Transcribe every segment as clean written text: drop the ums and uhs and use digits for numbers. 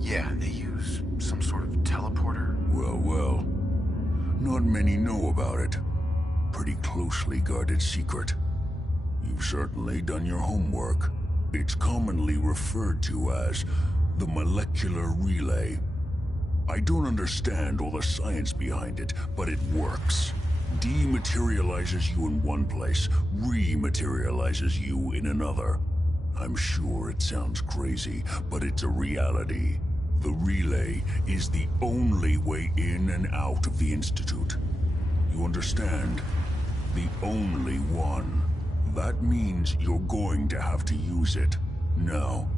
Yeah, they use some sort of teleporter. Well, well. Not many know about it. Pretty closely guarded secret. You've certainly done your homework. It's commonly referred to as the molecular relay. I don't understand all the science behind it, but it works. Dematerializes you in one place, rematerializes you in another. I'm sure it sounds crazy, but it's a reality. The relay is the only way in and out of the Institute. You understand? The only one. That means you're going to have to use it. Now,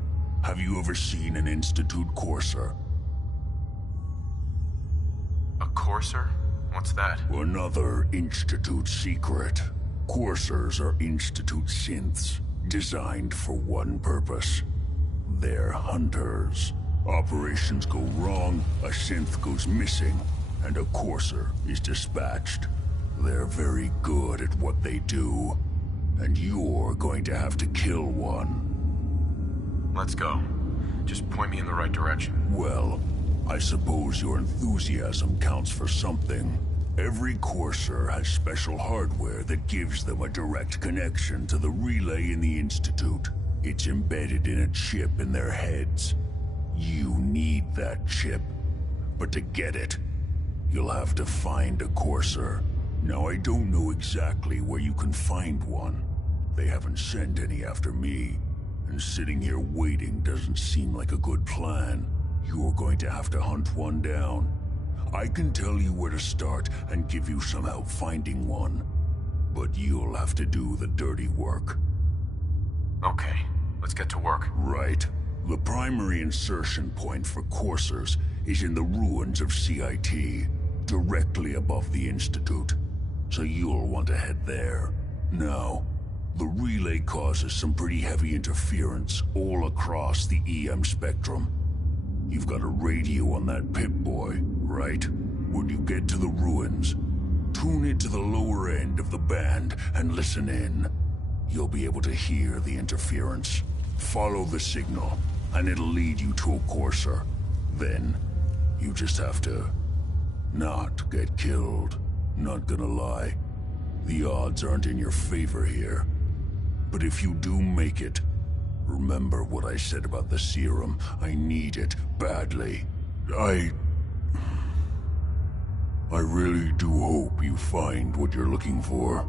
have you ever seen an Institute Courser? A Courser? What's that? Another Institute secret. Coursers are Institute synths, designed for one purpose. They're hunters. Operations go wrong, a synth goes missing, and a Courser is dispatched. They're very good at what they do, and you're going to have to kill one. Let's go. Just point me in the right direction. Well, I suppose your enthusiasm counts for something. Every Courser has special hardware that gives them a direct connection to the relay in the Institute. It's embedded in a chip in their heads. You need that chip. But to get it, you'll have to find a Courser. Now, I don't know exactly where you can find one. They haven't sent any after me. And sitting here waiting doesn't seem like a good plan. You're going to have to hunt one down. I can tell you where to start and give you some help finding one. But you'll have to do the dirty work. Okay, let's get to work. Right. The primary insertion point for Coursers is in the ruins of CIT, directly above the Institute. So you'll want to head there. Now, the relay causes some pretty heavy interference all across the EM spectrum. You've got a radio on that Pip-Boy, right? When you get to the ruins, tune it to the lower end of the band and listen in. You'll be able to hear the interference. Follow the signal, and it'll lead you to a Courser. Then, you just have to not get killed. Not gonna lie, the odds aren't in your favor here. But if you do make it, remember what I said about the serum. I need it badly. I really do hope you find what you're looking for.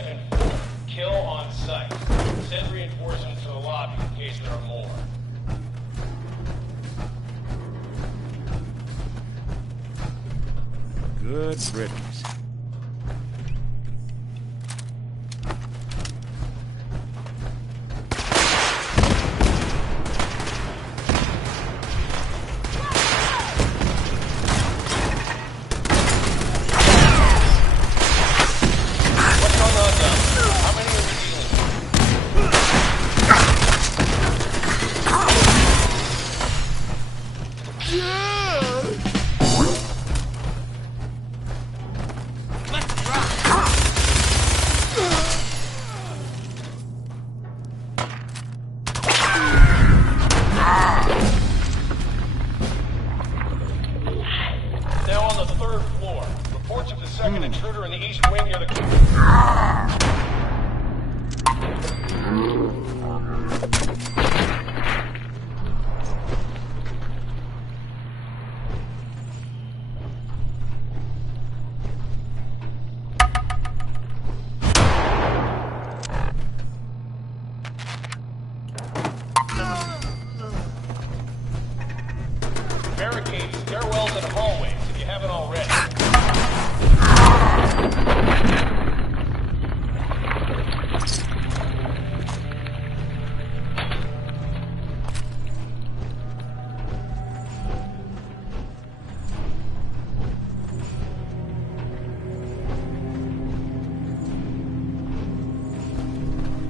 second floor. Kill on site. Send reinforcements to the lobby in case there are more. Good riddance. Barricades, stairwells, and hallways if you haven't already.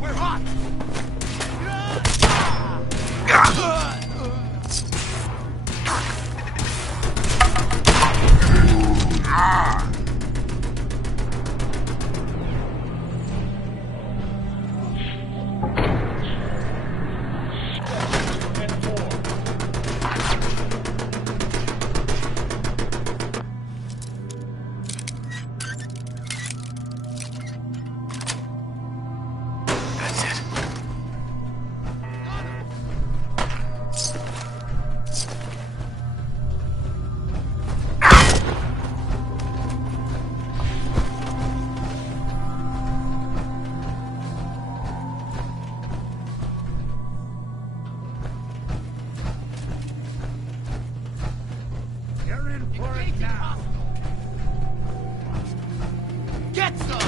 We're hot! Get some!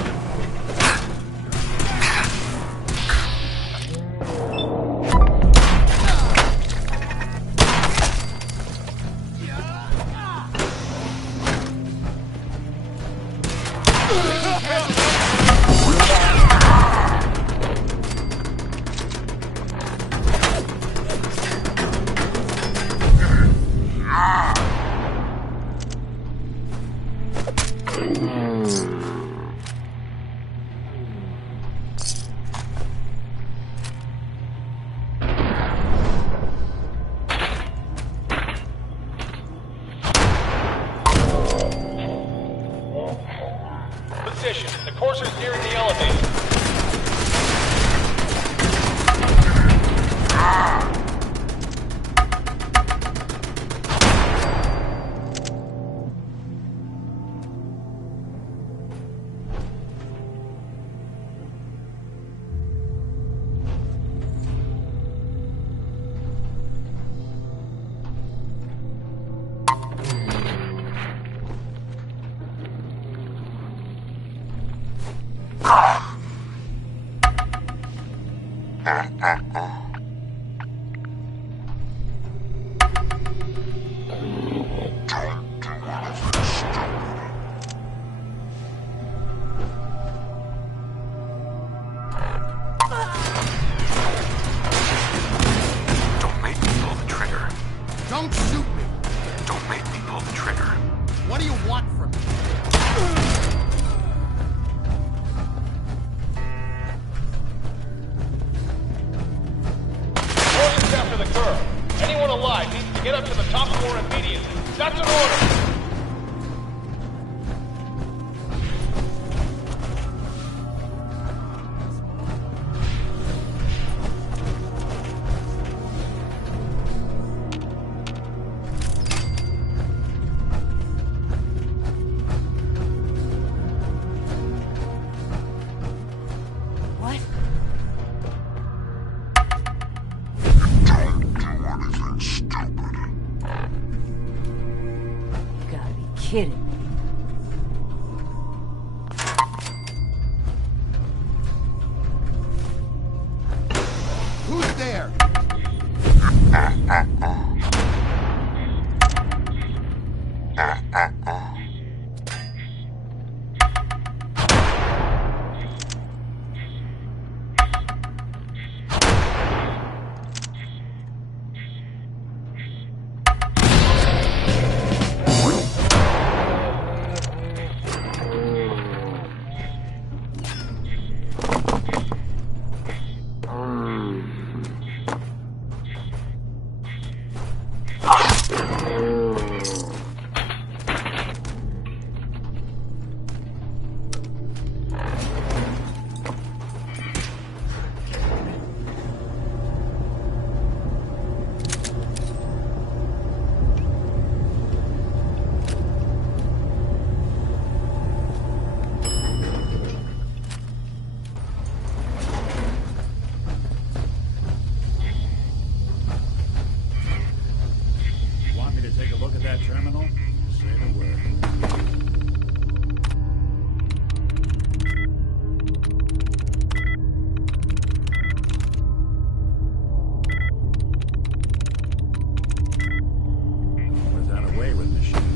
Position. The courser's nearing the elevator. Don't make me pull the trigger. Don't shoot me! Don't make me pull the trigger. What do you want from me? kidding. Who's there? Want me to take a look at that terminal? Say the word. Was that a wayward machine?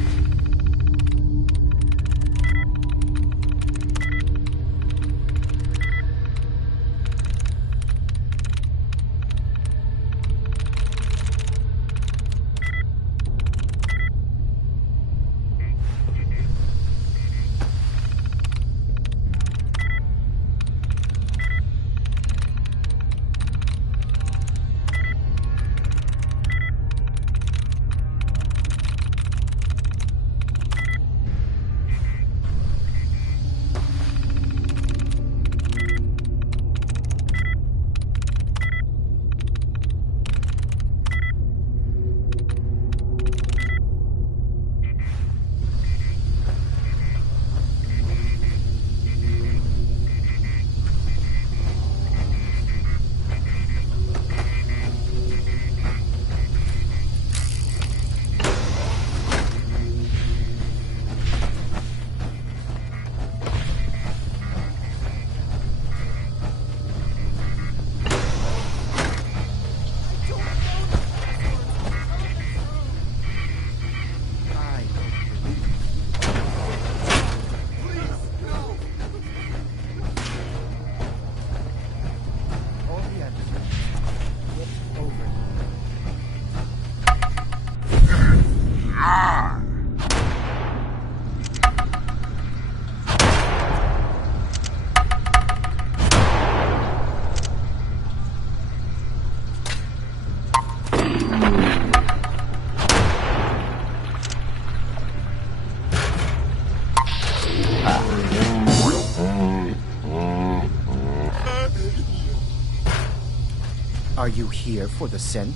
Are you here for the synth?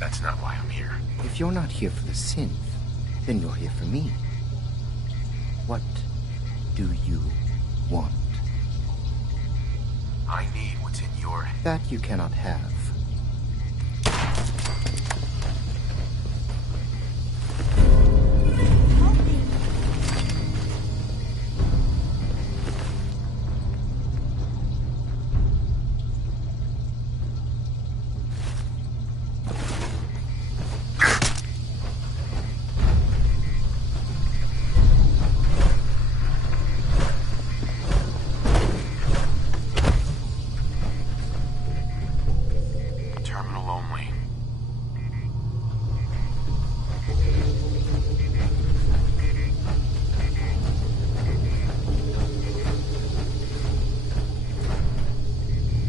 That's not why I'm here. If you're not here for the synth, then you're here for me. What do you want? I need what's in your head. That you cannot have. Terminal only.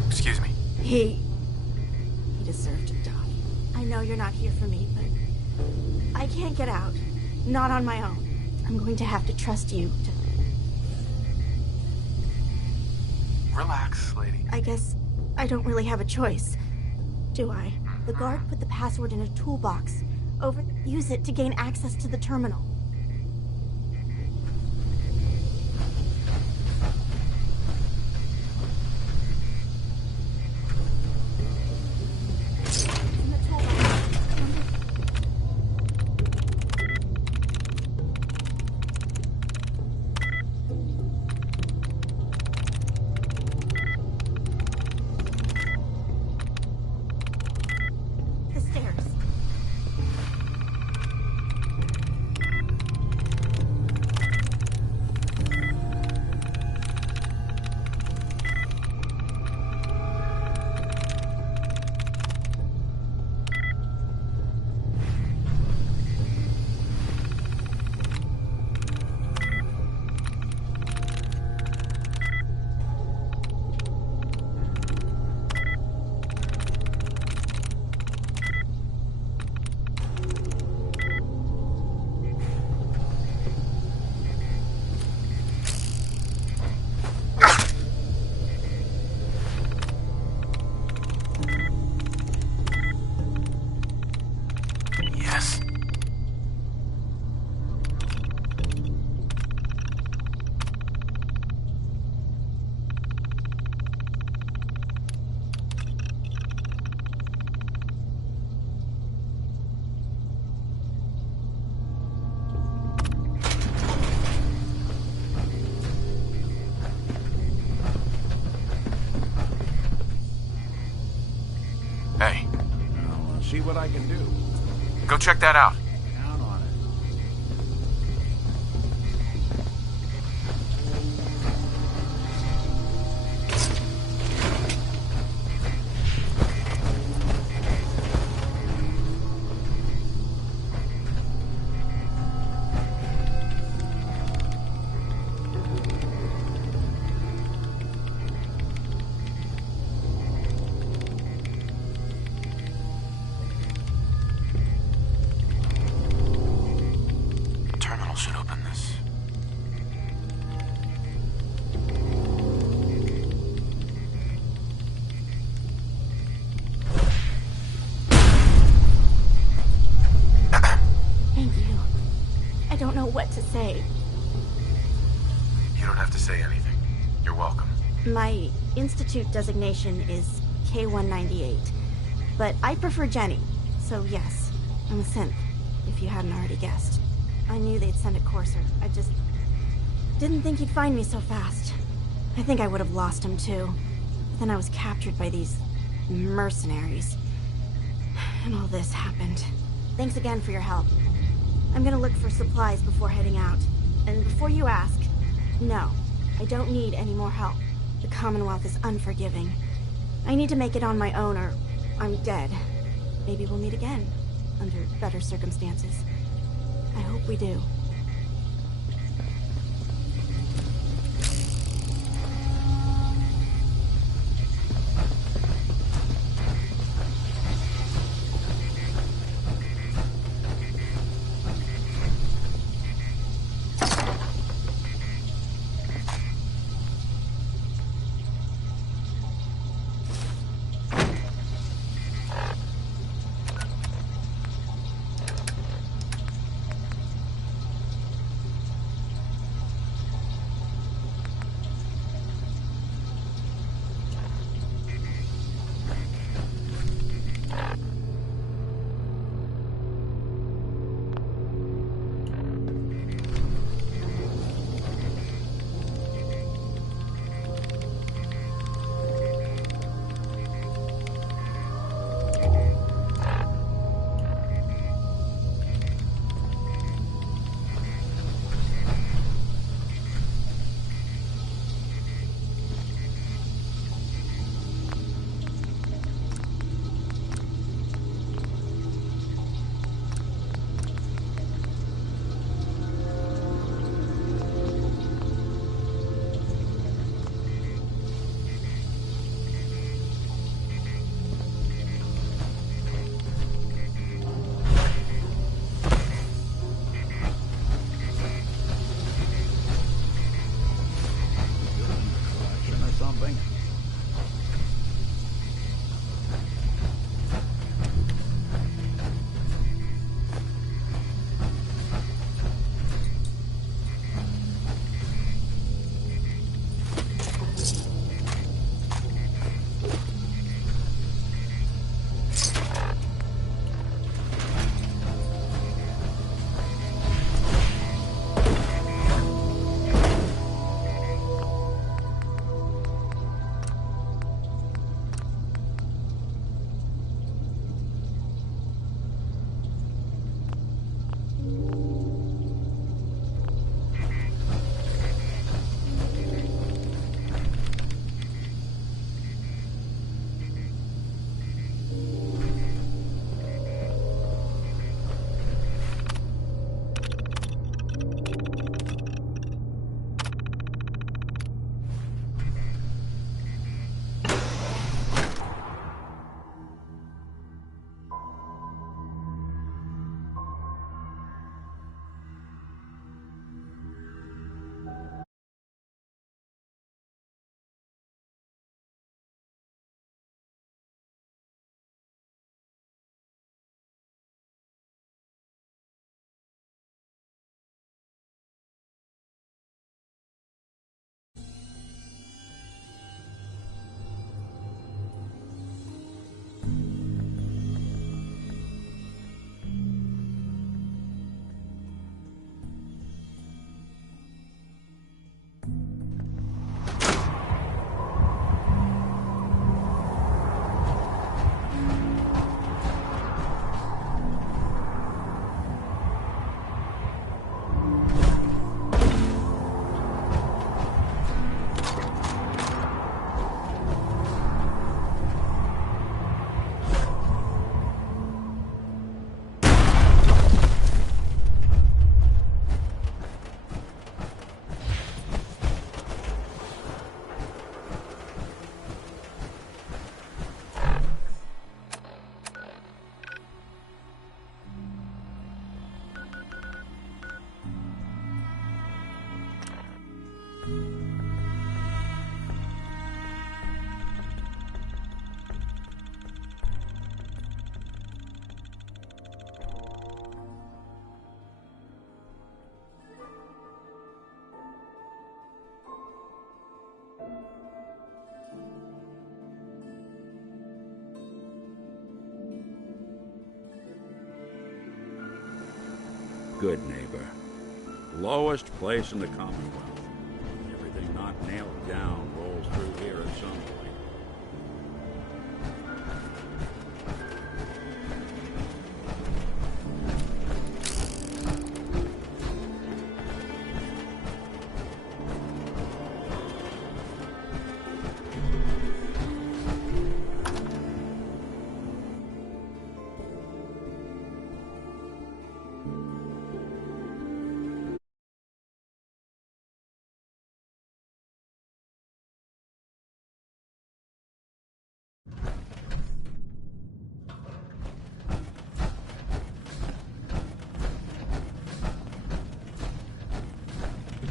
Excuse me. He deserved to die. I know you're not here for me, but I can't get out. Not on my own. I'm going to have to trust you to... Relax, lady. I guess I don't really have a choice, do I? The guard put the password in a toolbox. Use it to gain access to the terminal. In the toolbox. what I can do. Go check that out. Count on it. The terminal should open this. Thank you. I don't know what to say. You don't have to say anything. You're welcome. My Institute designation is K-198, but I prefer Jenny, so yes, I'm a synth, if you hadn't already guessed. I knew they'd send a courser. I just didn't think he'd find me so fast. I think I would have lost him too. But then I was captured by these mercenaries. And all this happened. Thanks again for your help. I'm gonna look for supplies before heading out. And before you ask, no, I don't need any more help. The Commonwealth is unforgiving. I need to make it on my own or I'm dead. Maybe we'll meet again, under better circumstances. I hope we do. good neighbor. Lowest place in the Commonwealth. Everything not nailed down rolls through here at some point.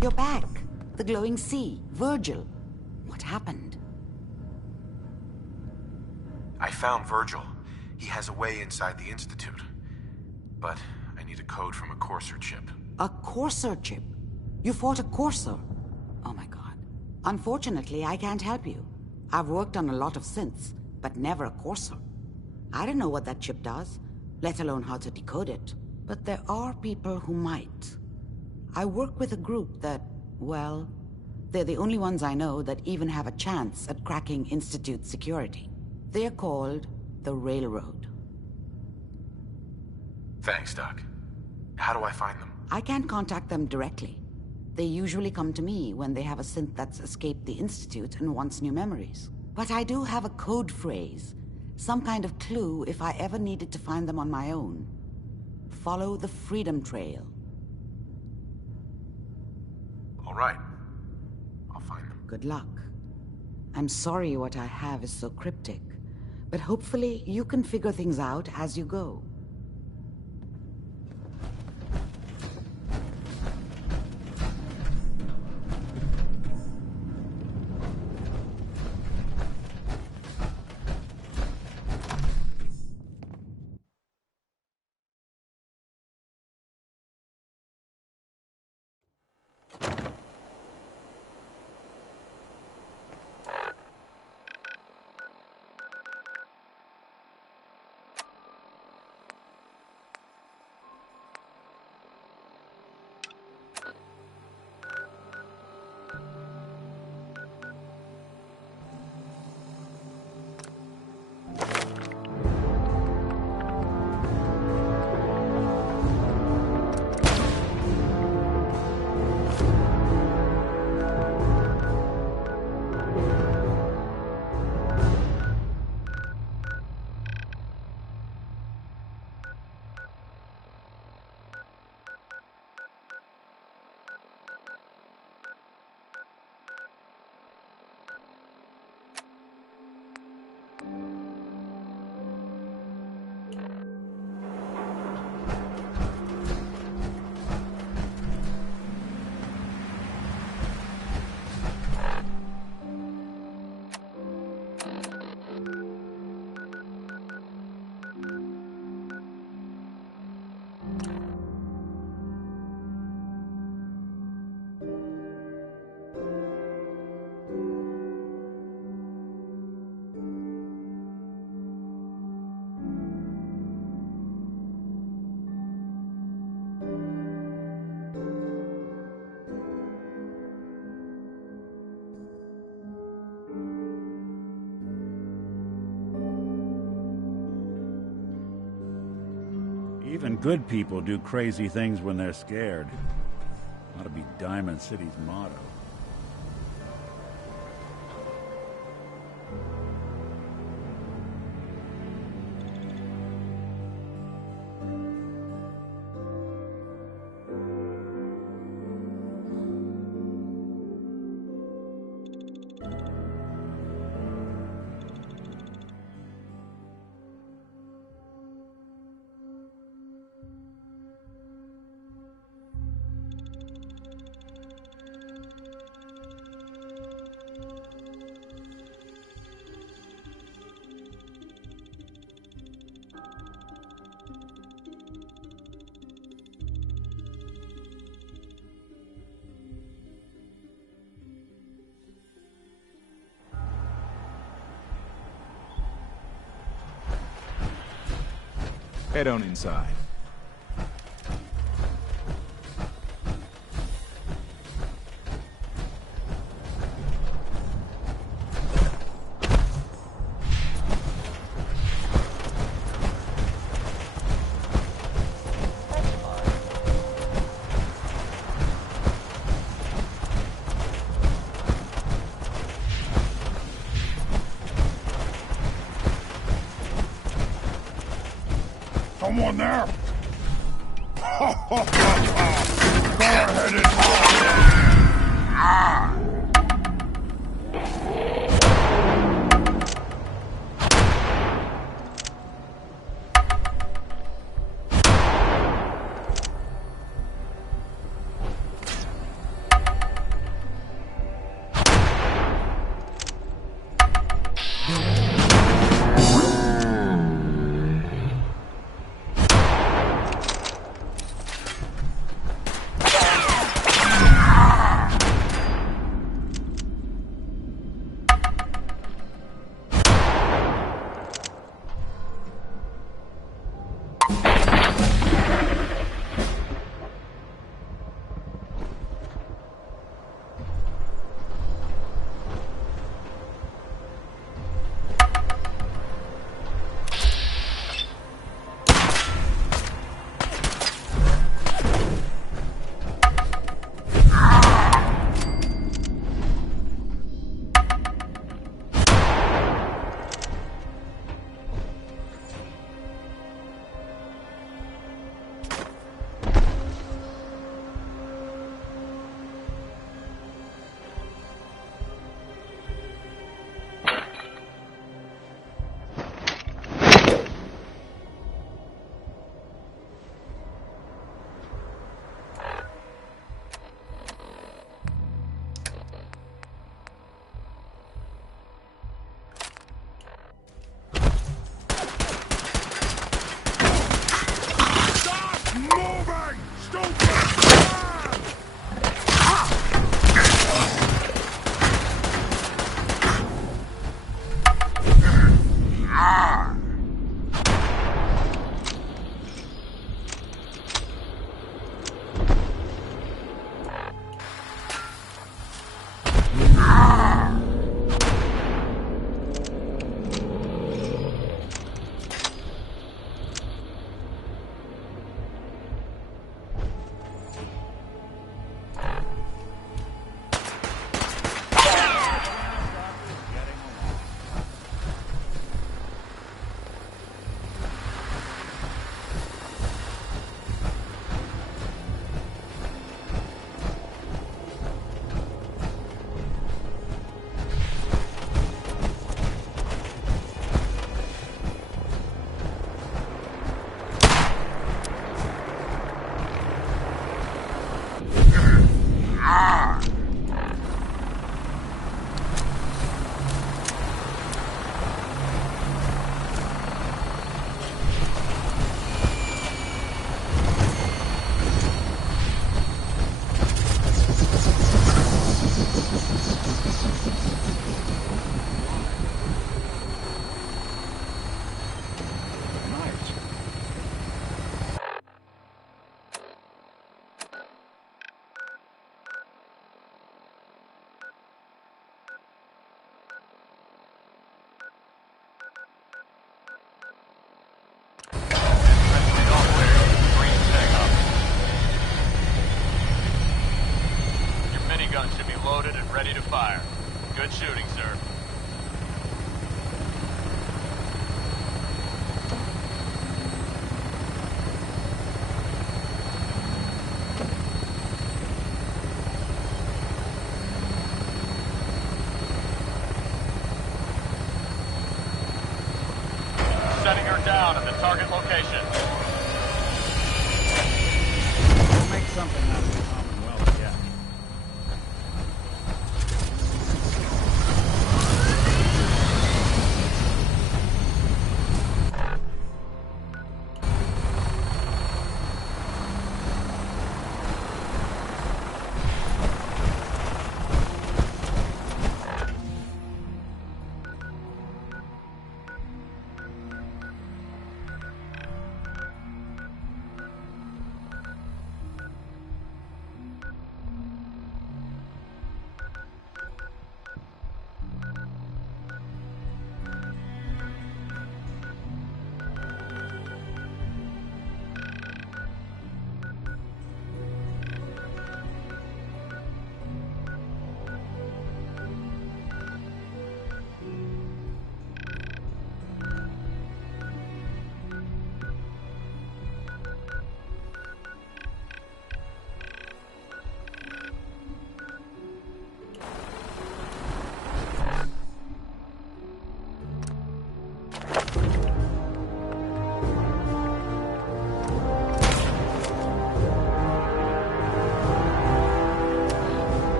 You're back. The glowing sea. Virgil. What happened? I found Virgil. He has a way inside the Institute. But I need a code from a Courser chip. A Courser chip? You fought a Courser? Oh my god. Unfortunately, I can't help you. I've worked on a lot of synths, but never a Courser. I don't know what that chip does, let alone how to decode it. But there are people who might. I work with a group that, well, they're the only ones I know that even have a chance at cracking Institute security. They're called the Railroad. Thanks, Doc. How do I find them? I can't contact them directly. They usually come to me when they have a synth that's escaped the Institute and wants new memories. But I do have a code phrase, some kind of clue if I ever needed to find them on my own. Follow the Freedom Trail. All right. I'll find them. Good luck. I'm sorry what I have is so cryptic, but hopefully you can figure things out as you go. Even good people do crazy things when they're scared. Ought to be Diamond City's motto. Head on inside. Anyone there? Go ahead and...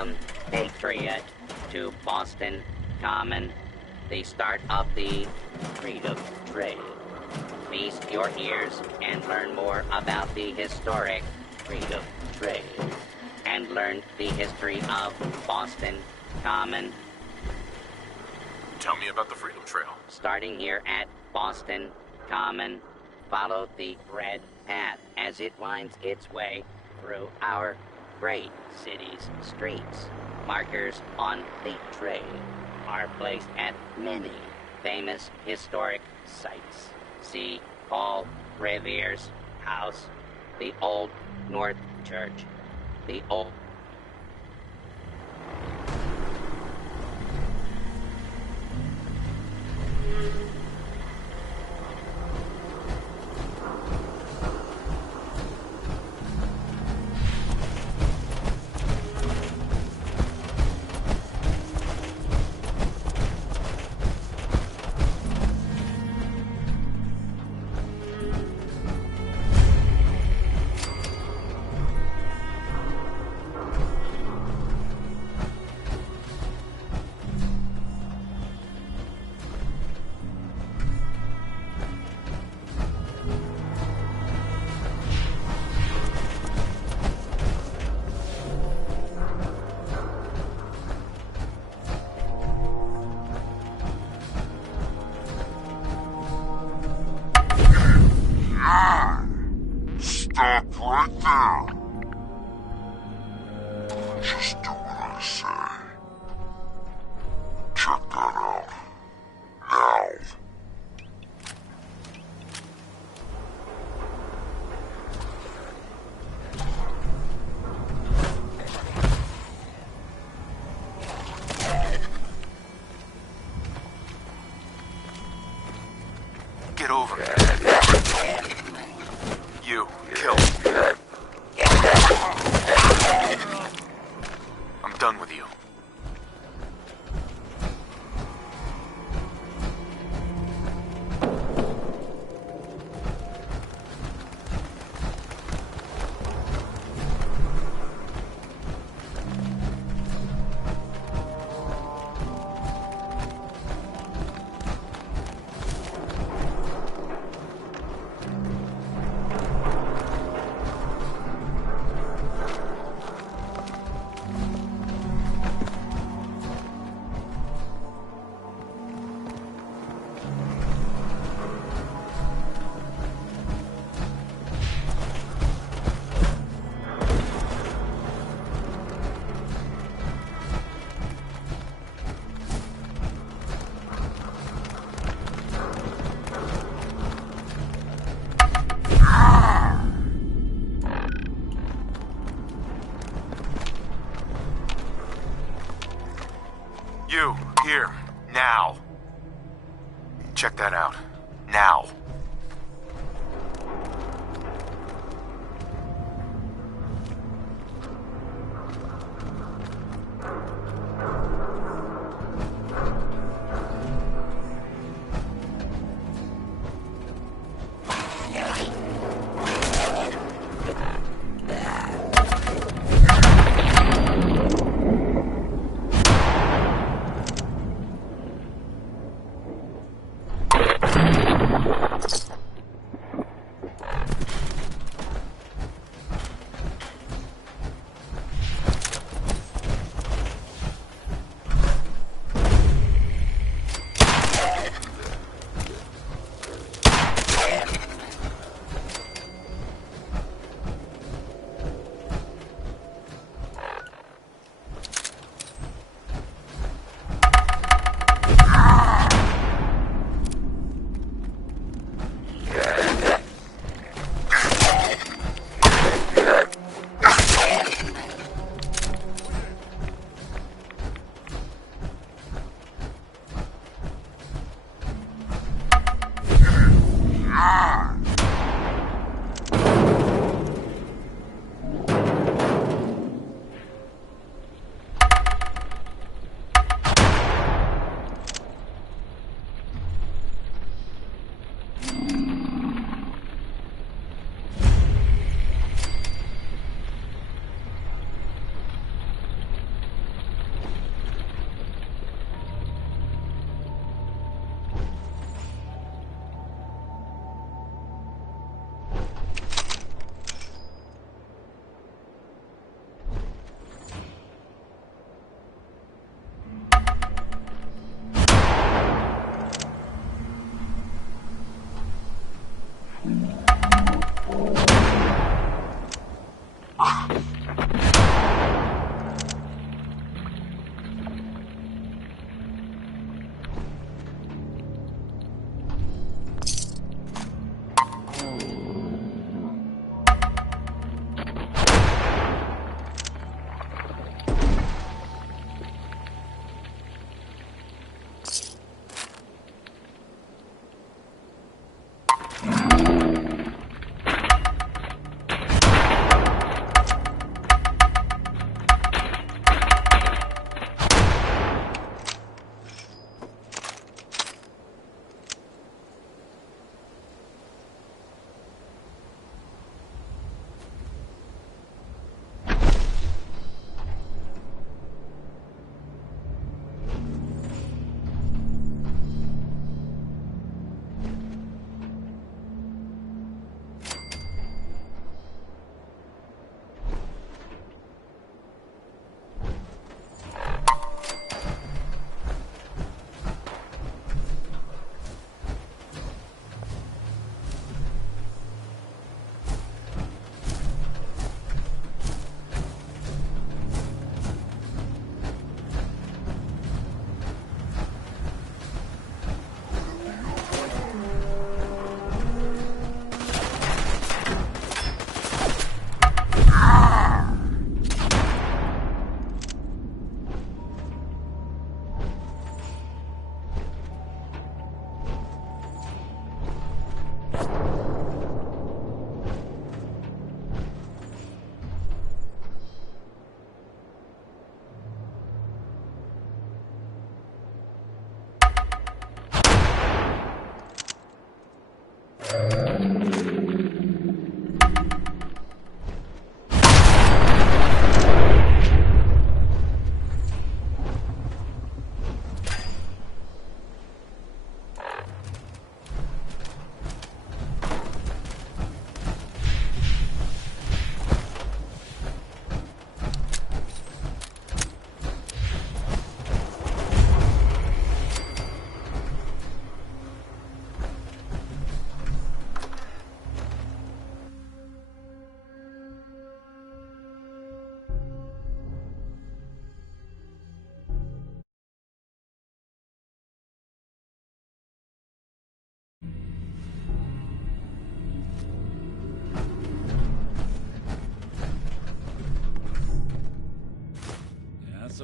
Welcome, Patriot, to Boston Common, the start of the Freedom Trail. Feast your ears and learn more about the historic Freedom Trail. And learn the history of Boston Common. Tell me about the Freedom Trail. Starting here at Boston Common, follow the red path as it winds its way through our great city's streets. Markers on the trail are placed at many famous historic sites. See Paul Revere's house, the Old North Church, the old... Stop right there. Just do what I say. Check that out. Now. Get over it. You, kill. I'm done with you. You, here, now. Check that out. Now.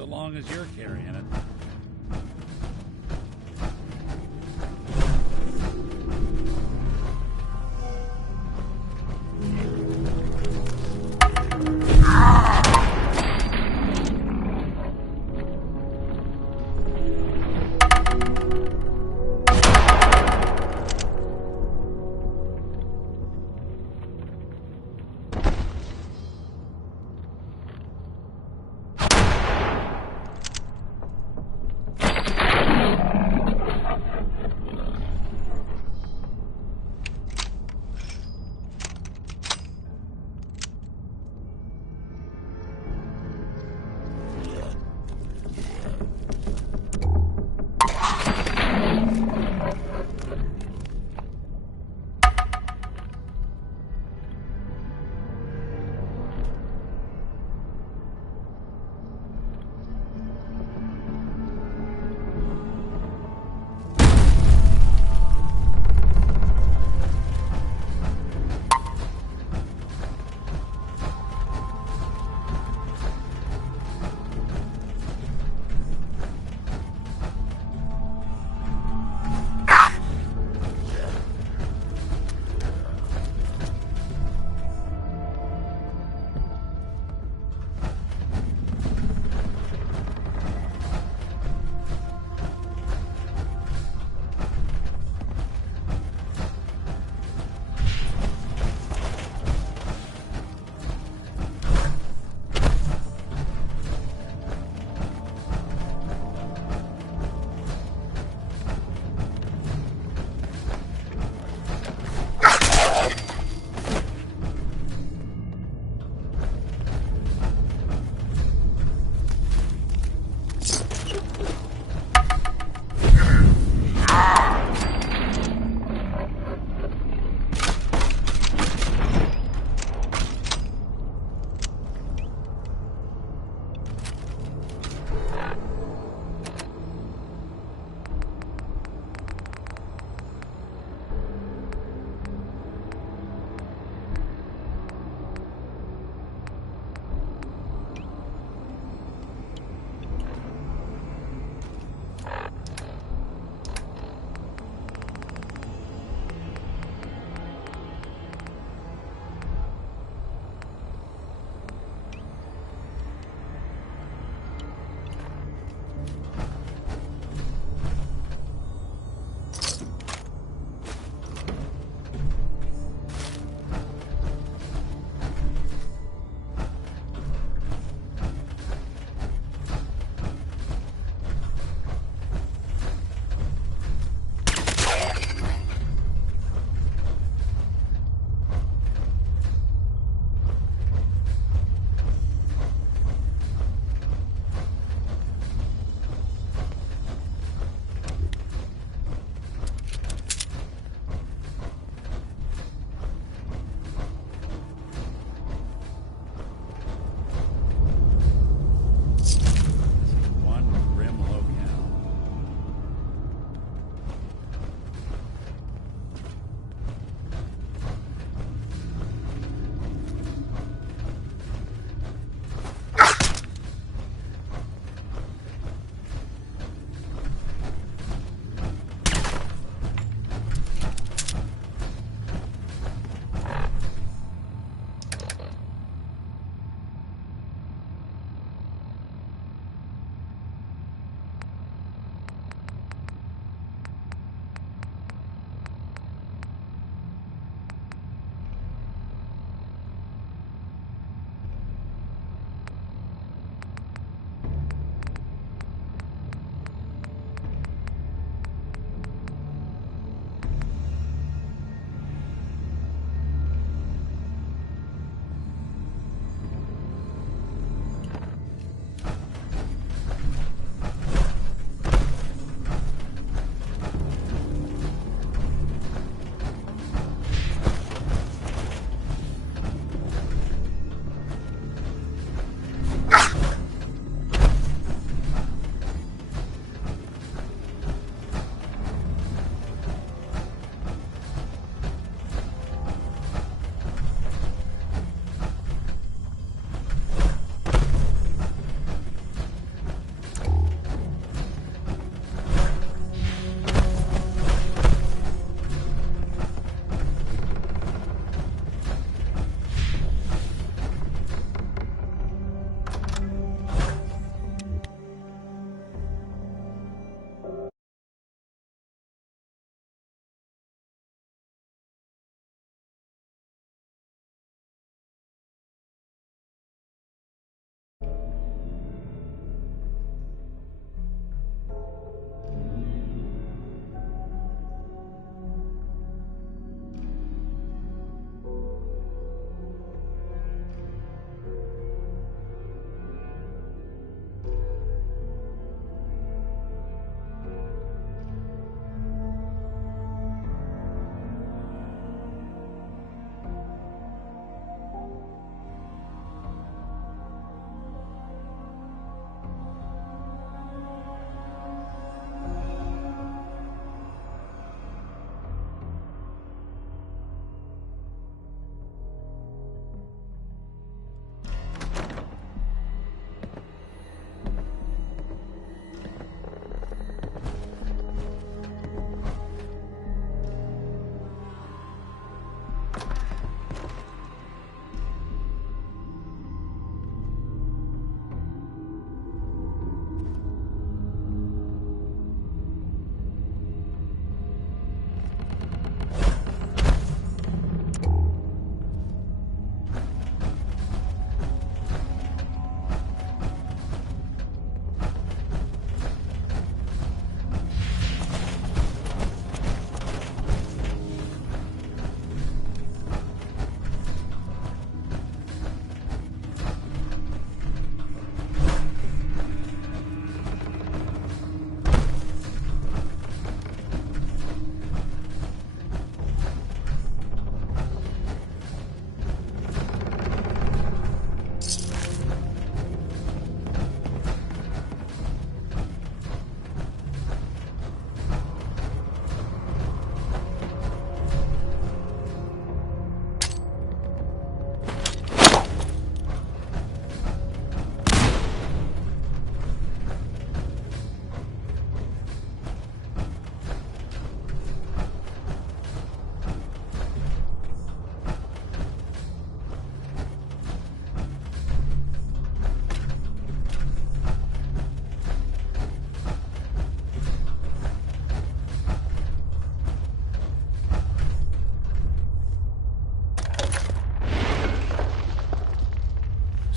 long as you're carrying it.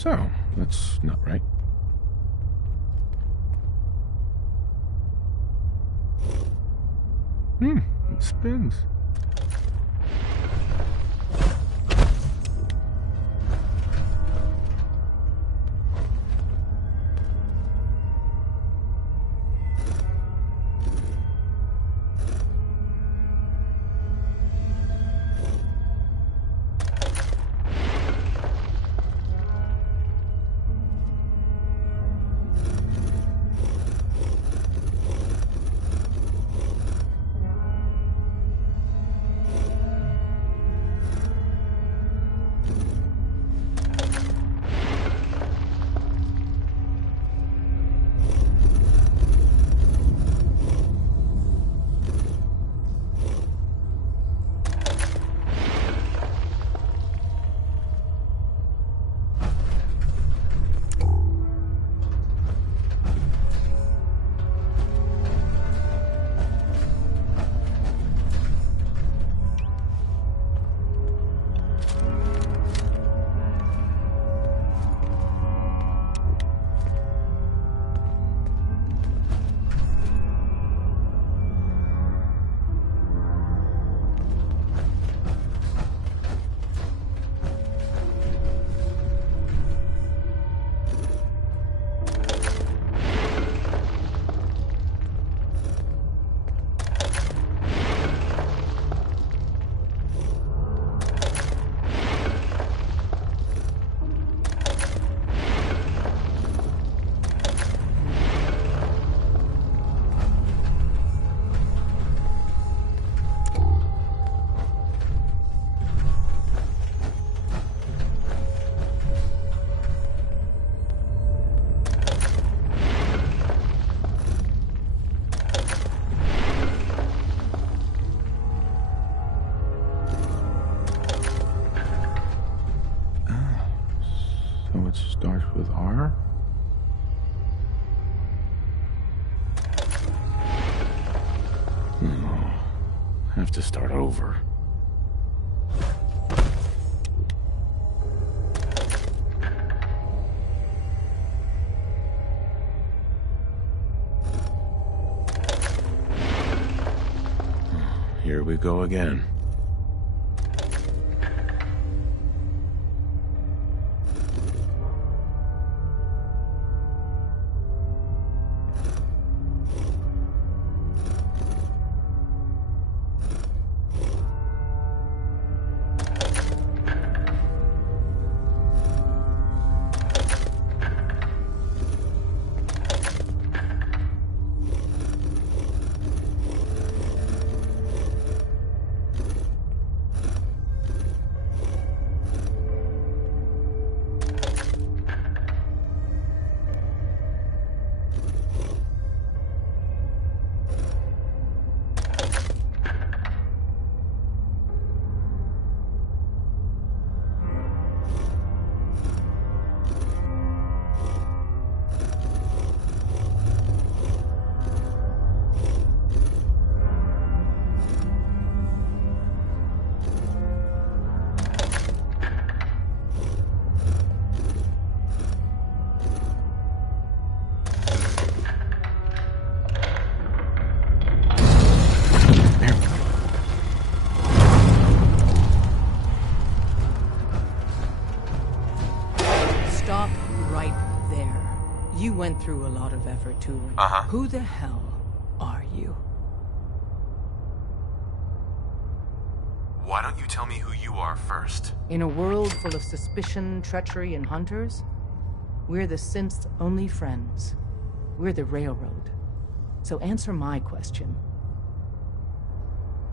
So, that's not right. It spins. So it starts with R? No. Have to start over. Here we go again. Went through a lot of effort to learn. Who the hell are you? Why don't you tell me who you are first? In a world full of suspicion, treachery, and hunters, we're the synth's only friends. We're the Railroad. So answer my question.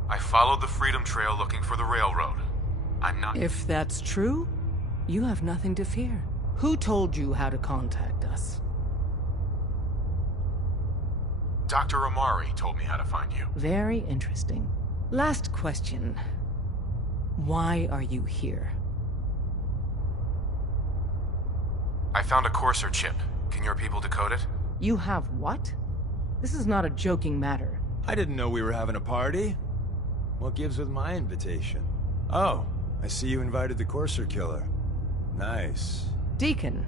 I followed the Freedom Trail looking for the Railroad. I'm not... If that's true, you have nothing to fear. Who told you how to contact us? Dr. Amari told me how to find you. Very interesting. Last question. Why are you here? I found a Courser chip. Can your people decode it? You have what? This is not a joking matter. I didn't know we were having a party. What gives with my invitation? Oh, I see you invited the Courser killer. Nice. Deacon,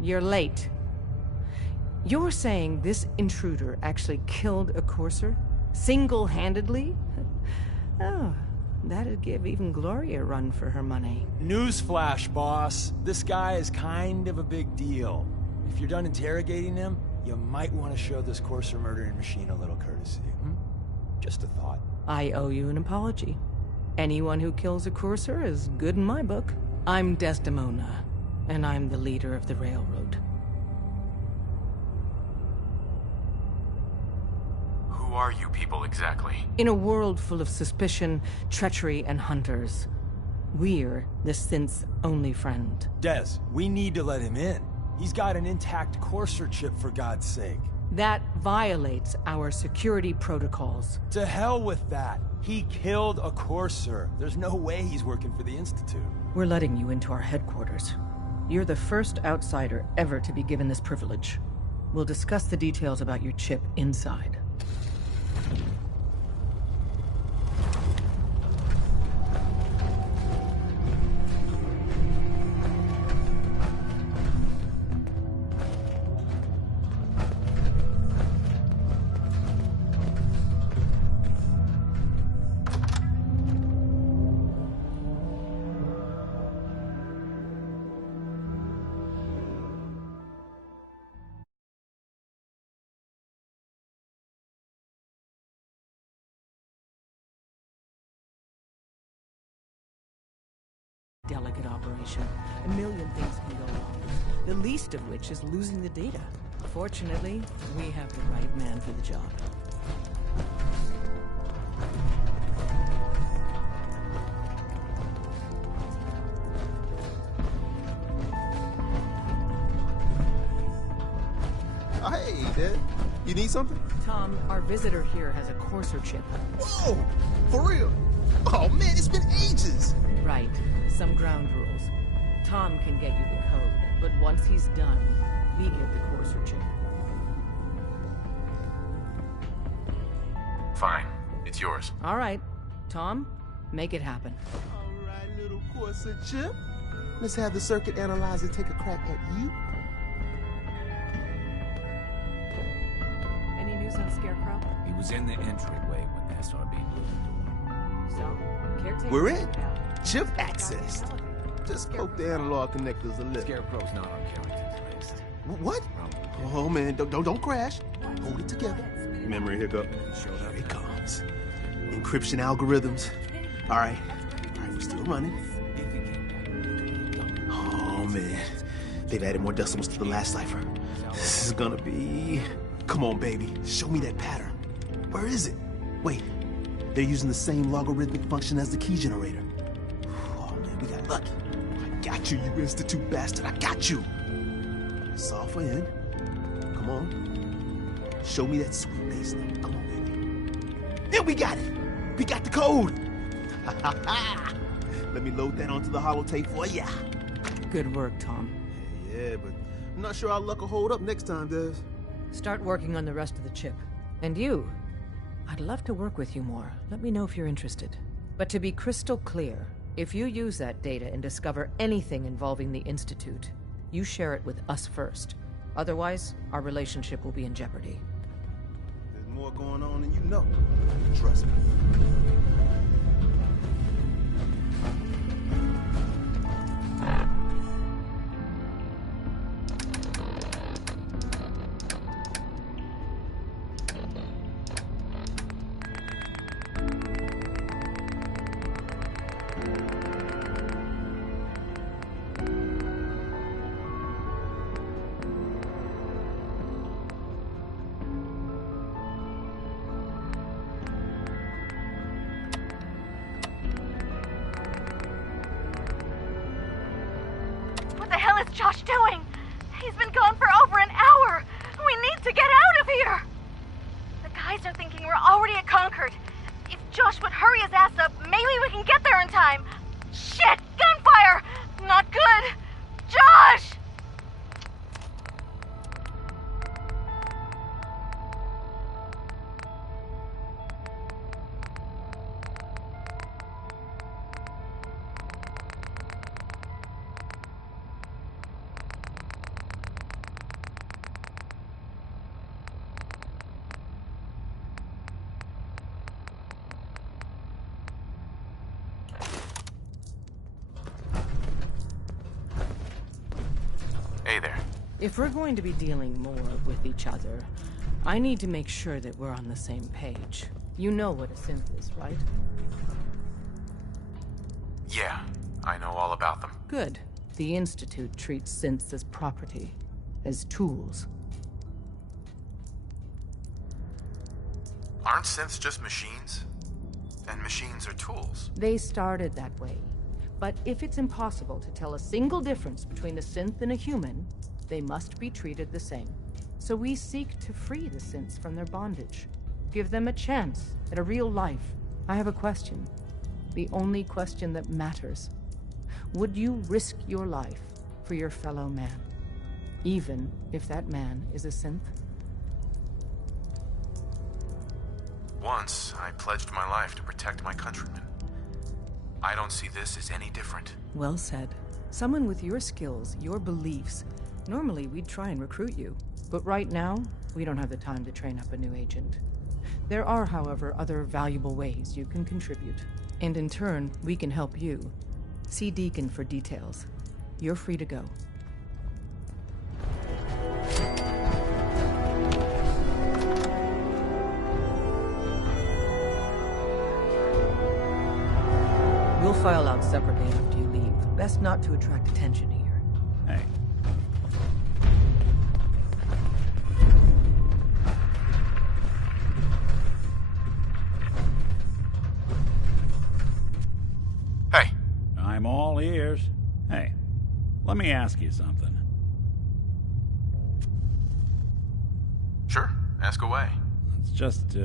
you're late. You're saying this intruder actually killed a Courser? Single-handedly? Oh, that'd give even Gloria a run for her money. Newsflash, boss. This guy is kind of a big deal. If you're done interrogating him, you might want to show this Courser murdering machine a little courtesy. Just a thought. I owe you an apology. Anyone who kills a Courser is good in my book. I'm Desdemona, and I'm the leader of the Railroad. Who are you people exactly? In a world full of suspicion, treachery, and hunters, we're the synth's only friend. Des, we need to let him in. He's got an intact Courser chip, for God's sake. That violates our security protocols. To hell with that. He killed a Courser. There's no way he's working for the Institute. We're letting you into our headquarters. You're the first outsider ever to be given this privilege. We'll discuss the details about your chip inside. Delicate operation. A million things can go wrong. The least of which is losing the data. Fortunately, we have the right man for the job. Hey, Dad. You need something? Tom, our visitor here has a Courser chip. Whoa! For real? Oh, man, it's been ages! Right. Some ground rules. Tom can get you the code, but once he's done, we get the Courser chip. Fine. It's yours. All right. Tom, make it happen. All right, little Courser chip. Let's have the circuit analyzer take a crack at you. Any news on Scarecrow? He was in the entryway when the SRB blew the door. So, caretaker... We're in. Chip access. Just poke the analog connectors a little. Scarecrow's not on Carrington's list. What? Oh, man, don't crash. Hold it together. Memory hiccup. Here it comes. Encryption algorithms. All right, we're still running. Oh, man. They've added more decimals to the last cipher. This is gonna be... Come on, baby. Show me that pattern. Where is it? Wait. They're using the same logarithmic function as the key generator. Oh, man, we got lucky. I got you, you Institute bastard. I got you. Solve for N. Come on. Show me that sweet bass number. Come on, baby. And we got it. We got the code. Let me load that onto the holotape for ya. Good work, Tom. Yeah, but I'm not sure our luck will hold up next time, Des. Start working on the rest of the chip. And you, I'd love to work with you more. Let me know if you're interested. But to be crystal clear, if you use that data and discover anything involving the Institute, you share it with us first. Otherwise, our relationship will be in jeopardy. There's more going on than you know. Trust me. Josh doing? He's been gone for over an hour. We need to get out of here. The guys are thinking we're already at Concord. If Josh would hurry his ass up, maybe we can get there in time. Shit! Gunfire! Not good! Josh! Hey there. If we're going to be dealing more with each other, I need to make sure that we're on the same page. You know what a synth is, right? Yeah, I know all about them. Good. The Institute treats synths as property, as tools. Aren't synths just machines? And machines are tools. They started that way. But if it's impossible to tell a single difference between a synth and a human, they must be treated the same. So we seek to free the synths from their bondage. Give them a chance at a real life. I have a question. The only question that matters. Would you risk your life for your fellow man? Even if that man is a synth? Once, I pledged my life to protect my countrymen. I don't see this as any different. Well said. Someone with your skills, your beliefs. Normally, we'd try and recruit you. But right now, we don't have the time to train up a new agent. There are, however, other valuable ways you can contribute. And in turn, we can help you. See Deacon for details. You're free to go. We'll file out separately after you leave. Best not to attract attention here. Hey. Hey. I'm all ears. Hey, let me ask you something. Sure, ask away. It's just,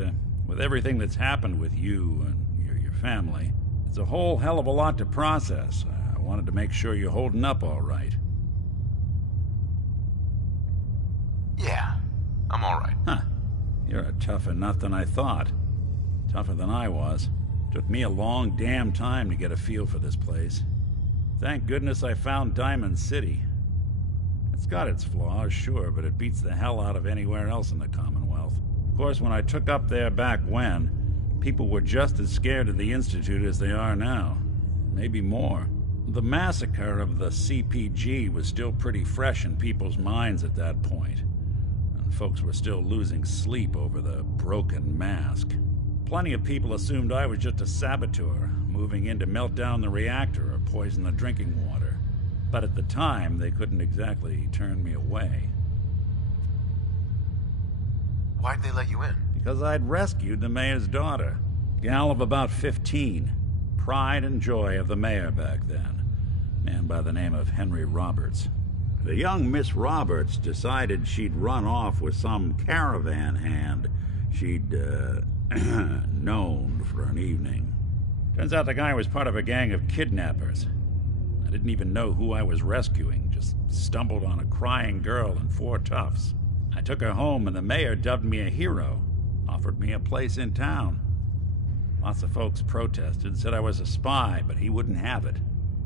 with everything that's happened with you and your family, it's a whole hell of a lot to process. I wanted to make sure you're holding up all right. Yeah, I'm all right. Huh. You're a tougher nut than I thought. Tougher than I was. Took me a long damn time to get a feel for this place. Thank goodness I found Diamond City. It's got its flaws, sure, but it beats the hell out of anywhere else in the Commonwealth. Of course, when I took up there back when, people were just as scared of the Institute as they are now. Maybe more. The massacre of the CPG was still pretty fresh in people's minds at that point. And folks were still losing sleep over the broken mask. Plenty of people assumed I was just a saboteur, moving in to melt down the reactor or poison the drinking water. But at the time, they couldn't exactly turn me away. Why'd they let you in? Because I'd rescued the mayor's daughter. Gal of about 15. Pride and joy of the mayor back then. Man by the name of Henry Roberts. The young Miss Roberts decided she'd run off with some caravan hand she'd, known for an evening. Turns out the guy was part of a gang of kidnappers. I didn't even know who I was rescuing, just stumbled on a crying girl and 4 toughs. I took her home and the mayor dubbed me a hero, offered me a place in town. Lots of folks protested, said I was a spy, but he wouldn't have it.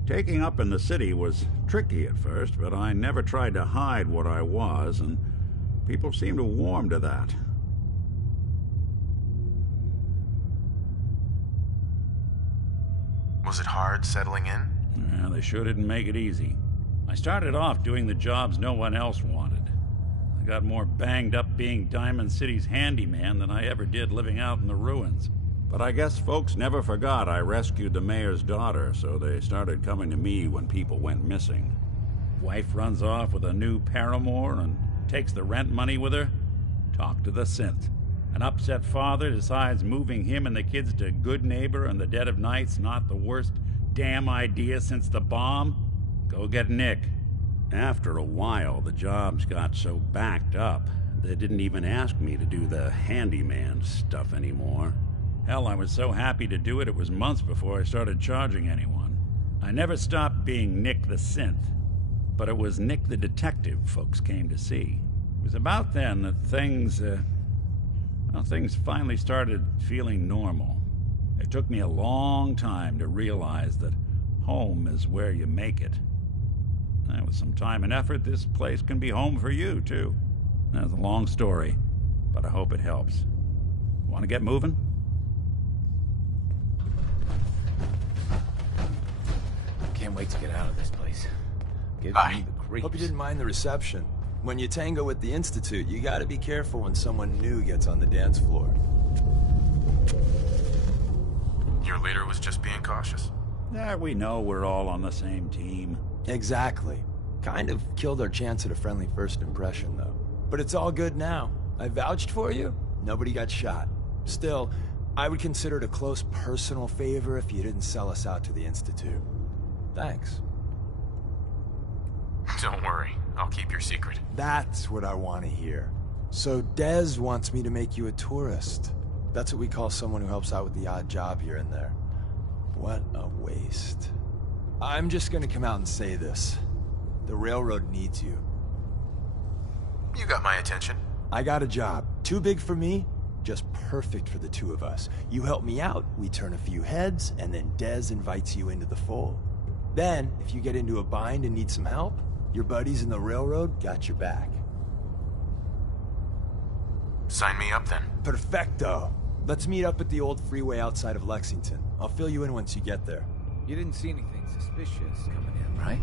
Taking up in the city was tricky at first, but I never tried to hide what I was, and people seemed to warm to that. Was it hard settling in? Yeah, they sure didn't make it easy. I started off doing the jobs no one else wanted. I got more banged up being Diamond City's handyman than I ever did living out in the ruins. But I guess folks never forgot I rescued the mayor's daughter, so they started coming to me when people went missing. Wife runs off with a new paramour and takes the rent money with her. Talk to the synth. An upset father decides moving him and the kids to Good Neighbor in the dead of night's not the worst damn idea since the bomb. Go get Nick. After a while, the jobs got so backed up, they didn't even ask me to do the handyman stuff anymore. Hell, I was so happy to do it, it was months before I started charging anyone. I never stopped being Nick the Synth, but it was Nick the Detective folks came to see. It was about then that things finally started feeling normal. It took me a long time to realize that home is where you make it. And with some time and effort, this place can be home for you, too. That's a long story, but I hope it helps. Want to get moving? Can't wait to get out of this place. Give Bye. me the creeps. Hope you didn't mind the reception. When you tango with the Institute, you gotta be careful when someone new gets on the dance floor. Your leader was just being cautious. We know we're all on the same team. Exactly. Kind of killed our chance at a friendly first impression, though. But it's all good now. I vouched for you. Nobody got shot. Still, I would consider it a close personal favor if you didn't sell us out to the Institute. Thanks. Don't worry. I'll keep your secret. That's what I want to hear. So Dez wants me to make you a tourist. That's what we call someone who helps out with the odd job here and there. What a waste. I'm just gonna come out and say this. The railroad needs you. You got my attention. I got a job. Too big for me, just perfect for the two of us. You help me out, we turn a few heads, and then Dez invites you into the fold. Then, if you get into a bind and need some help, your buddies in the railroad got your back. Sign me up then. Perfecto. Let's meet up at the old freeway outside of Lexington. I'll fill you in once you get there. You didn't see anything suspicious coming in, right?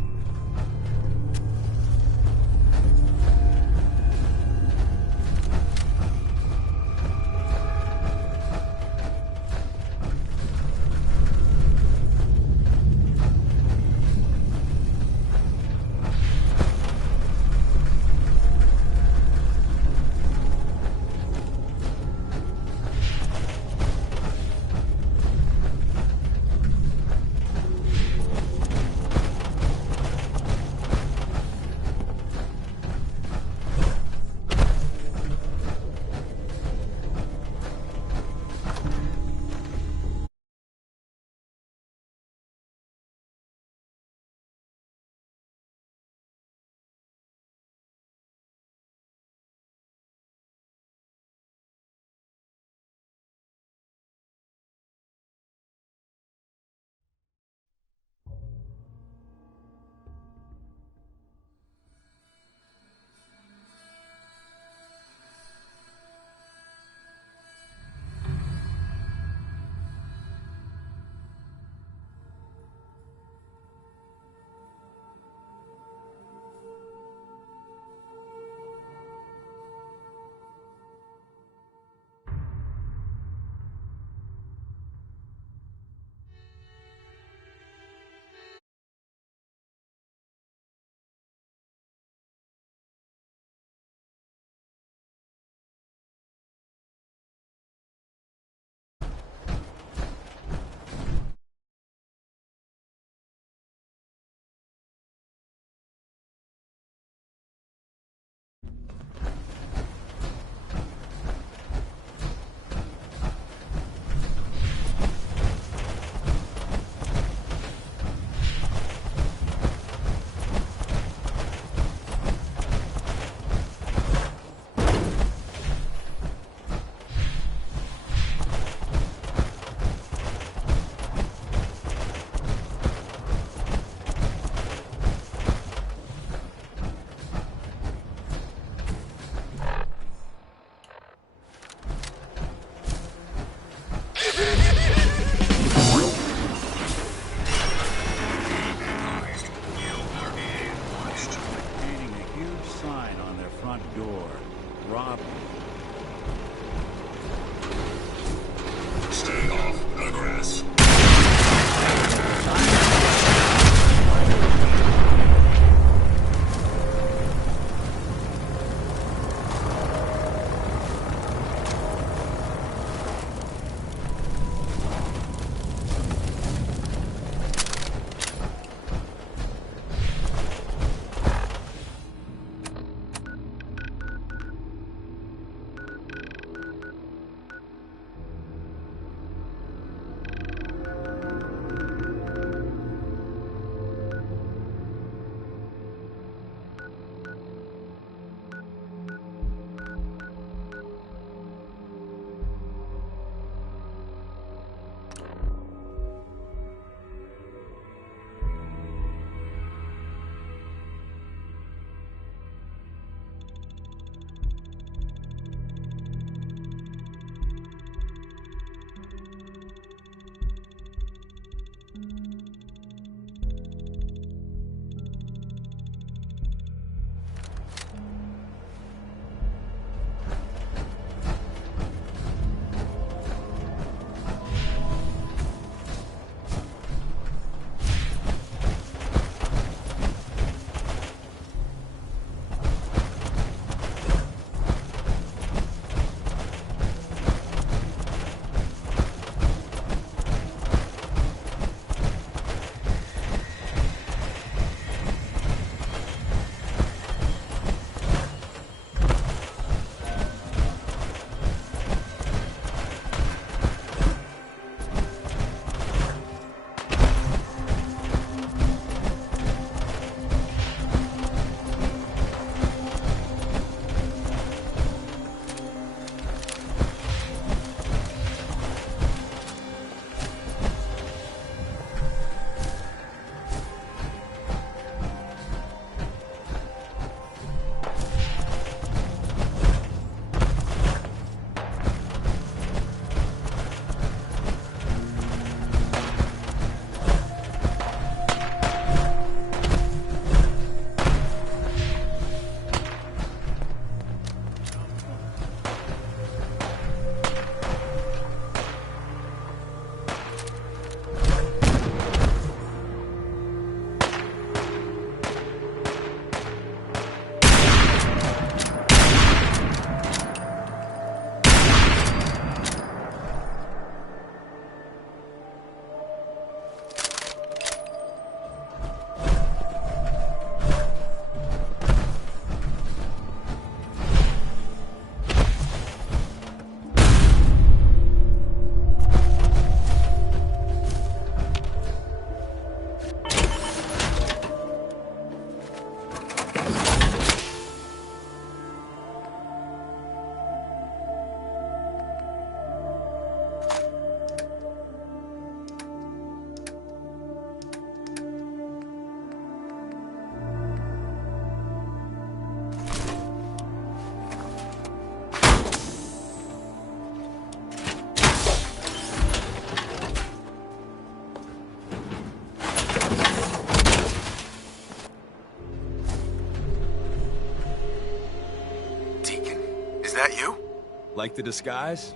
Like the disguise?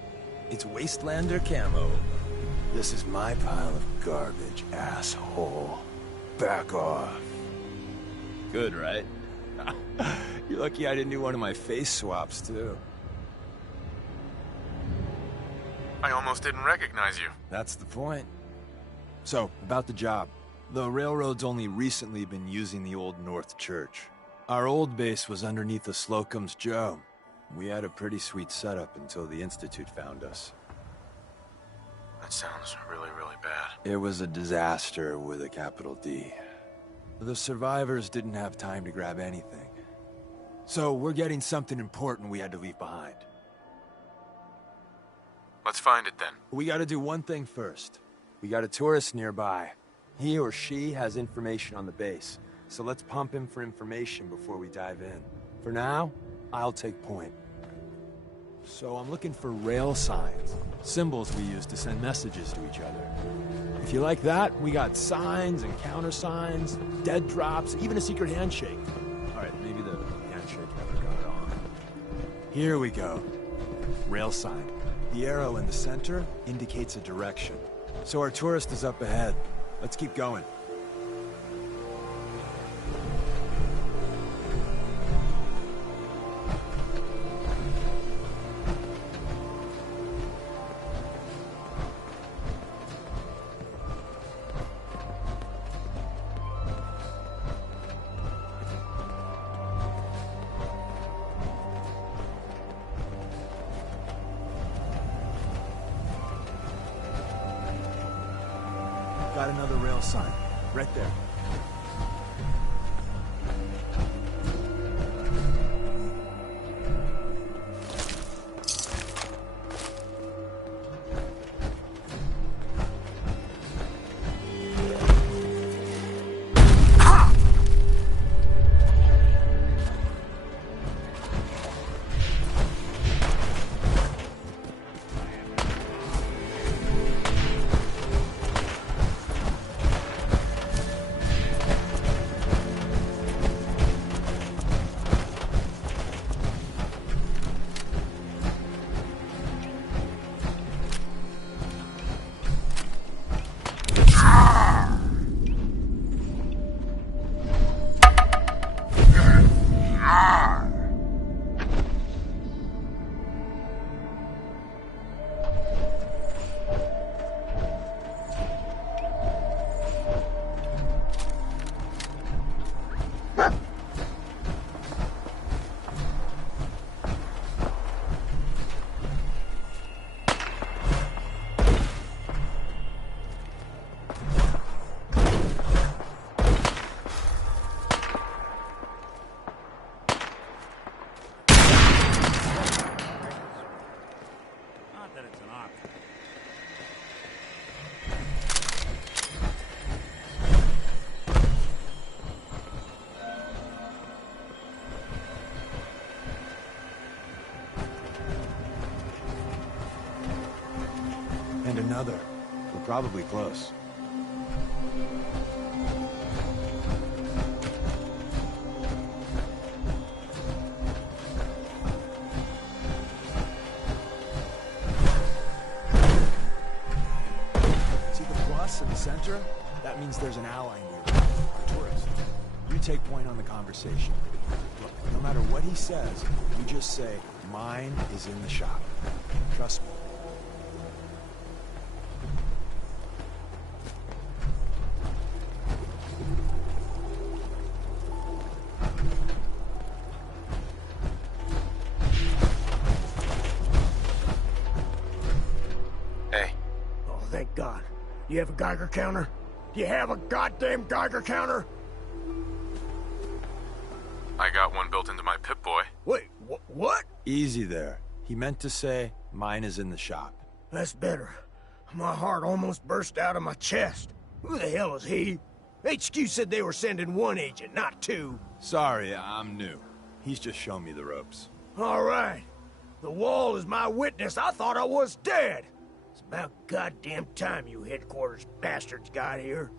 It's Wastelander camo. This is my pile of garbage, asshole. Back off. Good, right? You're lucky I didn't do one of my face swaps, too. I almost didn't recognize you. That's the point. So, about the job. The railroad's only recently been using the Old North Church. Our old base was underneath the Slocum's Joe. We had a pretty sweet setup until the Institute found us. That sounds really, really bad. It was a disaster with a capital D. The survivors didn't have time to grab anything. So we're getting something important we had to leave behind. Let's find it then. We gotta do one thing first. We got a tourist nearby. He or she has information on the base, so let's pump him for information before we dive in. For now, I'll take point. So I'm looking for rail signs, symbols we use to send messages to each other. If you like that, we got signs and countersigns, dead drops, even a secret handshake. All right, maybe the handshake never got on. Here we go. Rail sign. The arrow in the center indicates a direction. So our tourist is up ahead. Let's keep going. Got another rail sign, right there. And another. We're probably close. See the plus in the center? That means there's an ally nearby, a tourist. You take point on the conversation. Look, no matter what he says, you just say, "Mine is in the shop." Trust me. Thank God. You have a Geiger counter? Do you have a goddamn Geiger counter? I got one built into my Pip-Boy. Wait, what? Easy there. He meant to say, "Mine is in the shop." That's better. My heart almost burst out of my chest. Who the hell is he? HQ said they were sending one agent, not two. Sorry, I'm new. He's just shown me the ropes. All right. The wall is my witness. I thought I was dead. It's about goddamn time you headquarters bastards got here.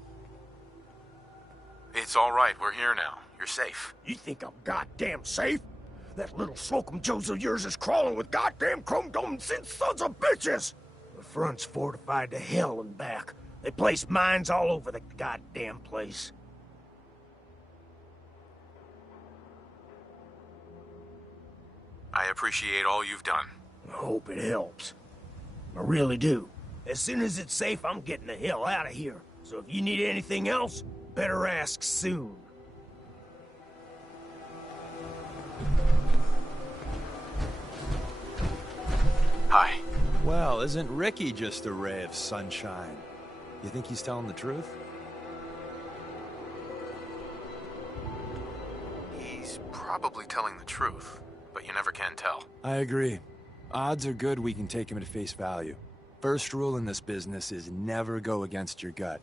It's all right. We're here now. You're safe. You think I'm goddamn safe? That little Slocum Joes of yours is crawling with goddamn chrome-domed synth sons of bitches! The front's fortified to hell and back. They place mines all over the goddamn place. I appreciate all you've done. I hope it helps. I really do. As soon as it's safe, I'm getting the hell out of here. So if you need anything else, better ask soon. Hi. Well, isn't Ricky just a ray of sunshine? You think he's telling the truth? He's probably telling the truth, but you never can tell. I agree. Odds are good we can take him at face value. First rule in this business is never go against your gut.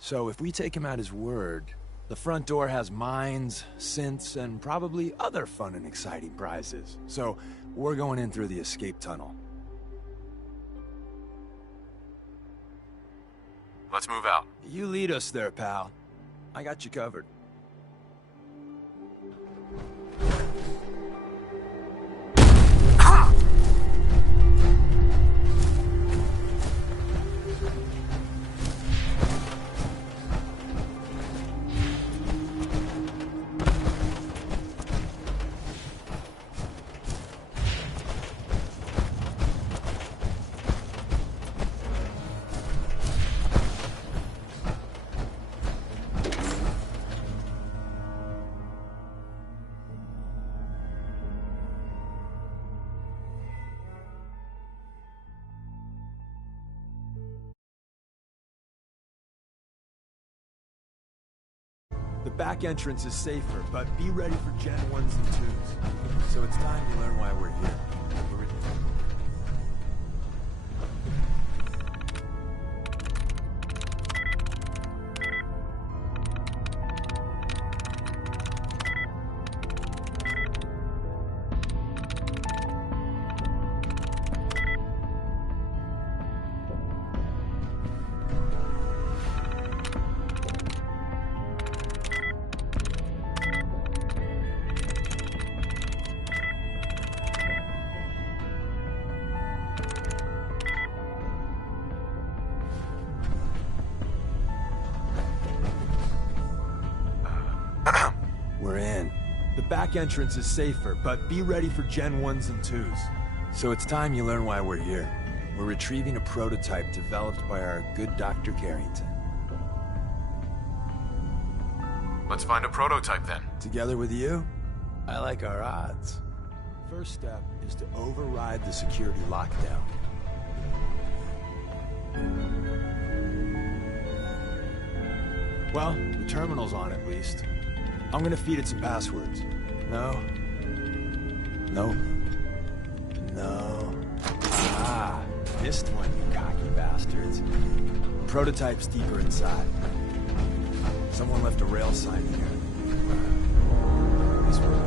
So if we take him at his word, the front door has mines, synths, and probably other fun and exciting prizes. So we're going in through the escape tunnel. Let's move out. You lead us there, pal. I got you covered. The back entrance is safer, but be ready for Gen 1s and 2s. So it's time you learn why we're here. We're in. The back entrance is safer, but be ready for Gen 1s and 2s. So it's time you learn why we're here. We're retrieving a prototype developed by our good Dr. Carrington. Let's find a prototype then. Together with you, I like our odds. First step is to override the security lockdown. Well, the terminal's on at least. I'm gonna feed it some passwords. No. Nope. No. Ah, missed one, you cocky bastards. Prototype's deeper inside. Someone left a rail sign here. This one.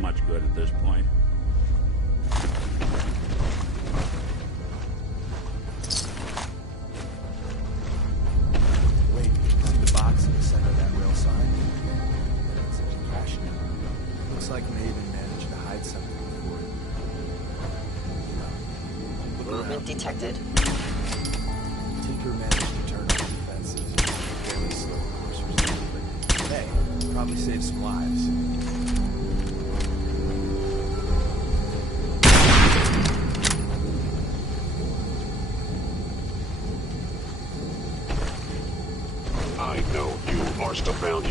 Much good at this point. Wait, see the box in the center of that rail sign? It's a cash number. Looks like Maven managed to hide something before it. Movement detected. Tinker managed to turn off defenses. Fairly slow coursers, but hey, probably saved some lives. I know you, Marster found you.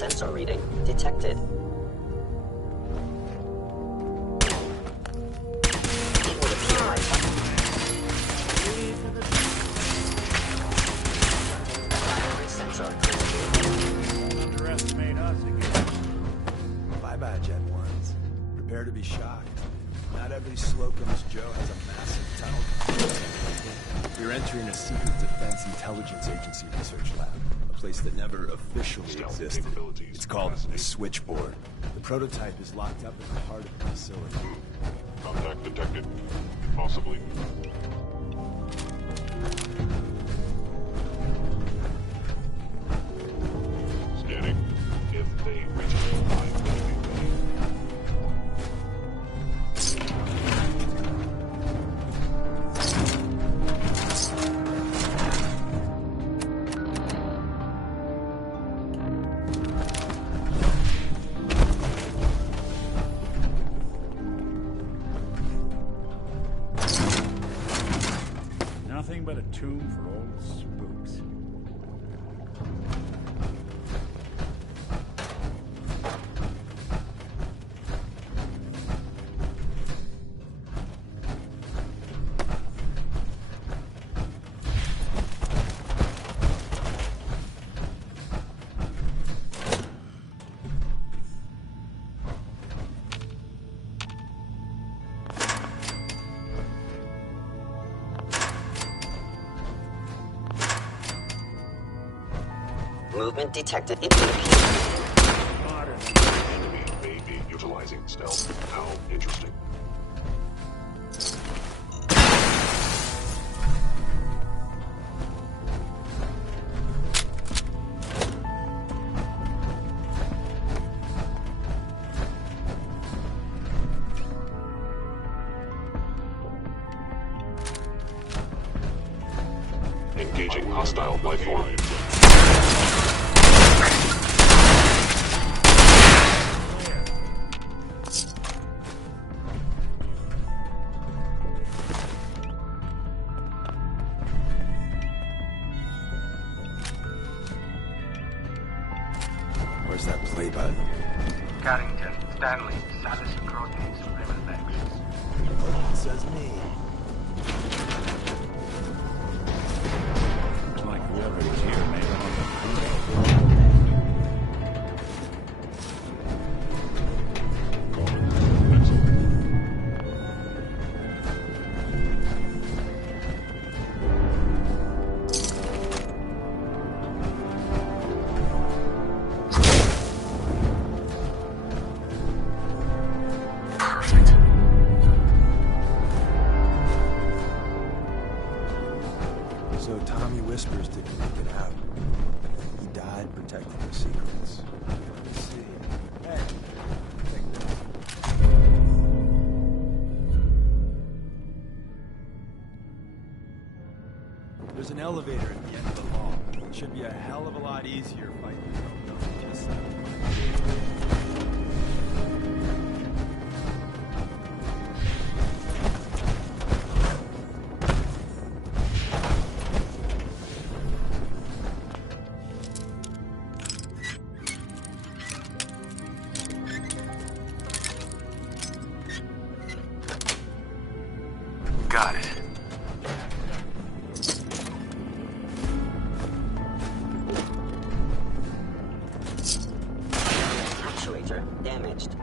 sensor reading detected. It would appear like primary sensor. Underestimate us again. Bye-bye, Jet Ones. Prepare to be shocked. Not every Slocum's Joe has a massive tunnel. You're entering a secret Defense Intelligence Agency research lab. A place that never officially existed. It's called the Switchboard. The prototype is locked up in the heart of the facility. Contact detected. Possibly. Scanning. If they reach it, I'm going to be ready. Nothing but a tomb for old spooks. Movement detected. It would appear. Enemy may be utilizing stealth. How interesting. Engaging hostile life form. Where's that play button? Carrington, Stanley, Salis, Crotty, Supreme Effects. Says me. Looks like whoever was here made it on the So Tommy Whispers didn't make it out. He died protecting the secrets. Let's see. Hey, take this. There's an elevator at the end of the hall. It should be a hell of a lot easier fighting the this side. Got it. Actuator damaged.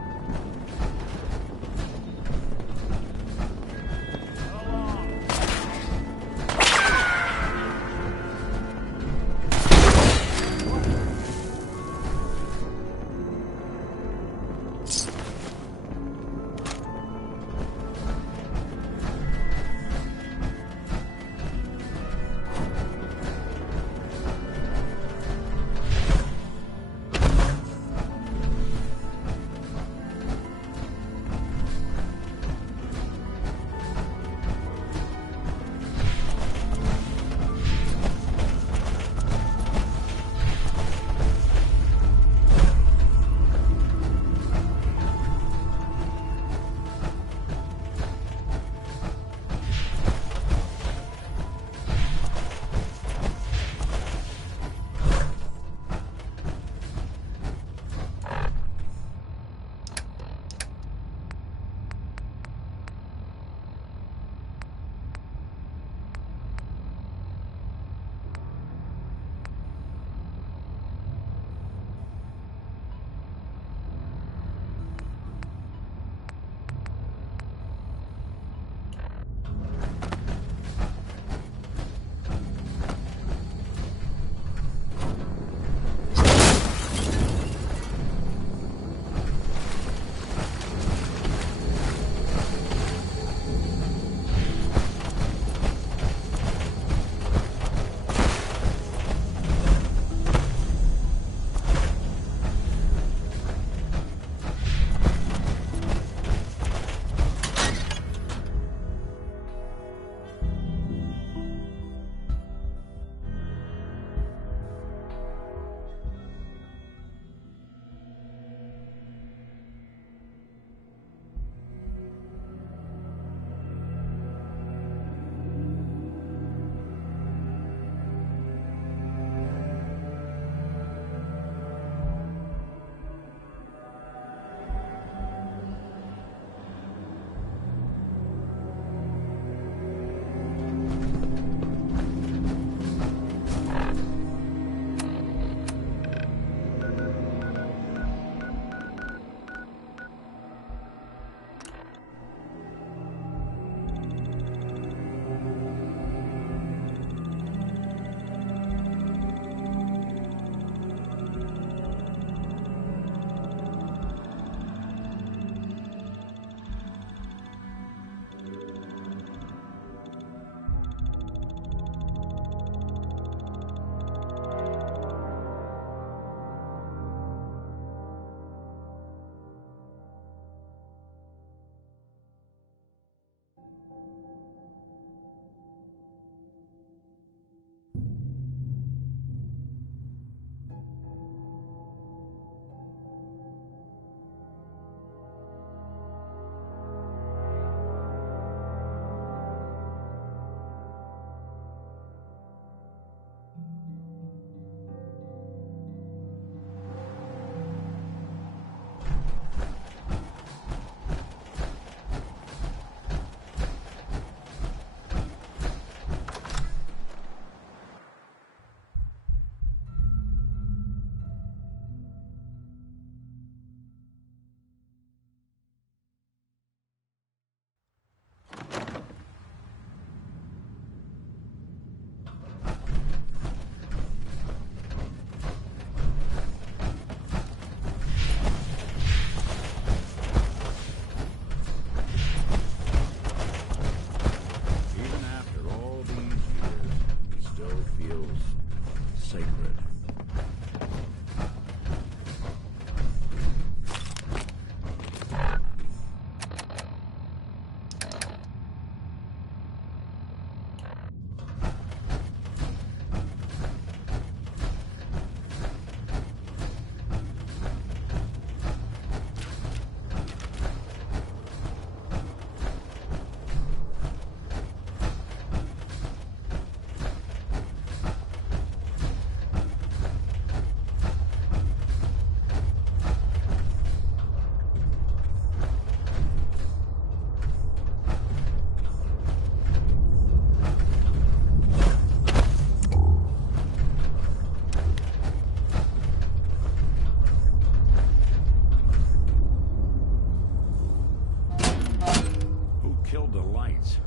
killed the lights.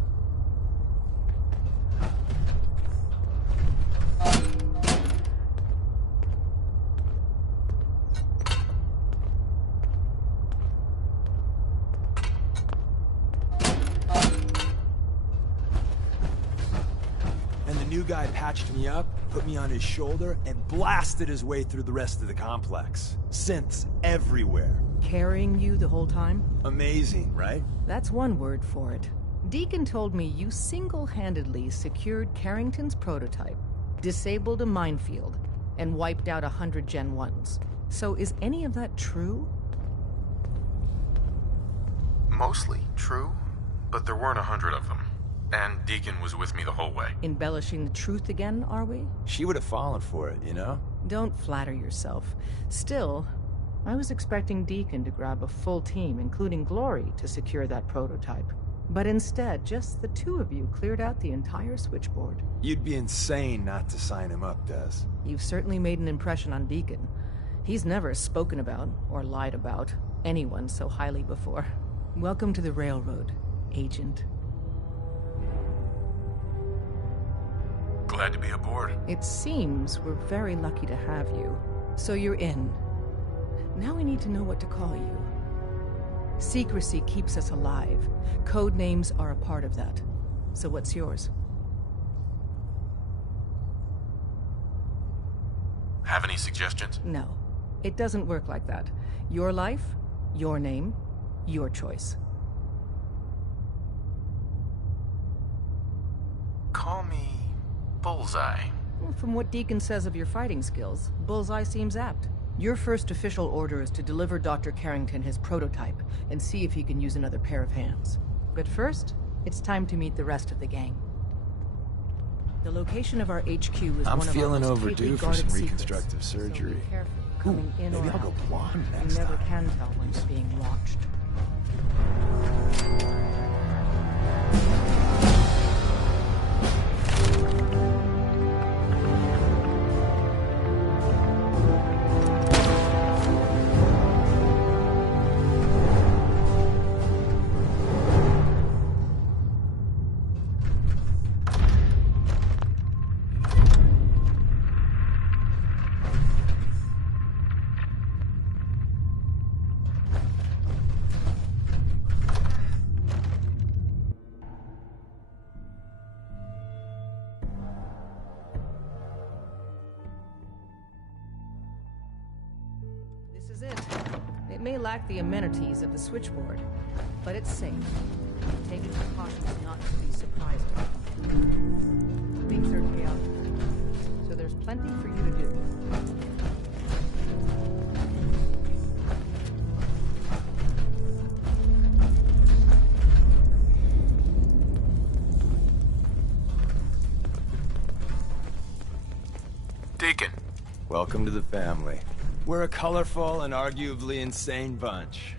And the new guy patched me up, put me on his shoulder, and blasted his way through the rest of the complex. Synths everywhere. Carrying you the whole time? Amazing, right? That's one word for it. Deacon told me you single-handedly secured Carrington's prototype, disabled a minefield, and wiped out 100 Gen 1s. So is any of that true? Mostly true, but there weren't 100 of them. And Deacon was with me the whole way. Embellishing the truth again, are we? She would have fallen for it, you know? Don't flatter yourself. Still, I was expecting Deacon to grab a full team, including Glory, to secure that prototype. But instead, just the two of you cleared out the entire switchboard. You'd be insane not to sign him up, Des. You've certainly made an impression on Deacon. He's never spoken about, or lied about, anyone so highly before. Welcome to the Railroad, Agent. Glad to be aboard. It seems we're very lucky to have you. So you're in. Now we need to know what to call you. Secrecy keeps us alive. Code names are a part of that. So what's yours? Have any suggestions? No. It doesn't work like that. Your life, your name, your choice. Call me Bullseye. Well, from what Deacon says of your fighting skills, Bullseye seems apt. Your first official order is to deliver Dr. Carrington his prototype and see if he can use another pair of hands. But first, it's time to meet the rest of the gang. The location of our HQ is I'm one of feeling our most overdue tightly for guarded some secrets. reconstructive surgery. So be careful coming in maybe or I'll go out. blonde next You never time. can tell when you're being watched. This is it. It may lack the amenities of the switchboard, but it's safe. Take it precautions not to be surprised by. Things are chaotic, so there's plenty for you to do. Deacon. Welcome to the family. We're a colorful and arguably insane bunch.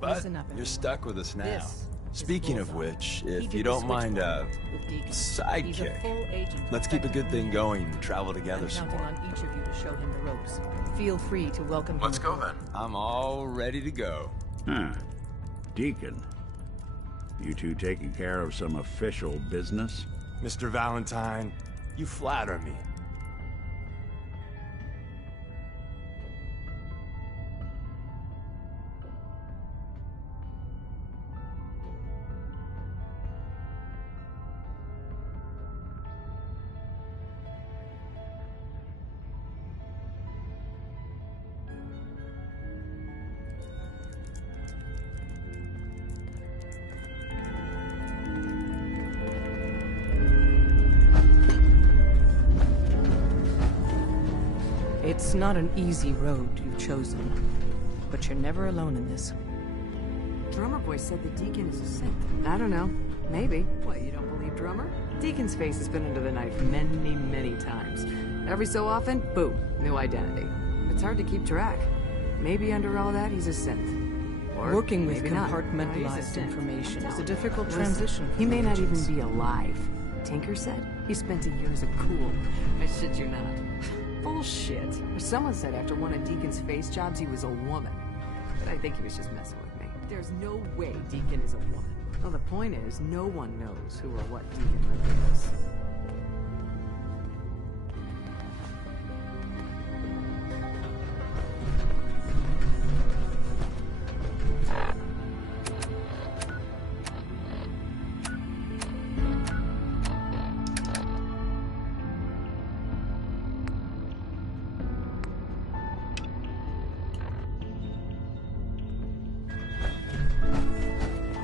But Listen up, you're stuck with us now. This is Speaking of Bullseye. which, He if did you the don't mind a switchboard with Deacon. He's a sidekick, full agent let's keep a good thing going and travel together I'm some counting more. on each of you to show him the ropes. Feel free to welcome him. Let's go then. I'm all ready to go. Huh. Deacon. You two taking care of some official business? Mr. Valentine, you flatter me. It's not an easy road you've chosen, but you're never alone in this. Drummer Boy said the Deacon is a synth. I don't know. Maybe. What, you don't believe Drummer? Deacon's face has been under the knife many, many times. Every so often, boom, new identity. It's hard to keep track. Maybe under all that, he's a synth. Or Working with maybe not. compartmentalized He's a synth. information is a difficult Listen, transition. He for may not even agents. be alive. Tinker said he spent a year as a cool. I shit you not. Bullshit. Or someone said after one of Deacon's face jobs he was a woman. But I think he was just messing with me. There's no way Deacon is a woman. Well, the point is, no one knows who or what Deacon really is.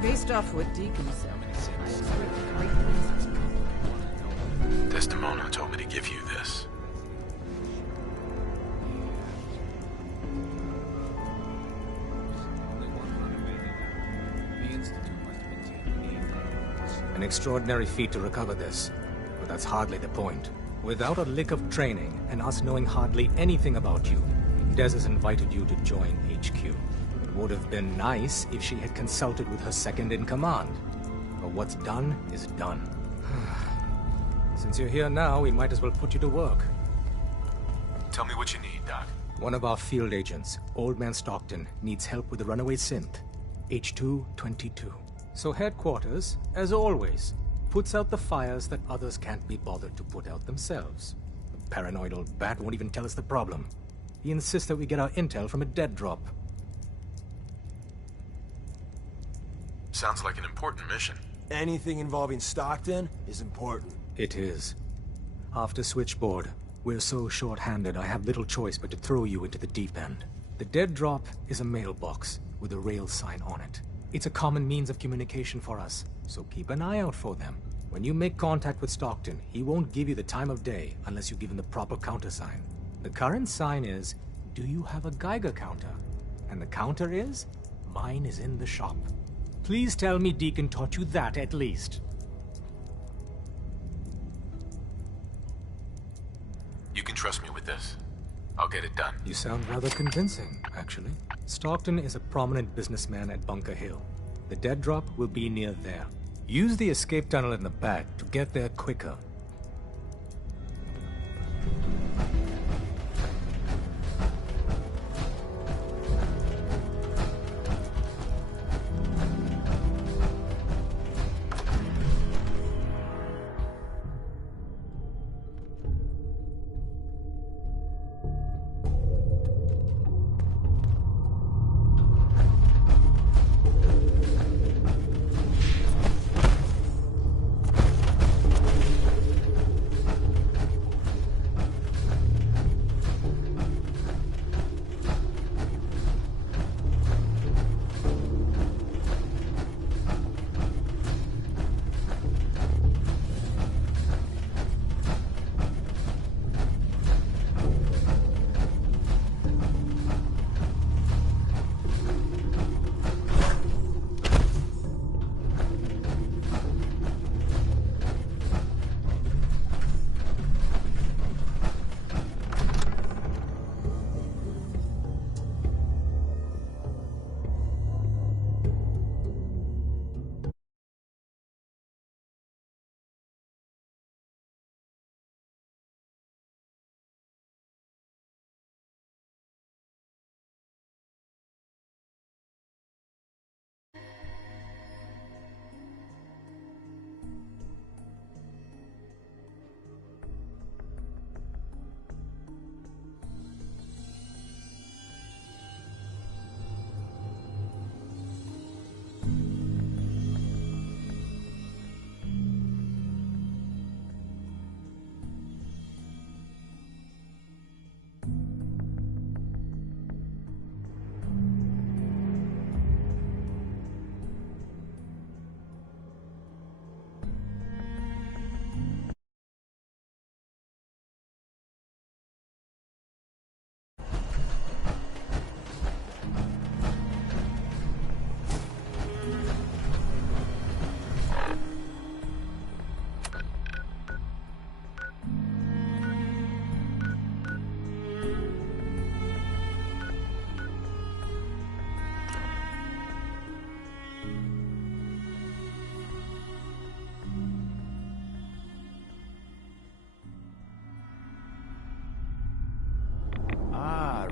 Based off what Deacon said, I expect great things. Desdemona told me to give you this. An extraordinary feat to recover this, but that's hardly the point. Without a lick of training, and us knowing hardly anything about you, Des has invited you to join HQ. It would have been nice if she had consulted with her second-in-command. But what's done is done. Since you're here now, we might as well put you to work. Tell me what you need, Doc. One of our field agents, Old Man Stockton, needs help with the runaway synth. H222. So headquarters, as always, puts out the fires that others can't be bothered to put out themselves. The paranoid old bat won't even tell us the problem. He insists that we get our intel from a dead drop. Sounds like an important mission. Anything involving Stockton is important. It is. After Switchboard, we're so short-handed I have little choice but to throw you into the deep end. The dead drop is a mailbox with a rail sign on it. It's a common means of communication for us, so keep an eye out for them. When you make contact with Stockton, he won't give you the time of day unless you give him the proper countersign. The current sign is, do you have a Geiger counter? And the counter is, mine is in the shop. Please tell me Deacon taught you that at least. You can trust me with this. I'll get it done. You sound rather convincing, actually. Stockton is a prominent businessman at Bunker Hill. The dead drop will be near there. Use the escape tunnel in the back to get there quicker.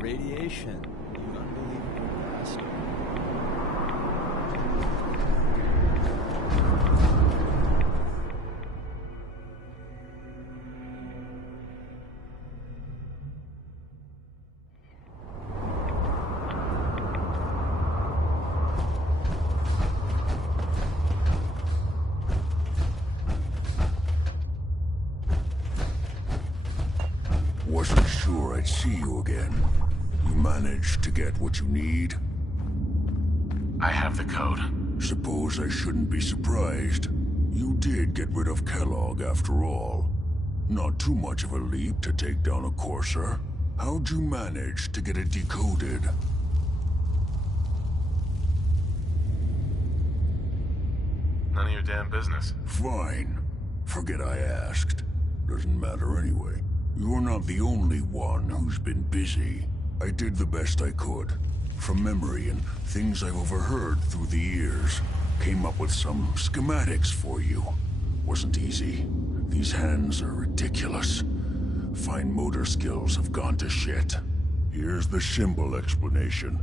Radiation. You unbelievable bastard. sure I'd see you again. You managed to get what you need? I have the code. Suppose I shouldn't be surprised. You did get rid of Kellogg after all. Not too much of a leap to take down a Courser. How'd you manage to get it decoded? None of your damn business. Fine. Forget I asked. Doesn't matter anyway. You're not the only one who's been busy. I did the best I could. From memory and things I've overheard through the years. Came up with some schematics for you. Wasn't easy. These hands are ridiculous. Fine motor skills have gone to shit. Here's the simple explanation.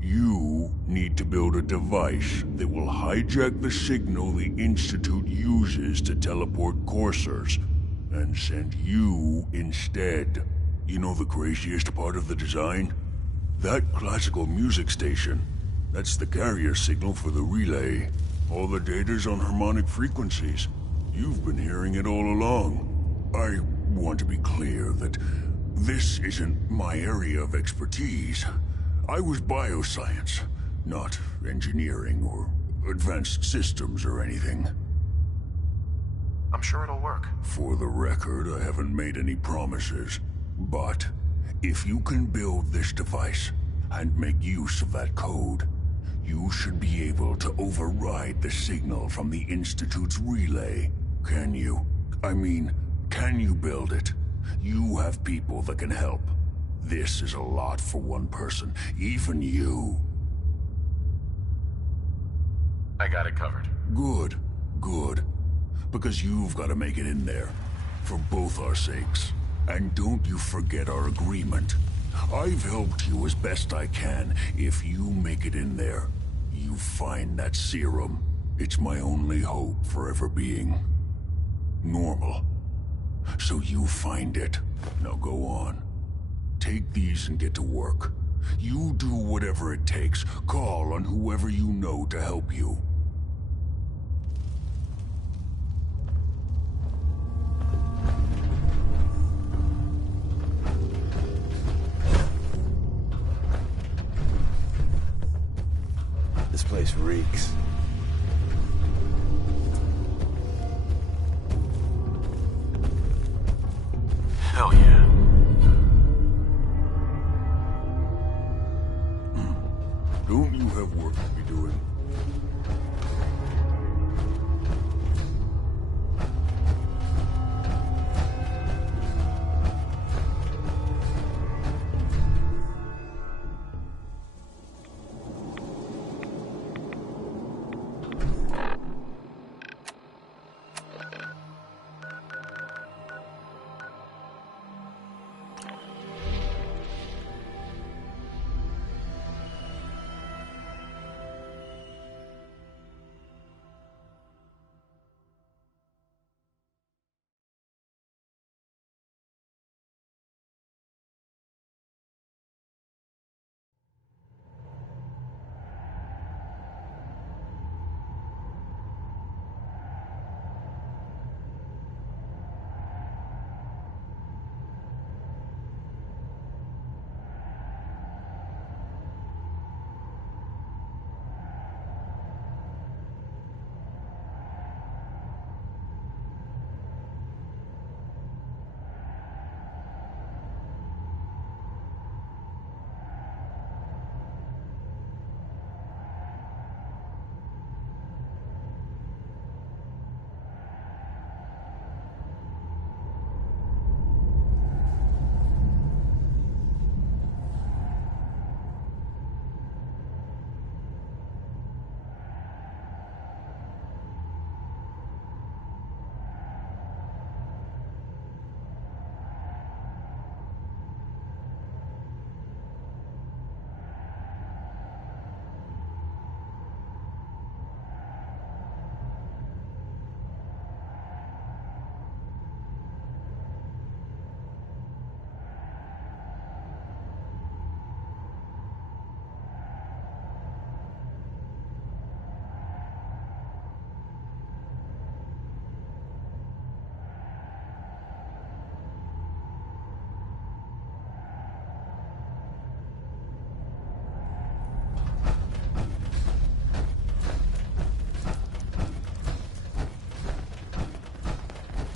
You need to build a device that will hijack the signal the Institute uses to teleport coursers, and send you instead. You know the craziest part of the design? That classical music station. That's the carrier signal for the relay. All the data's on harmonic frequencies. You've been hearing it all along. I want to be clear that this isn't my area of expertise. I was bioscience, not engineering or advanced systems or anything. I'm sure it'll work. For the record, I haven't made any promises. But if you can build this device and make use of that code, you should be able to override the signal from the Institute's relay. Can you? I mean, can you build it? You have people that can help. This is a lot for one person, even you. I got it covered. Good, good. Because you've got to make it in there. For both our sakes. And don't you forget our agreement. I've helped you as best I can. If you make it in there, you find that serum. It's my only hope for ever being normal. So you find it. Now go on. Take these and get to work. You do whatever it takes. Call on whoever you know to help you. This place reeks. Hell yeah. Don't you have work to be doing?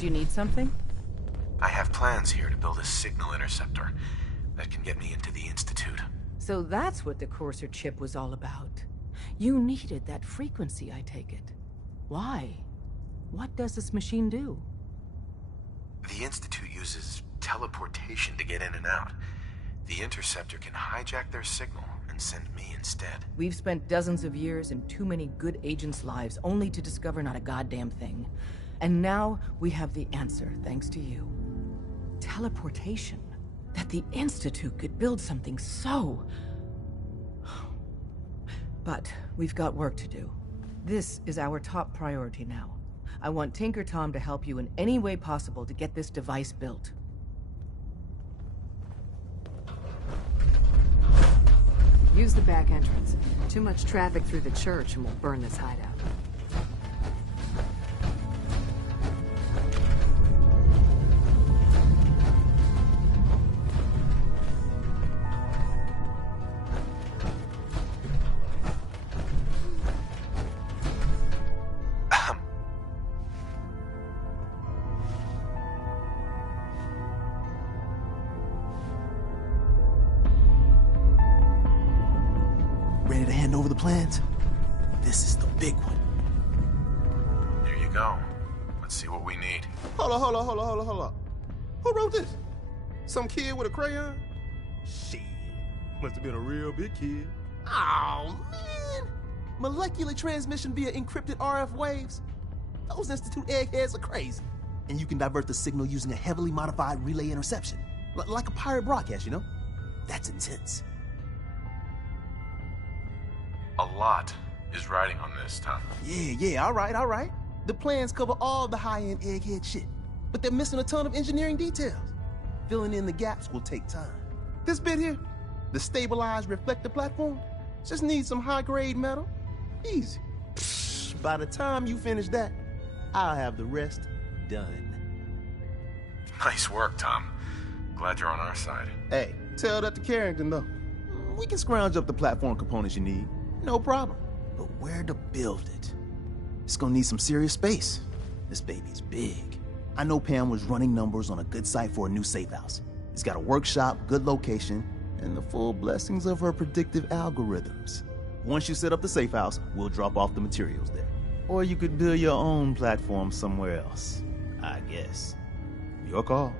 Do you need something? I have plans here to build a signal interceptor that can get me into the Institute. So that's what the Courser chip was all about. You needed that frequency, I take it. Why? What does this machine do? The Institute uses teleportation to get in and out. The interceptor can hijack their signal and send me instead. We've spent dozens of years and too many good agents' lives only to discover not a goddamn thing. And now we have the answer, thanks to you. Teleportation. That the Institute could build something so... But we've got work to do. This is our top priority now. I want Tinker Tom to help you in any way possible to get this device built. Use the back entrance. Too much traffic through the church and we'll burn this hideout. Ready to hand over the plans? This is the big one. Here you go. Let's see what we need. Hold on. Who wrote this? Some kid with a crayon? Shit. Must have been a real big kid. Oh, man. Molecular transmission via encrypted RF waves? Those Institute eggheads are crazy. And you can divert the signal using a heavily modified relay interception. Like a pirate broadcast, you know? That's intense. A lot is riding on this, Tom. Yeah, all right. The plans cover all the high-end egghead shit, but they're missing a ton of engineering details. Filling in the gaps will take time. This bit here, the stabilized reflector platform, just needs some high-grade metal. Easy. Psh, by the time you finish that, I'll have the rest done. Nice work, Tom. Glad you're on our side. Hey, tell that to Carrington, though. We can scrounge up the platform components you need. No problem. But where to build it? It's gonna need some serious space. This baby's big. I know Pam was running numbers on a good site for a new safe house. It's got a workshop, good location, and the full blessings of her predictive algorithms. Once you set up the safe house, we'll drop off the materials there. Or you could build your own platform somewhere else, I guess. Your call.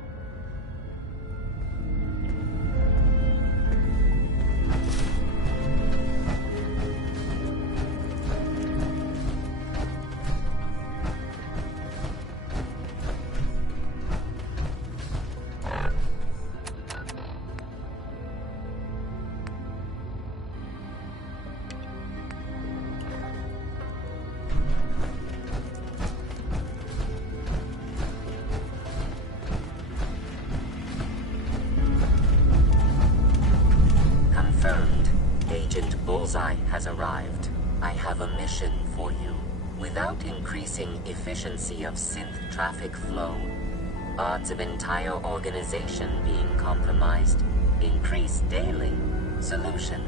Bullseye has arrived. I have a mission for you. Without increasing efficiency of synth traffic flow, odds of entire organization being compromised increase daily. Solution: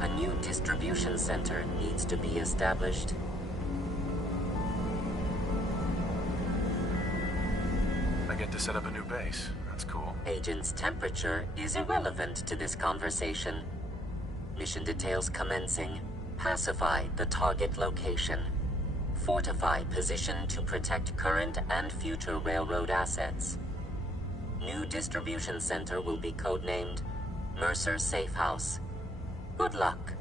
a new distribution center needs to be established. I get to set up a new base. That's cool. Agent's temperature is irrelevant to this conversation. Mission details commencing. Pacify the target location. Fortify position to protect current and future railroad assets. New distribution center will be codenamed Mercer Safe House. Good luck.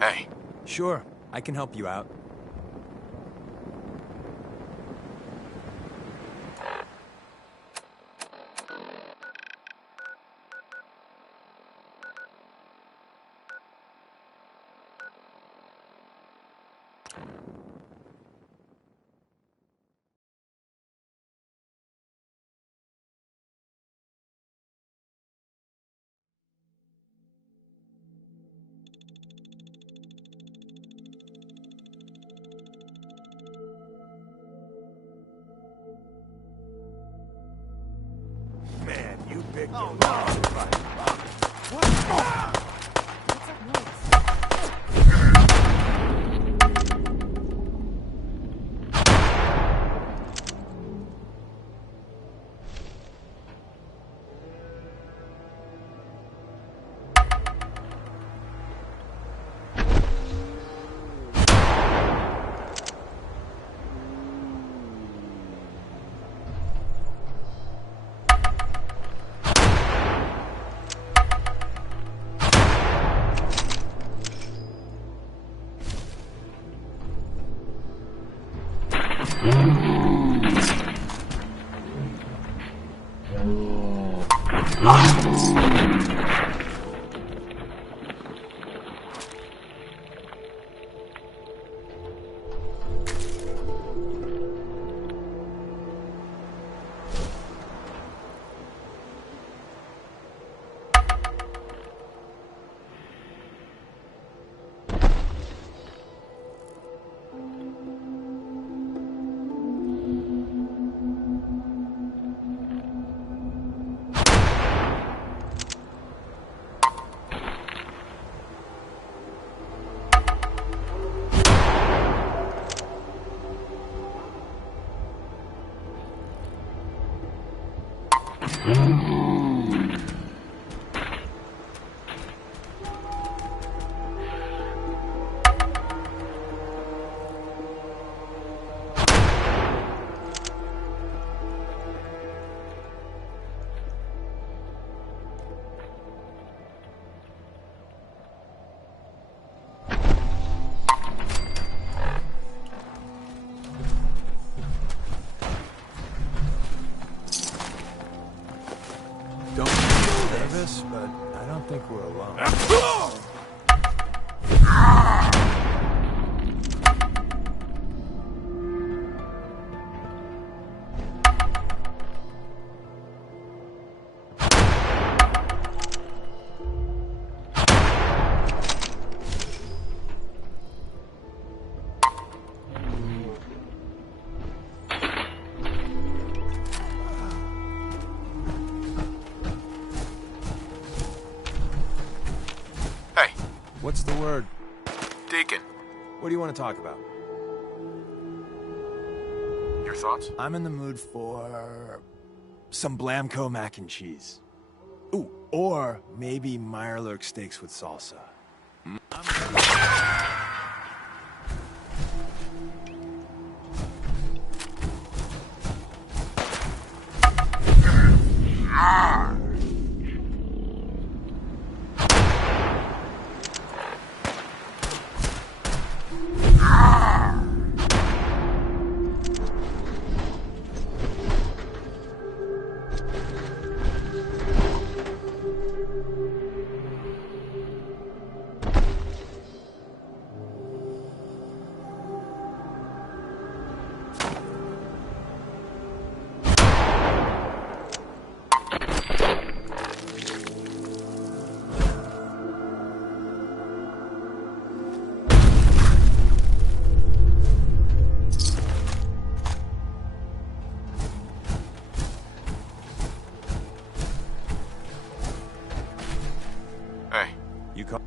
Hey. Sure, I can help you out. Man, you picked Oh, the no. wrong fight. Don't be nervous, but I don't think we're alone. Hey. What's the word? Deacon. What do you want to talk about? Your thoughts? I'm in the mood for some Blamco mac and cheese. Ooh, or maybe Meyerlurk steaks with salsa.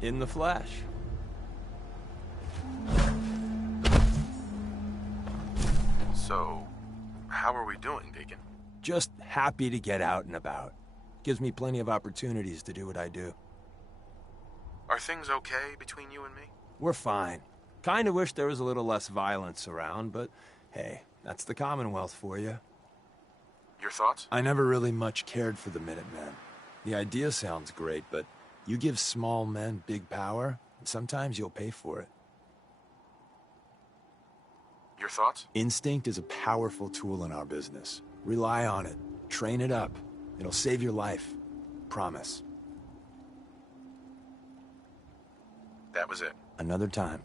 In the flesh. So, how are we doing, Deacon? Just happy to get out and about. Gives me plenty of opportunities to do what I do. Are things okay between you and me? We're fine. Kinda wish there was a little less violence around, but hey, that's the Commonwealth for you. Your thoughts? I never really much cared for the Minutemen. The idea sounds great, but you give small men big power, and sometimes you'll pay for it. Your thoughts? Instinct is a powerful tool in our business. Rely on it. Train it up. It'll save your life. Promise. That was it. Another time.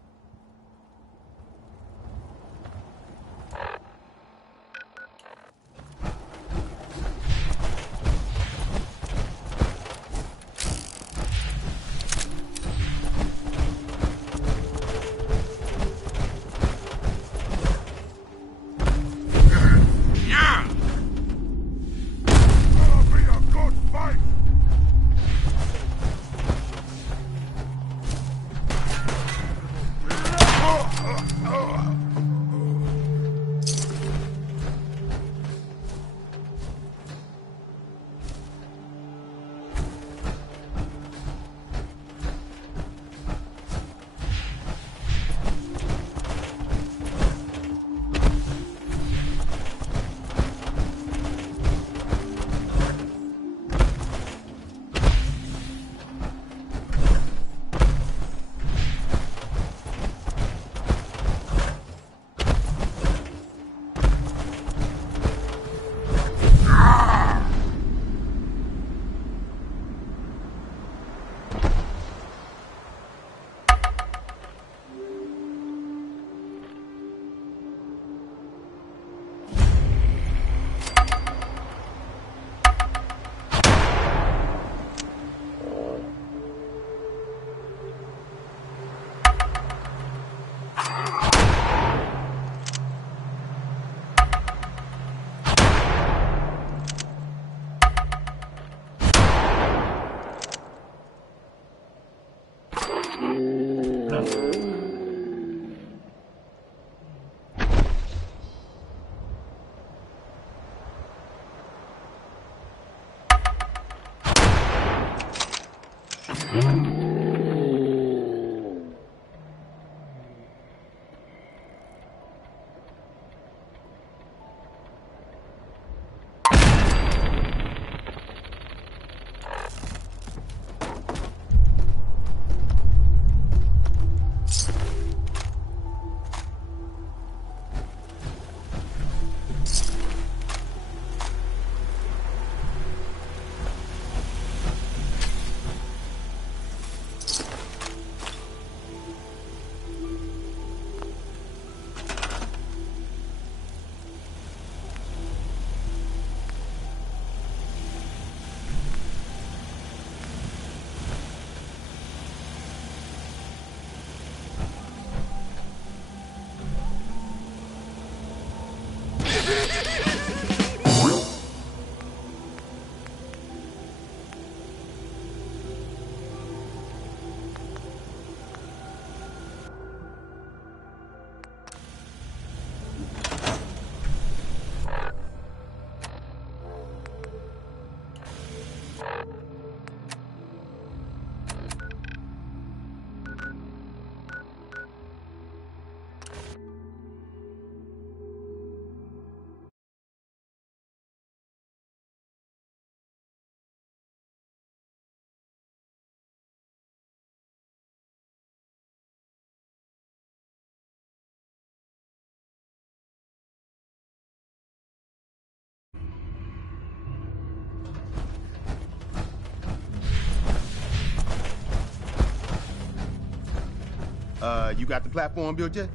You got the platform built yet?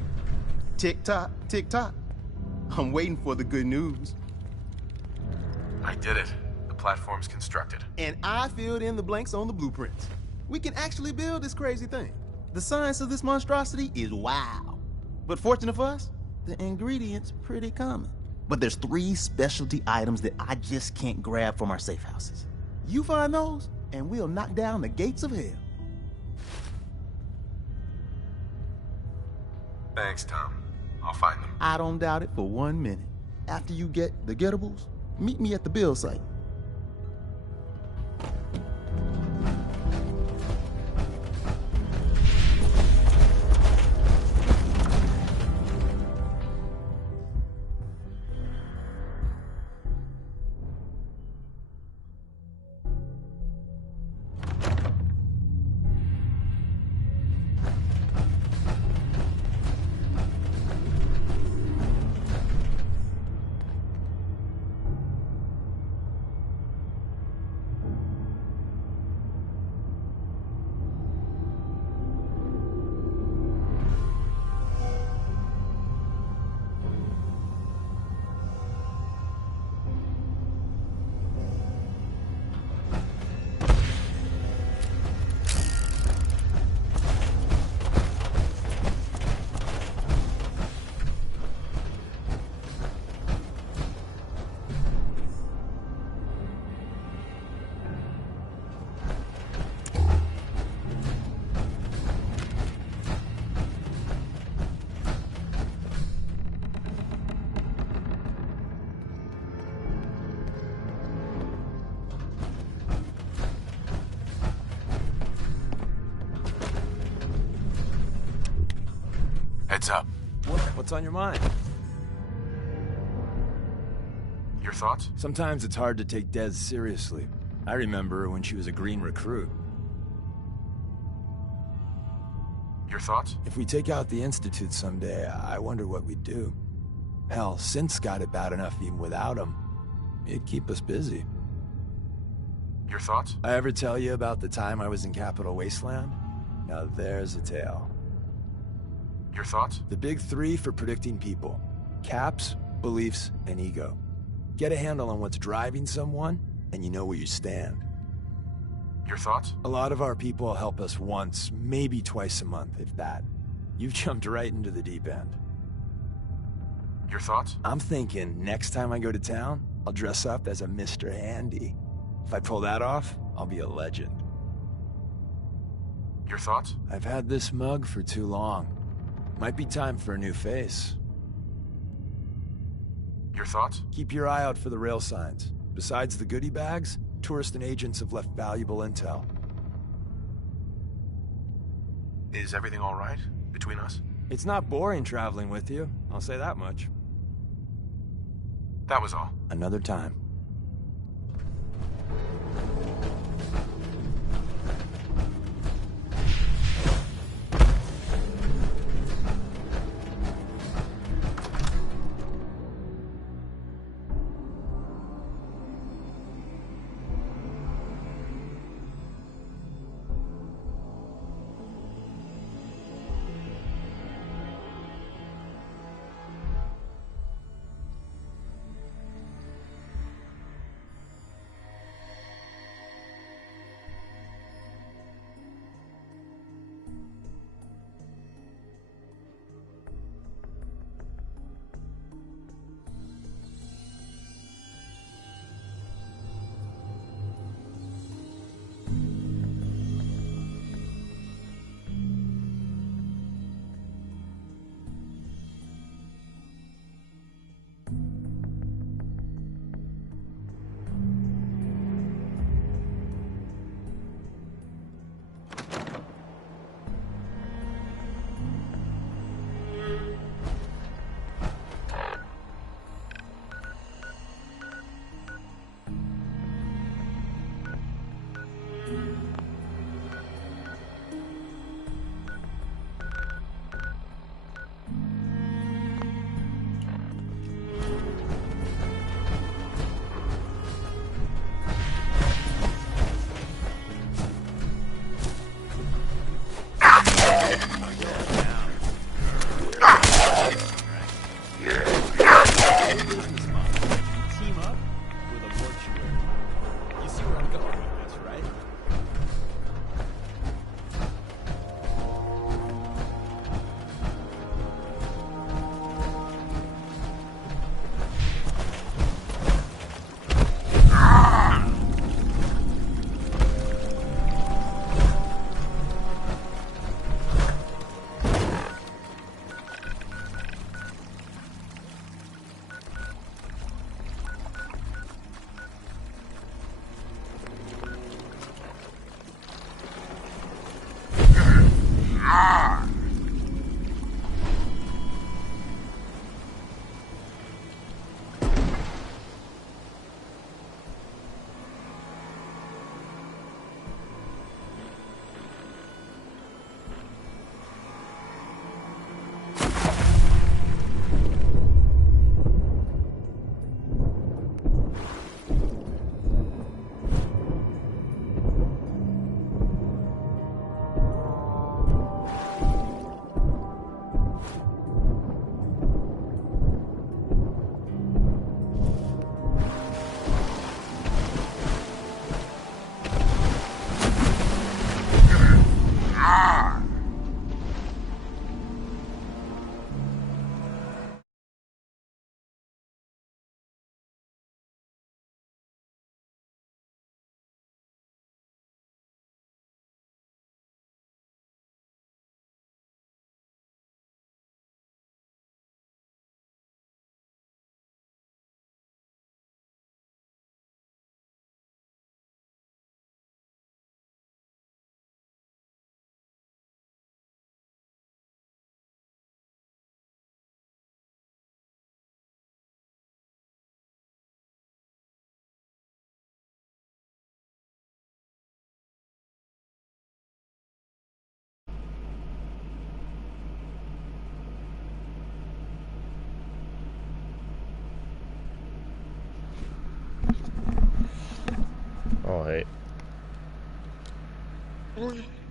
Tick-tock, tick-tock. I'm waiting for the good news. I did it. The platform's constructed. And I filled in the blanks on the blueprints. We can actually build this crazy thing. The science of this monstrosity is wow. But fortunate for us, the ingredients pretty common. But there's 3 specialty items that I just can't grab from our safe houses. You find those, and we'll knock down the gates of hell. Thanks, Tom. I'll find them. I don't doubt it for 1 minute. After you get the getables, meet me at the build site. Heads up. What's on your mind? Your thoughts? Sometimes it's hard to take Des seriously. I remember her when she was a green recruit. Your thoughts? If we take out the Institute someday, I wonder what we'd do. Hell, Synth's got it bad enough even without him. It'd keep us busy. Your thoughts? I ever tell you about the time I was in Capital Wasteland? Now there's a tale. Your thoughts? The big 3 for predicting people. Caps, beliefs, and ego. Get a handle on what's driving someone, and you know where you stand. Your thoughts? A lot of our people help us once, maybe twice a month, if that. You've jumped right into the deep end. Your thoughts? I'm thinking next time I go to town, I'll dress up as a Mr. Handy. If I pull that off, I'll be a legend. Your thoughts? I've had this mug for too long. Might be time for a new face. Your thoughts? Keep your eye out for the rail signs. Besides the goodie bags, tourists and agents have left valuable intel. Is everything all right between us? It's not boring traveling with you, I'll say that much. That was all. Another time.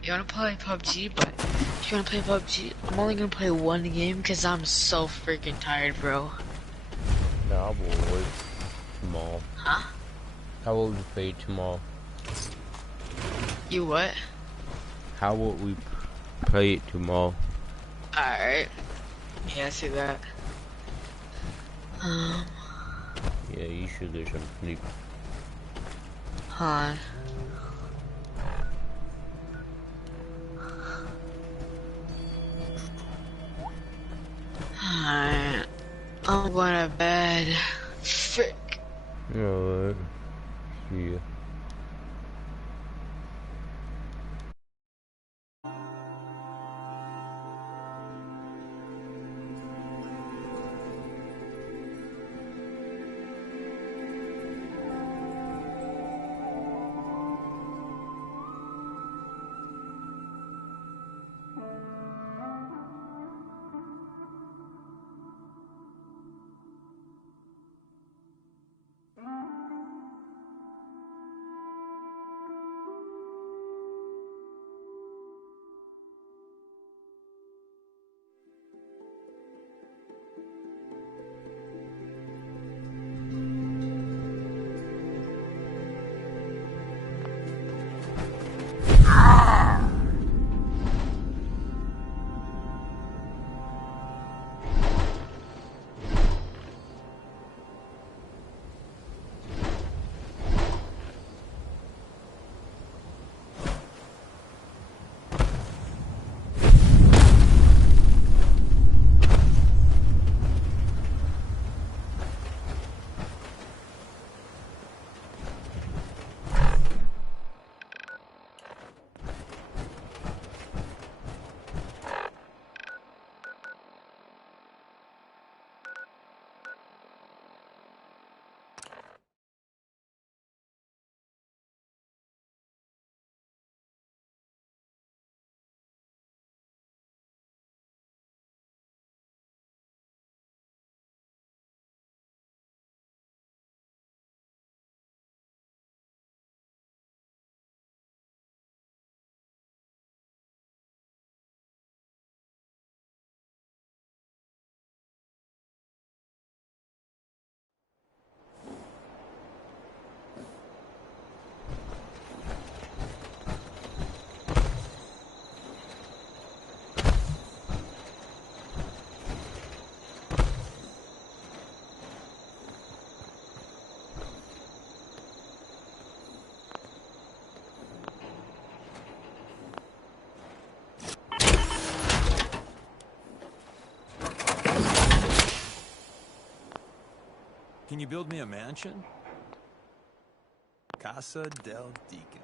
You wanna play PUBG, but if you wanna play PUBG, I'm only gonna play one game because I'm so freaking tired, bro. Nah, we'll wait tomorrow. Huh? How will we play tomorrow? You what? How will we play it tomorrow? Alright. Yeah, I see that. Yeah, you should get some sleep. Huh. Alright. I'm going to bed. Frick. Alright. See ya. Can you build me a mansion? Casa del Deacon.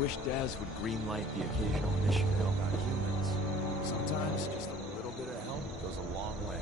wish Daz would greenlight the occasional mission to help out humans. Sometimes just a little bit of help goes a long way.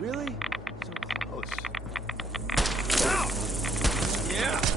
Really? So close. Ow! Yeah!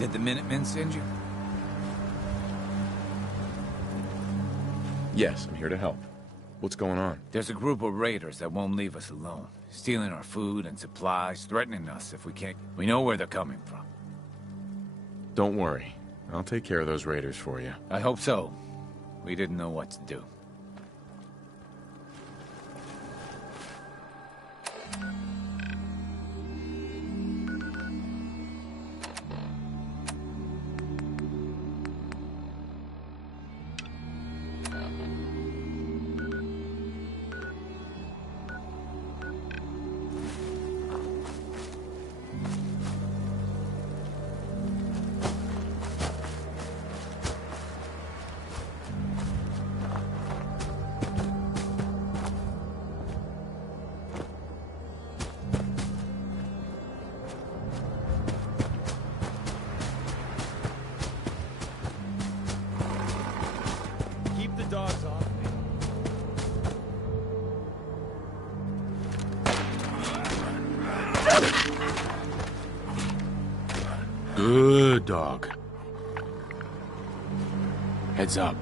Did the Minutemen send you? Yes, I'm here to help. What's going on? There's a group of raiders that won't leave us alone. Stealing our food and supplies, threatening us if we can't... We know where they're coming from. Don't worry. I'll take care of those raiders for you. I hope so. We didn't know what to do. dog. Heads up.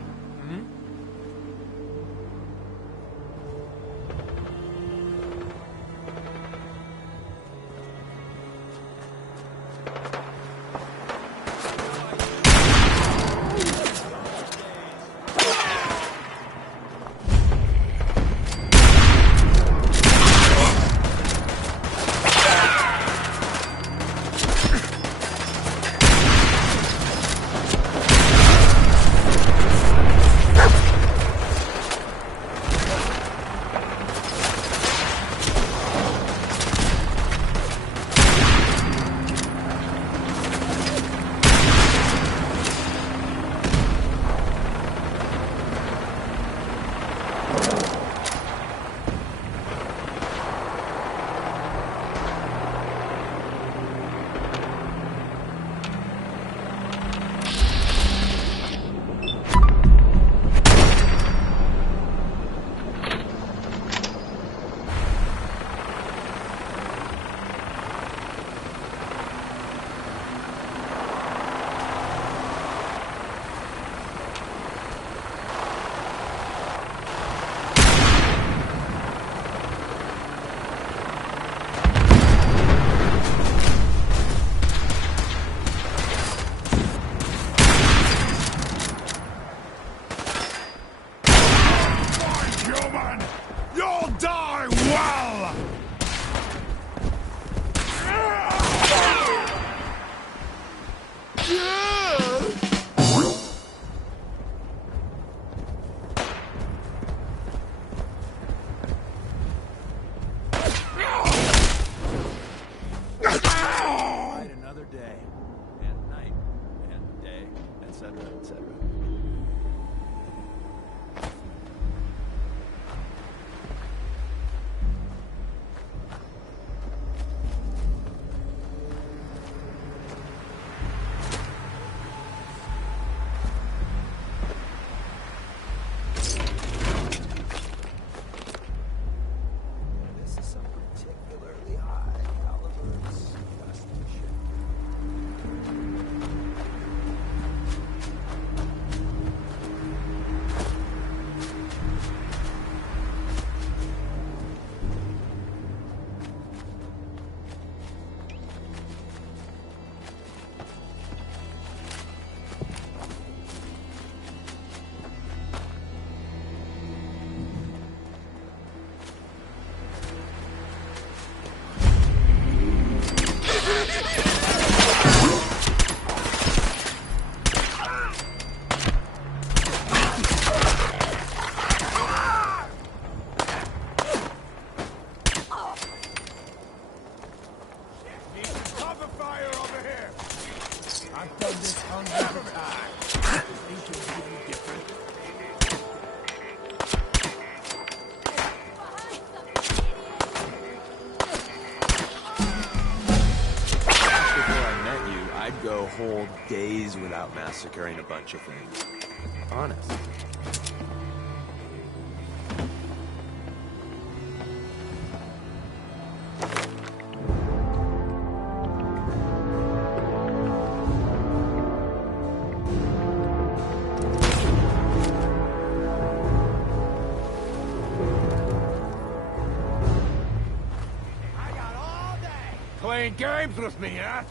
Whole days without massacring a bunch of things. Honest. Playing games with me, huh?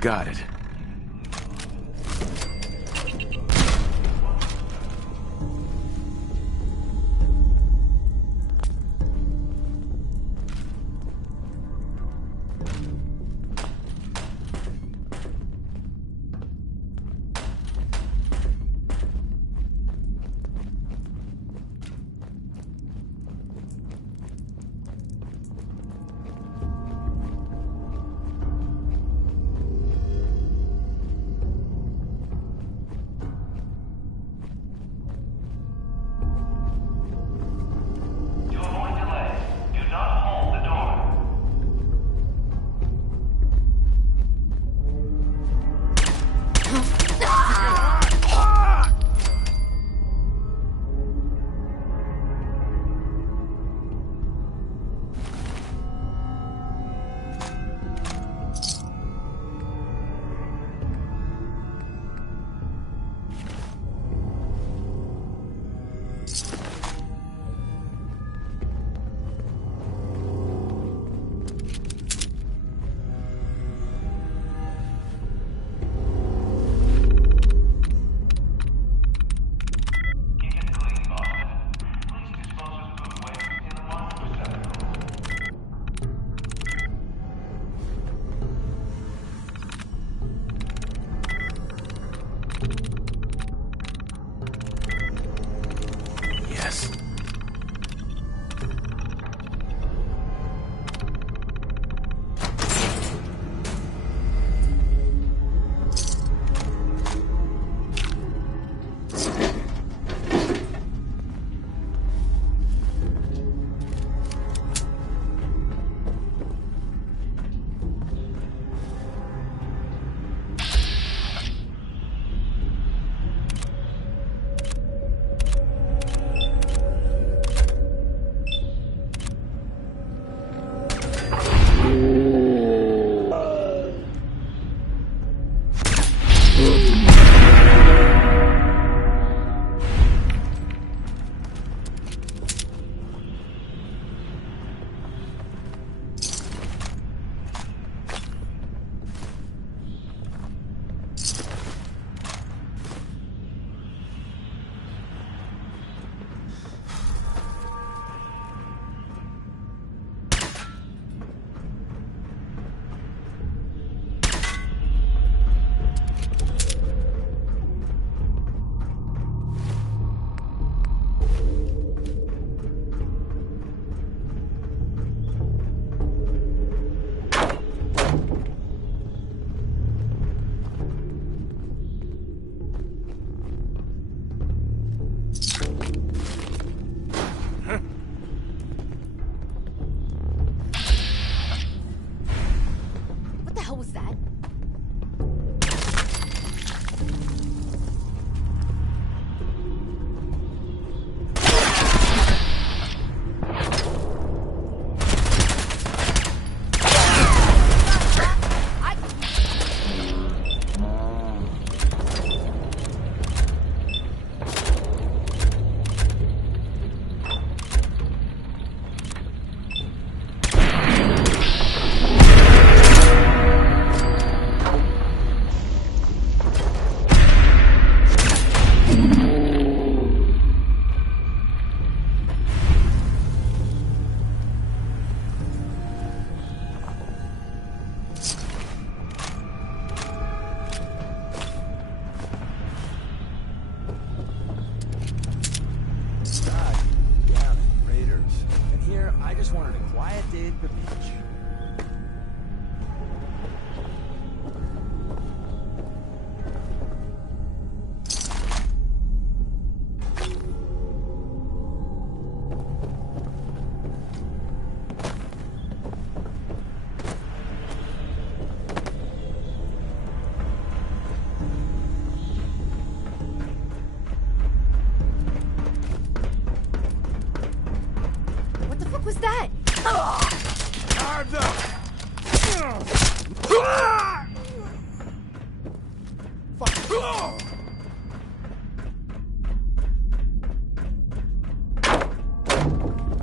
Got it.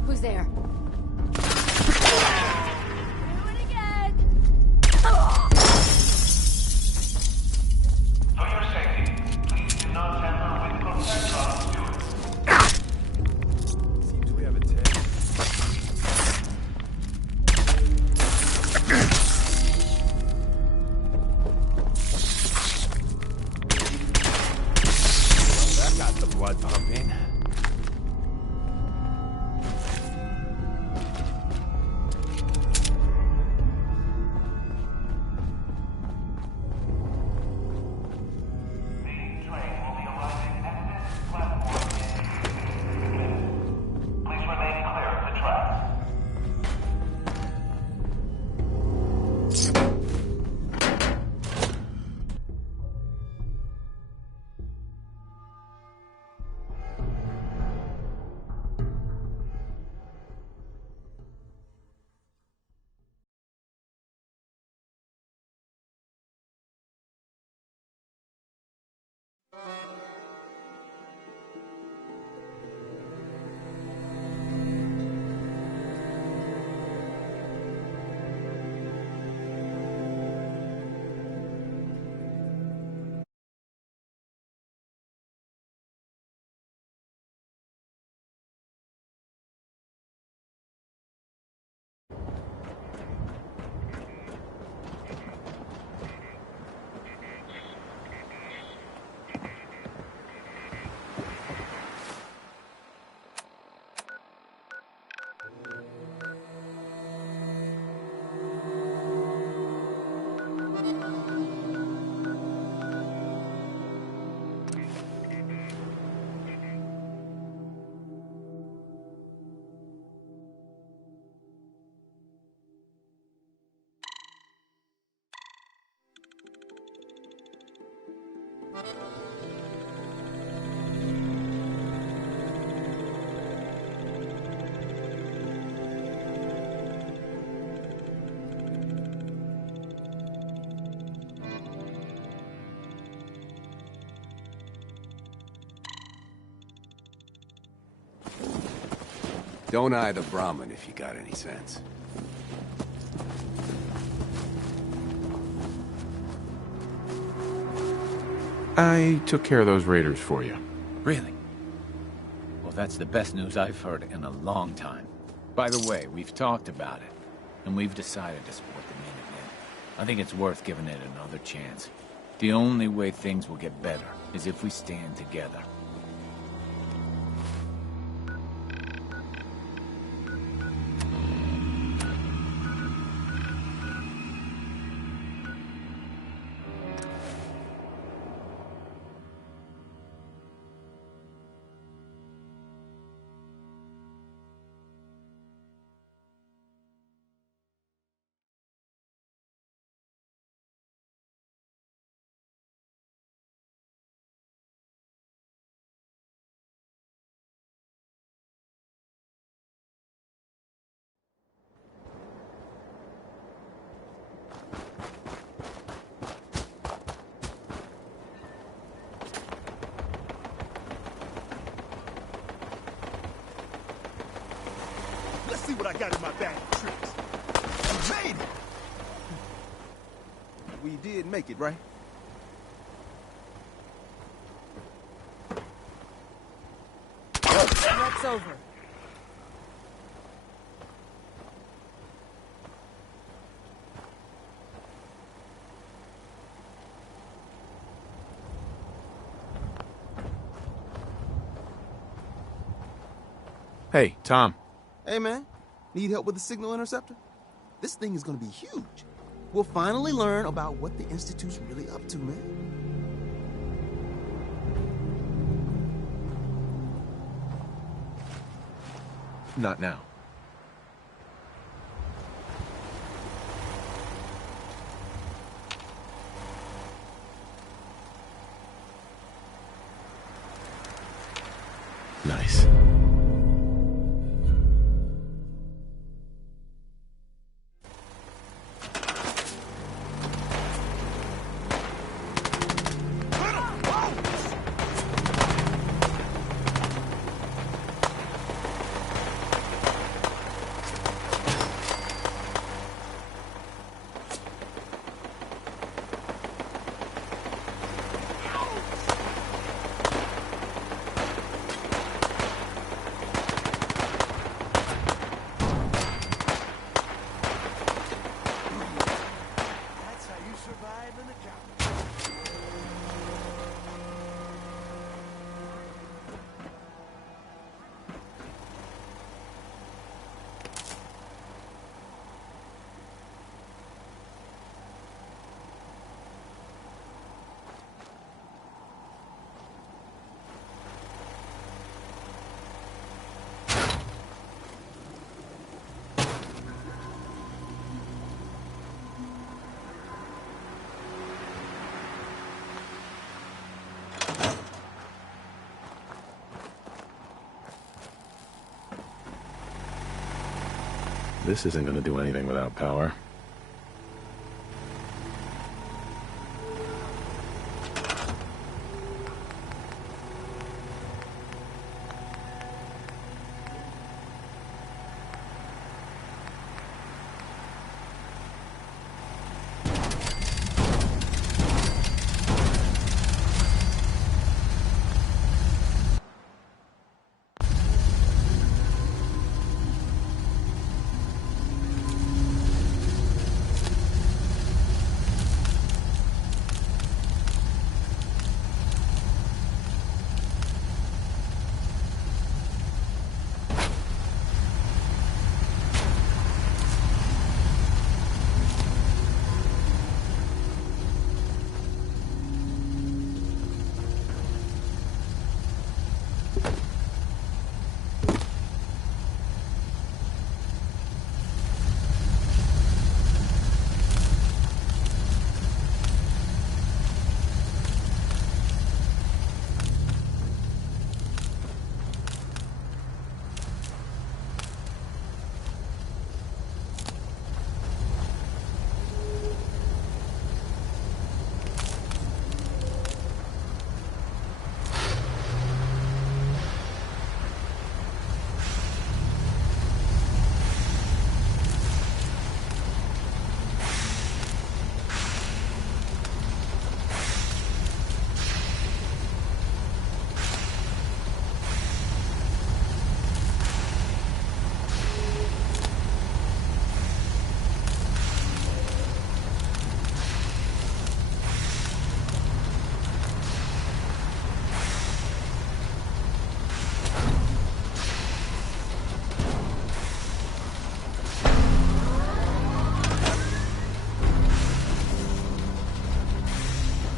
Who's there? What, pumping? Don't eye the Brahmin if you got any sense. I took care of those raiders for you. Really? Well, that's the best news I've heard in a long time. By the way, we've talked about it, and we've decided to support the Minutemen. I think it's worth giving it another chance. The only way things will get better is if we stand together. Let's see what I got in my bag of tricks. I made it! We did make it, right? That's over. Hey, Tom. Hey, man. Need help with the signal interceptor? This thing is gonna be huge. We'll finally learn about what the Institute's really up to, man. Not now. Nice. This isn't gonna do anything without power.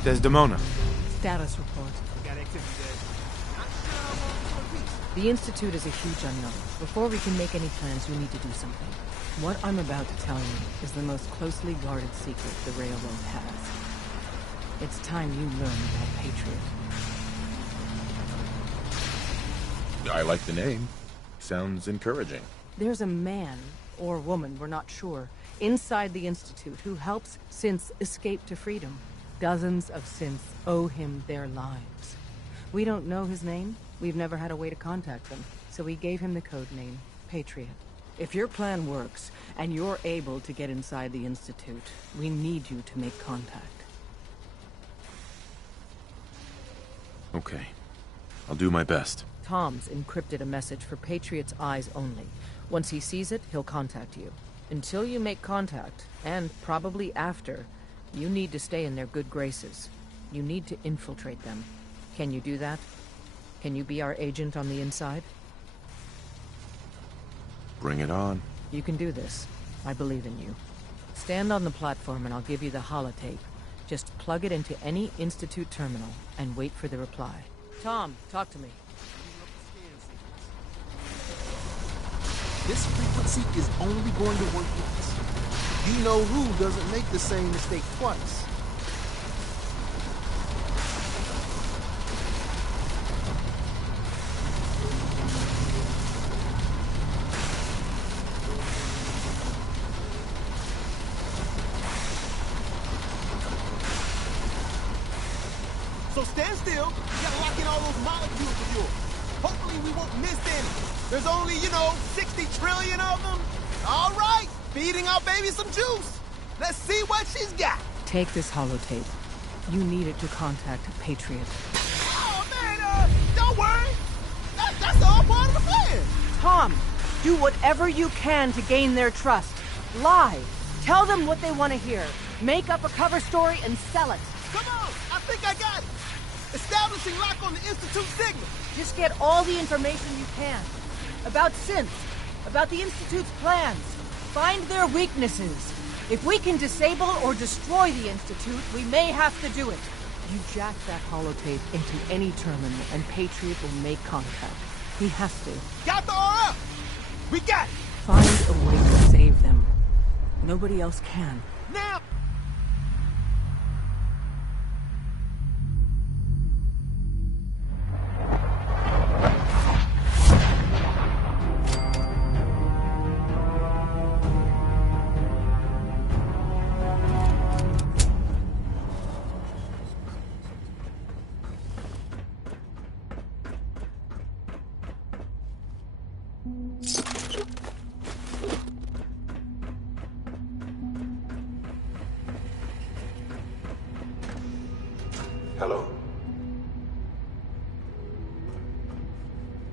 Desdemona. Status report. The Institute is a huge unknown. Before we can make any plans, we need to do something. What I'm about to tell you is the most closely guarded secret the Railroad has. It's time you learn about Patriot. I like the name. Sounds encouraging. There's a man, or woman, we're not sure, inside the Institute who helps synths escape to freedom. Dozens of synths owe him their lives. We don't know his name. We've never had a way to contact him, so we gave him the code name, Patriot. If your plan works, and you're able to get inside the Institute, we need you to make contact. Okay. I'll do my best. Tom's encrypted a message for Patriot's eyes only. Once he sees it, he'll contact you. Until you make contact, and probably after, you need to stay in their good graces. You need to infiltrate them. Can you do that? Can you be our agent on the inside? Bring it on. You can do this. I believe in you. Stand on the platform and I'll give you the holotape. Just plug it into any Institute terminal and wait for the reply. Tom, talk to me. This frequency is only going to work once. You know who doesn't make the same mistake twice. So stand still. You gotta lock in all those molecules of yours. Hopefully we won't miss any. There's only, 60 trillion of them. All right, feeding our baby some juice. Let's see what she's got. Take this holotape. You need it to contact Patriot. Oh, man, don't worry. That's all part of the plan. Tom, do whatever you can to gain their trust. Lie. Tell them what they want to hear. Make up a cover story and sell it. Come on, I think I got it. Establishing lock on the Institute signal. Just get all the information you can. About synths. About the Institute's plans. Find their weaknesses. If we can disable or destroy the Institute, we may have to do it. You jack that holotape into any terminal and Patriot will make contact. He has to. Got the RF! We got it! Find a way to save them. Nobody else can. Now!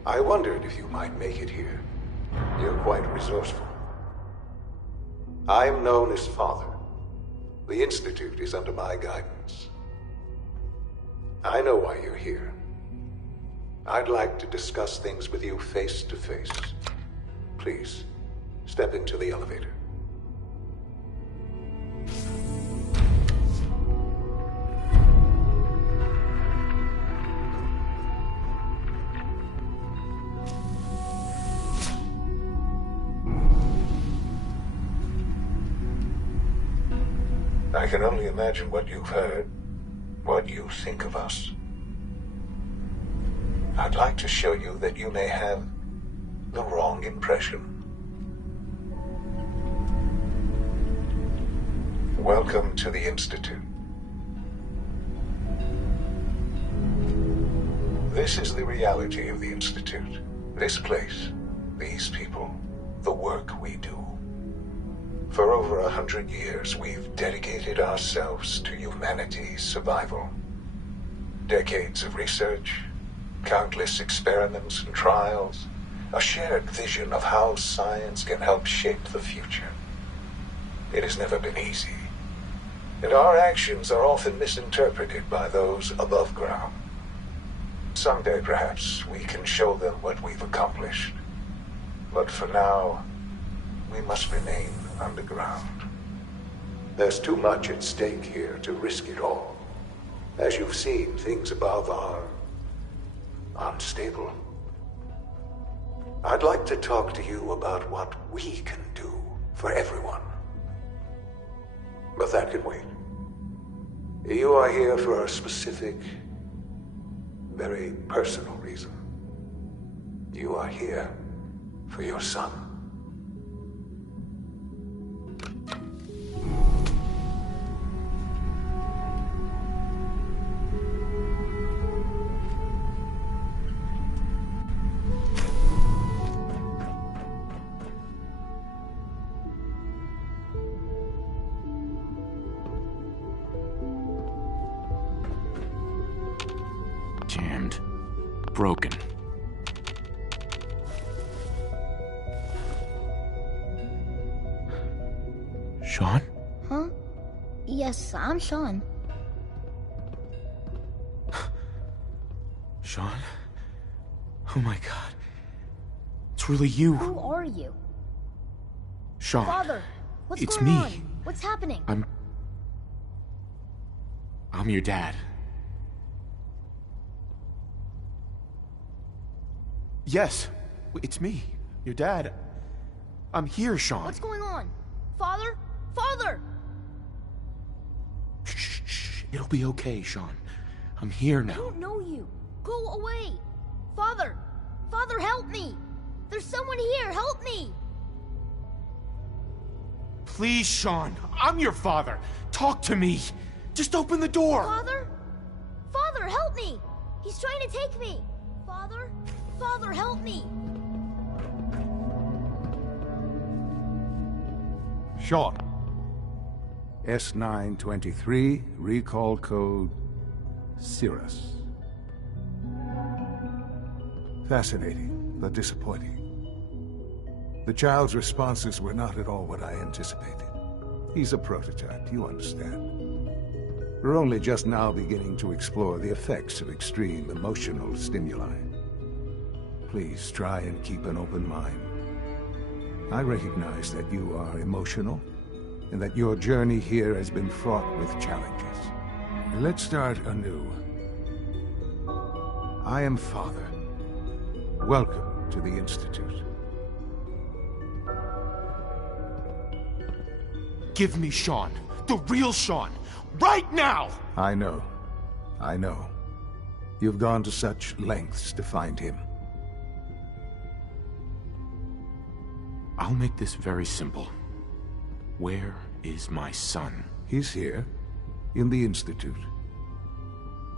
I wondered if you might make it here. You're quite resourceful. I'm known as Father. The Institute is under my guidance. I know why you're here. I'd like to discuss things with you face to face. Please, step into the elevator. I can only imagine what you've heard, what you think of us. I'd like to show you that you may have the wrong impression. Welcome to the Institute. This is the reality of the Institute. This place, these people, the work we do. For over 100 years, we've dedicated ourselves to humanity's survival. Decades of research, countless experiments and trials, a shared vision of how science can help shape the future. It has never been easy, and our actions are often misinterpreted by those above ground. Someday, perhaps, we can show them what we've accomplished. But for now, we must remain underground. There's too much at stake here to risk it all. As you've seen, things above are unstable. I'd like to talk to you about what we can do for everyone. But that can wait. You are here for a specific, very personal reason. You are here for your son. Jammed. Broken. Sean? Huh? Yes, I'm Sean. Sean? Oh my god. It's really you. Who are you? Sean. Father, what's It's going me. on? What's happening? I'm your dad. Yes, it's me, your dad. I'm here, Sean. What's going on? Father? Father! Shh, it'll be okay, Sean. I'm here I now. don't know you. Go away. Father! Father, help me! There's someone here, help me! Please, Sean. I'm your father. Talk to me. Just open the door. Father? Father, help me! He's trying to take me! Father? Father, help me! Sean. S923, recall code Cirrus. Fascinating, but disappointing. The child's responses were not at all what I anticipated. He's a prototype, you understand. We're only just now beginning to explore the effects of extreme emotional stimuli. Please try and keep an open mind. I recognize that you are emotional, and that your journey here has been fraught with challenges. Let's start anew. I am Father. Welcome to the Institute. Give me Sean. The real Sean. Right now! I know. I know. You've gone to such lengths to find him. I'll make this very simple. Where is my son? He's here, in the Institute.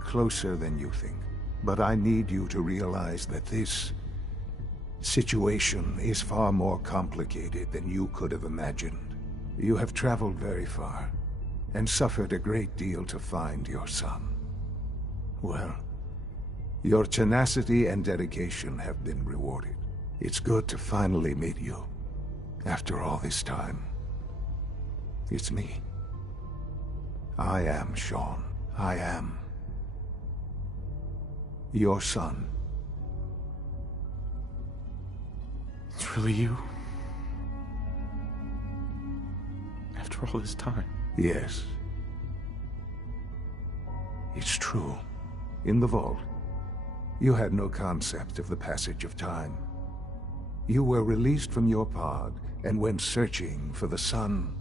Closer than you think. But I need you to realize that this situation is far more complicated than you could have imagined. You have traveled very far, and suffered a great deal to find your son. Well, Your tenacity and dedication have been rewarded. It's good to finally meet you. After all this time. It's me. I am Shaun. I am your son. It's really you? After all this time? Yes. It's true. In the vault, you had no concept of the passage of time. You were released from your pod and went searching for the sun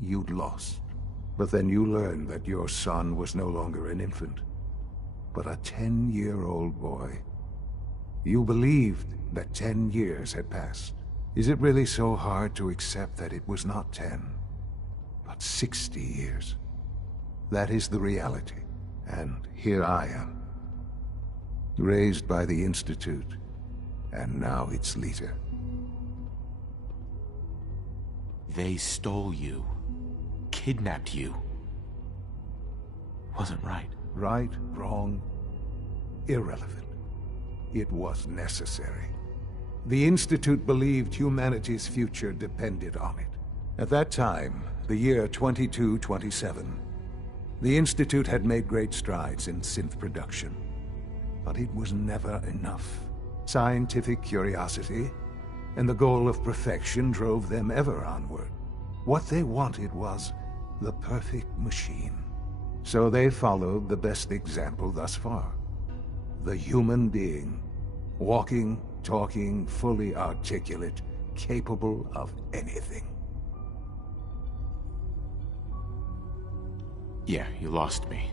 you'd lost. But then you learned that your son was no longer an infant, but a 10-year-old boy. You believed that 10 years had passed. Is it really so hard to accept that it was not 10, but 60 years? That is the reality, and here I am. Raised by the Institute, and now its leader. They stole you. Kidnapped you. Wasn't right. Right, wrong, irrelevant. It was necessary. The Institute believed humanity's future depended on it. At that time, the year 2227, the Institute had made great strides in synth production. But it was never enough. Scientific curiosity and the goal of perfection drove them ever onward. What they wanted was the perfect machine. So they followed the best example thus far. The human being. Walking, talking, fully articulate, capable of anything. Yeah, you lost me.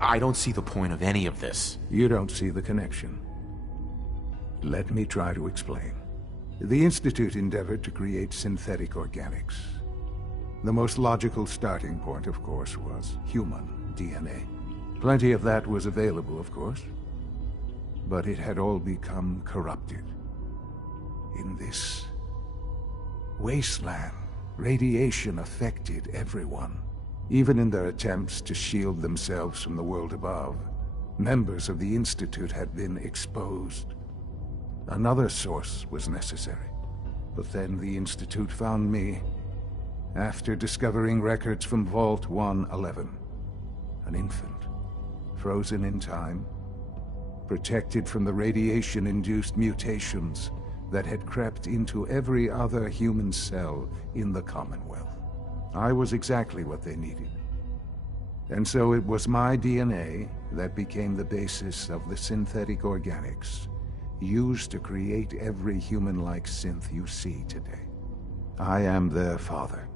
I don't see the point of any of this. You don't see the connection. Let me try to explain. The Institute endeavored to create synthetic organics. The most logical starting point, of course, was human DNA. Plenty of that was available, of course. But it had all become corrupted. In this wasteland, radiation affected everyone. Even in their attempts to shield themselves from the world above, members of the Institute had been exposed. Another source was necessary. But then the Institute found me, after discovering records from Vault 111. An infant, frozen in time, protected from the radiation-induced mutations that had crept into every other human cell in the Commonwealth. I was exactly what they needed. And so it was my DNA that became the basis of the synthetic organics used to create every human-like synth you see today. I am their father.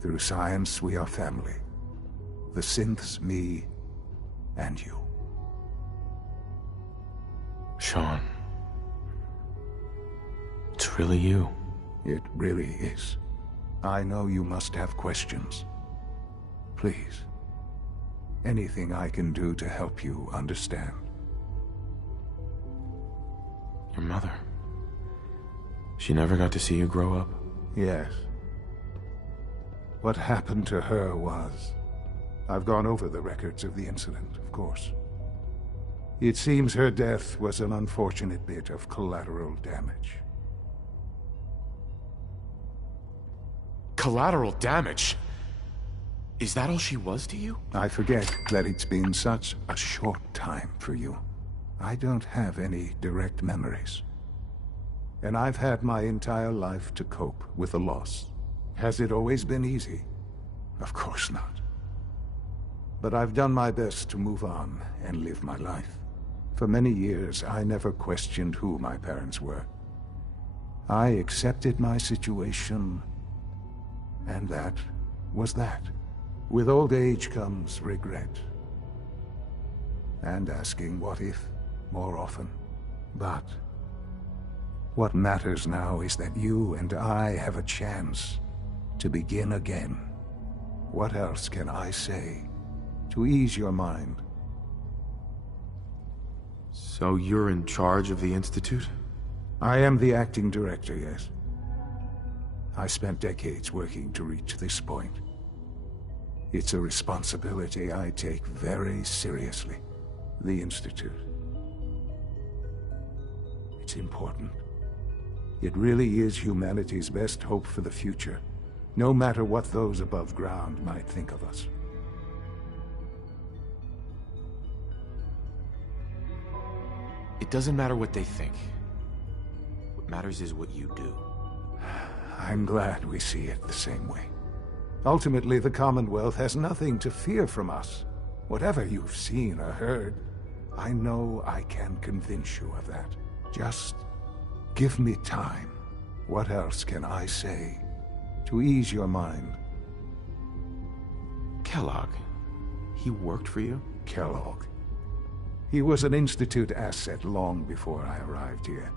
Through science, we are family. The synths, me, and you. Shaun. It's really you. It really is. I know you must have questions. Please. Anything I can do to help you understand. Your mother. She never got to see you grow up? Yes. What happened to her was... I've gone over the records of the incident, of course. It seems her death was an unfortunate bit of collateral damage. Collateral damage? Is that all she was to you? I forget that it's been such a short time for you. I don't have any direct memories. And I've had my entire life to cope with the loss. Has it always been easy? Of course not. But I've done my best to move on and live my life. For many years, I never questioned who my parents were. I accepted my situation, and that was that. With old age comes regret. And asking what if more often. But what matters now is that you and I have a chance to begin again. What else can I say to ease your mind? So you're in charge of the Institute? I am the acting director, yes. I spent decades working to reach this point. It's a responsibility I take very seriously. the Institute. It's important. It really is humanity's best hope for the future, no matter what those above ground might think of us. It doesn't matter what they think. What matters is what you do. I'm glad we see it the same way. Ultimately, the Commonwealth has nothing to fear from us. Whatever you've seen or heard, I know I can convince you of that. Just give me time. What else can I say to ease your mind? Kellogg, he worked for you? Kellogg. He was an Institute asset long before I arrived here.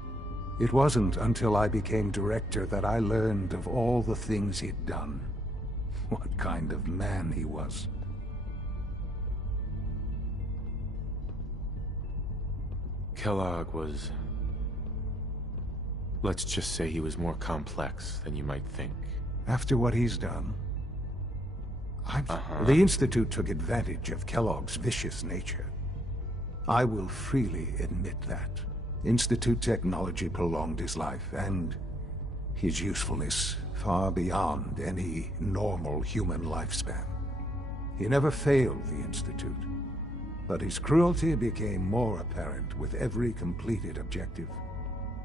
It wasn't until I became director that I learned of all the things he'd done. What kind of man he was. Kellogg was... let's just say he was more complex than you might think. After what he's done, the Institute took advantage of Kellogg's vicious nature. I will freely admit that. Institute technology prolonged his life, and his usefulness far beyond any normal human lifespan. He never failed the Institute, but his cruelty became more apparent with every completed objective.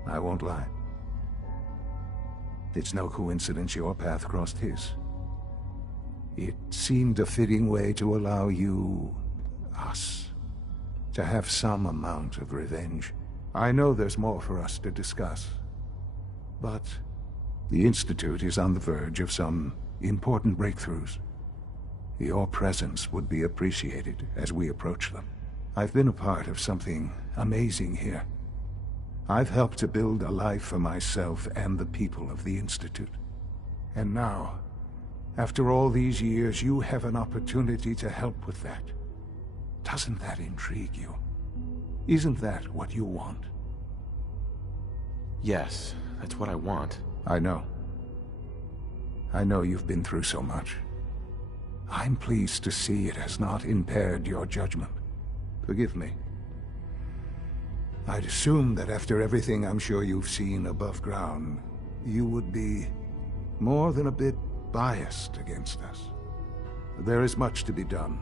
I won't lie. It's no coincidence your path crossed his. It seemed a fitting way to allow you, us, to have some amount of revenge. I know there's more for us to discuss, but the Institute is on the verge of some important breakthroughs. Your presence would be appreciated as we approach them. I've been a part of something amazing here. I've helped to build a life for myself and the people of the Institute. And now, after all these years, you have an opportunity to help with that. Doesn't that intrigue you? Isn't that what you want? Yes, that's what I want. I know. I know you've been through so much. I'm pleased to see it has not impaired your judgment. Forgive me. I'd assumed that after everything I'm sure you've seen above ground, you would be more than a bit biased against us. There is much to be done.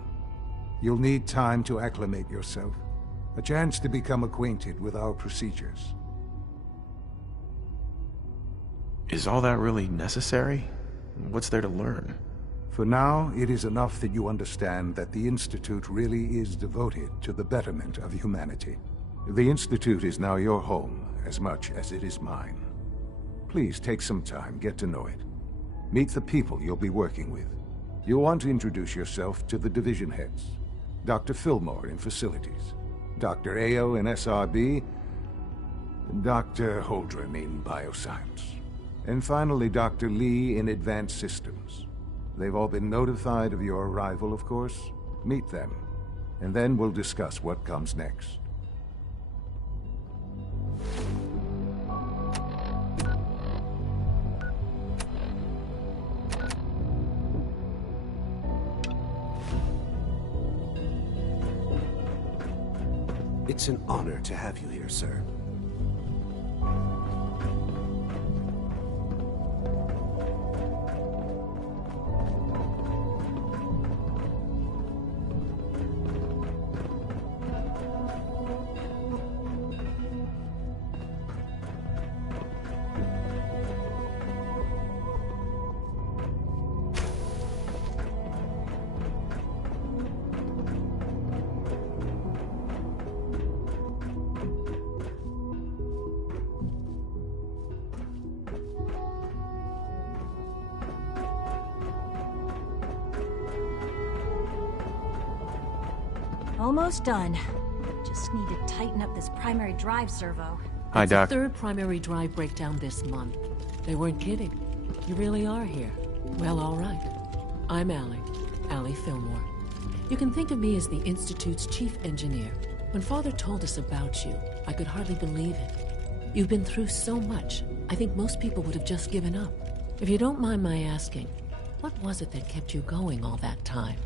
You'll need time to acclimate yourself, a chance to become acquainted with our procedures. Is all that really necessary? What's there to learn? For now, it is enough that you understand that the Institute really is devoted to the betterment of humanity. The Institute is now your home as much as it is mine. Please take some time, get to know it. Meet the people you'll be working with. You'll want to introduce yourself to the division heads. Dr. Fillmore in Facilities, Dr. Ayo in SRB, Dr. Holdren in Bioscience, and finally Dr. Lee in Advanced Systems. They've all been notified of your arrival, of course. Meet them, and then we'll discuss what comes next. It's an honor to have you here, sir. Almost done. Just need to tighten up this primary drive servo. Hi, It's Doc. the third primary drive breakdown this month. They weren't kidding. You really are here. Well, all right. I'm Allie Fillmore. You can think of me as the Institute's chief engineer. When Father told us about you, I could hardly believe it. You've been through so much, I think most people would have just given up. If you don't mind my asking, what was it that kept you going all that time?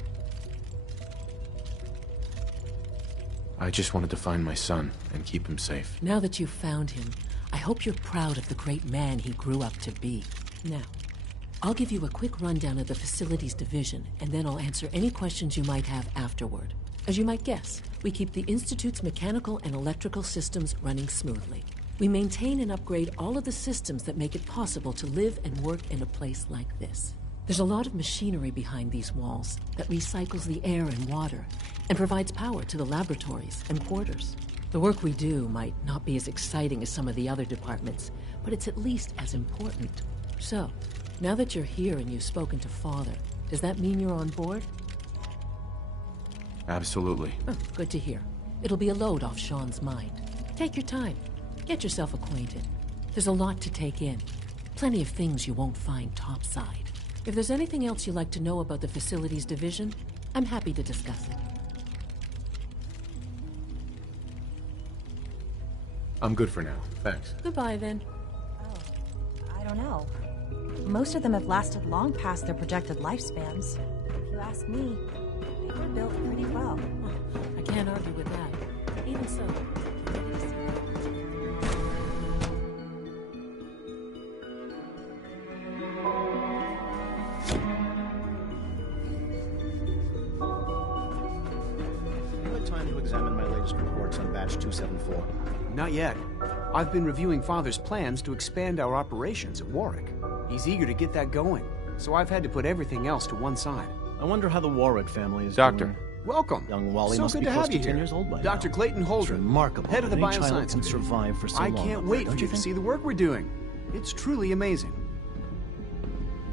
I just wanted to find my son and keep him safe. Now that you've found him, I hope you're proud of the great man he grew up to be. Now, I'll give you a quick rundown of the Facilities Division, and then I'll answer any questions you might have afterward. As you might guess, we keep the Institute's mechanical and electrical systems running smoothly. We maintain and upgrade all of the systems that make it possible to live and work in a place like this. There's a lot of machinery behind these walls that recycles the air and water and provides power to the laboratories and quarters. The work we do might not be as exciting as some of the other departments, but it's at least as important. So, now that you're here and you've spoken to Father, does that mean you're on board? Absolutely. Oh, good to hear. It'll be a load off Sean's mind. Take your time. Get yourself acquainted. There's a lot to take in. Plenty of things you won't find topside. If there's anything else you'd like to know about the Facilities Division, I'm happy to discuss it. I'm good for now. Thanks. Goodbye, then. Oh, I don't know. Most of them have lasted long past their projected lifespans. If you ask me, they were built pretty well. I can't argue with that. Even so, examine my latest reports on Batch 274. Not yet. I've been reviewing Father's plans to expand our operations at Warwick. He's eager to get that going, so I've had to put everything else to one side. I wonder how the Warwick family is Doctor. doing. Welcome. Young Wally so must good be to close have you to 10 here. years old by Dr. now. Clayton Holdren, It's remarkable head of the that any child bioscience can division. survive for so I long. can't wait Don't for you you to think? see the work we're doing. It's truly amazing.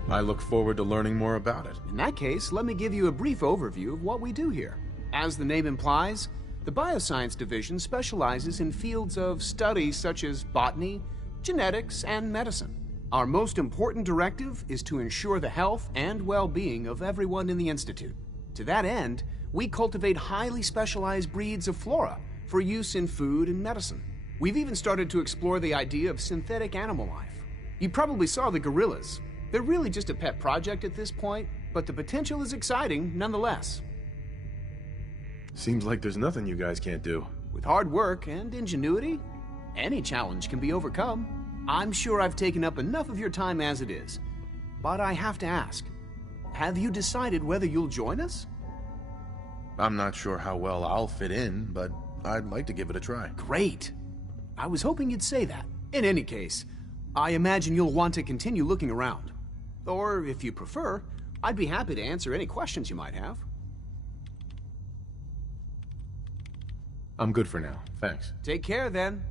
I look forward to learning more about it. In that case, let me give you a brief overview of what we do here. As the name implies, the Bioscience Division specializes in fields of study such as botany, genetics, and medicine. Our most important directive is to ensure the health and well-being of everyone in the Institute. To that end, we cultivate highly specialized breeds of flora for use in food and medicine. We've even started to explore the idea of synthetic animal life. You probably saw the gorillas. They're really just a pet project at this point, but the potential is exciting nonetheless. Seems like there's nothing you guys can't do. With hard work and ingenuity, any challenge can be overcome. I'm sure I've taken up enough of your time as it is. But I have to ask, have you decided whether you'll join us? I'm not sure how well I'll fit in, but I'd like to give it a try. Great. I was hoping you'd say that. In any case, I imagine you'll want to continue looking around. Or, if you prefer, I'd be happy to answer any questions you might have. I'm good for now. Thanks. Take care, then.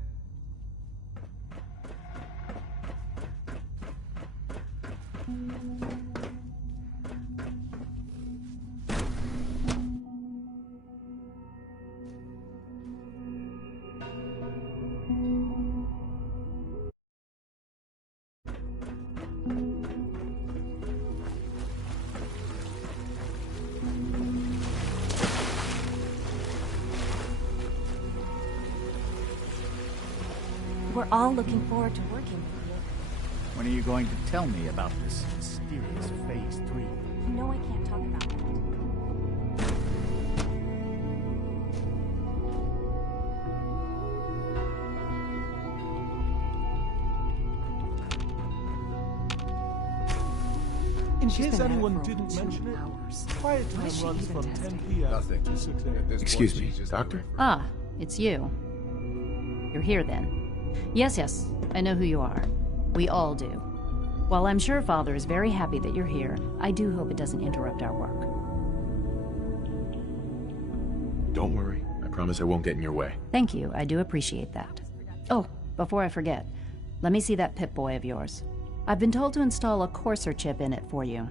We're all looking forward to working with you. When are you going to tell me about this mysterious Phase 3? You know I can't talk about that. In case anyone didn't mention it, quiet time runs from 10 p.m. Nothing. to 6 a.m. Excuse me, Doctor? Ah, it's you. You're here then. Yes, I know who you are. We all do. While I'm sure Father is very happy that you're here, I do hope it doesn't interrupt our work. Don't worry. I promise I won't get in your way. Thank you, I do appreciate that. Oh, before I forget, let me see that Pip-Boy of yours. I've been told to install a Courser chip in it for you.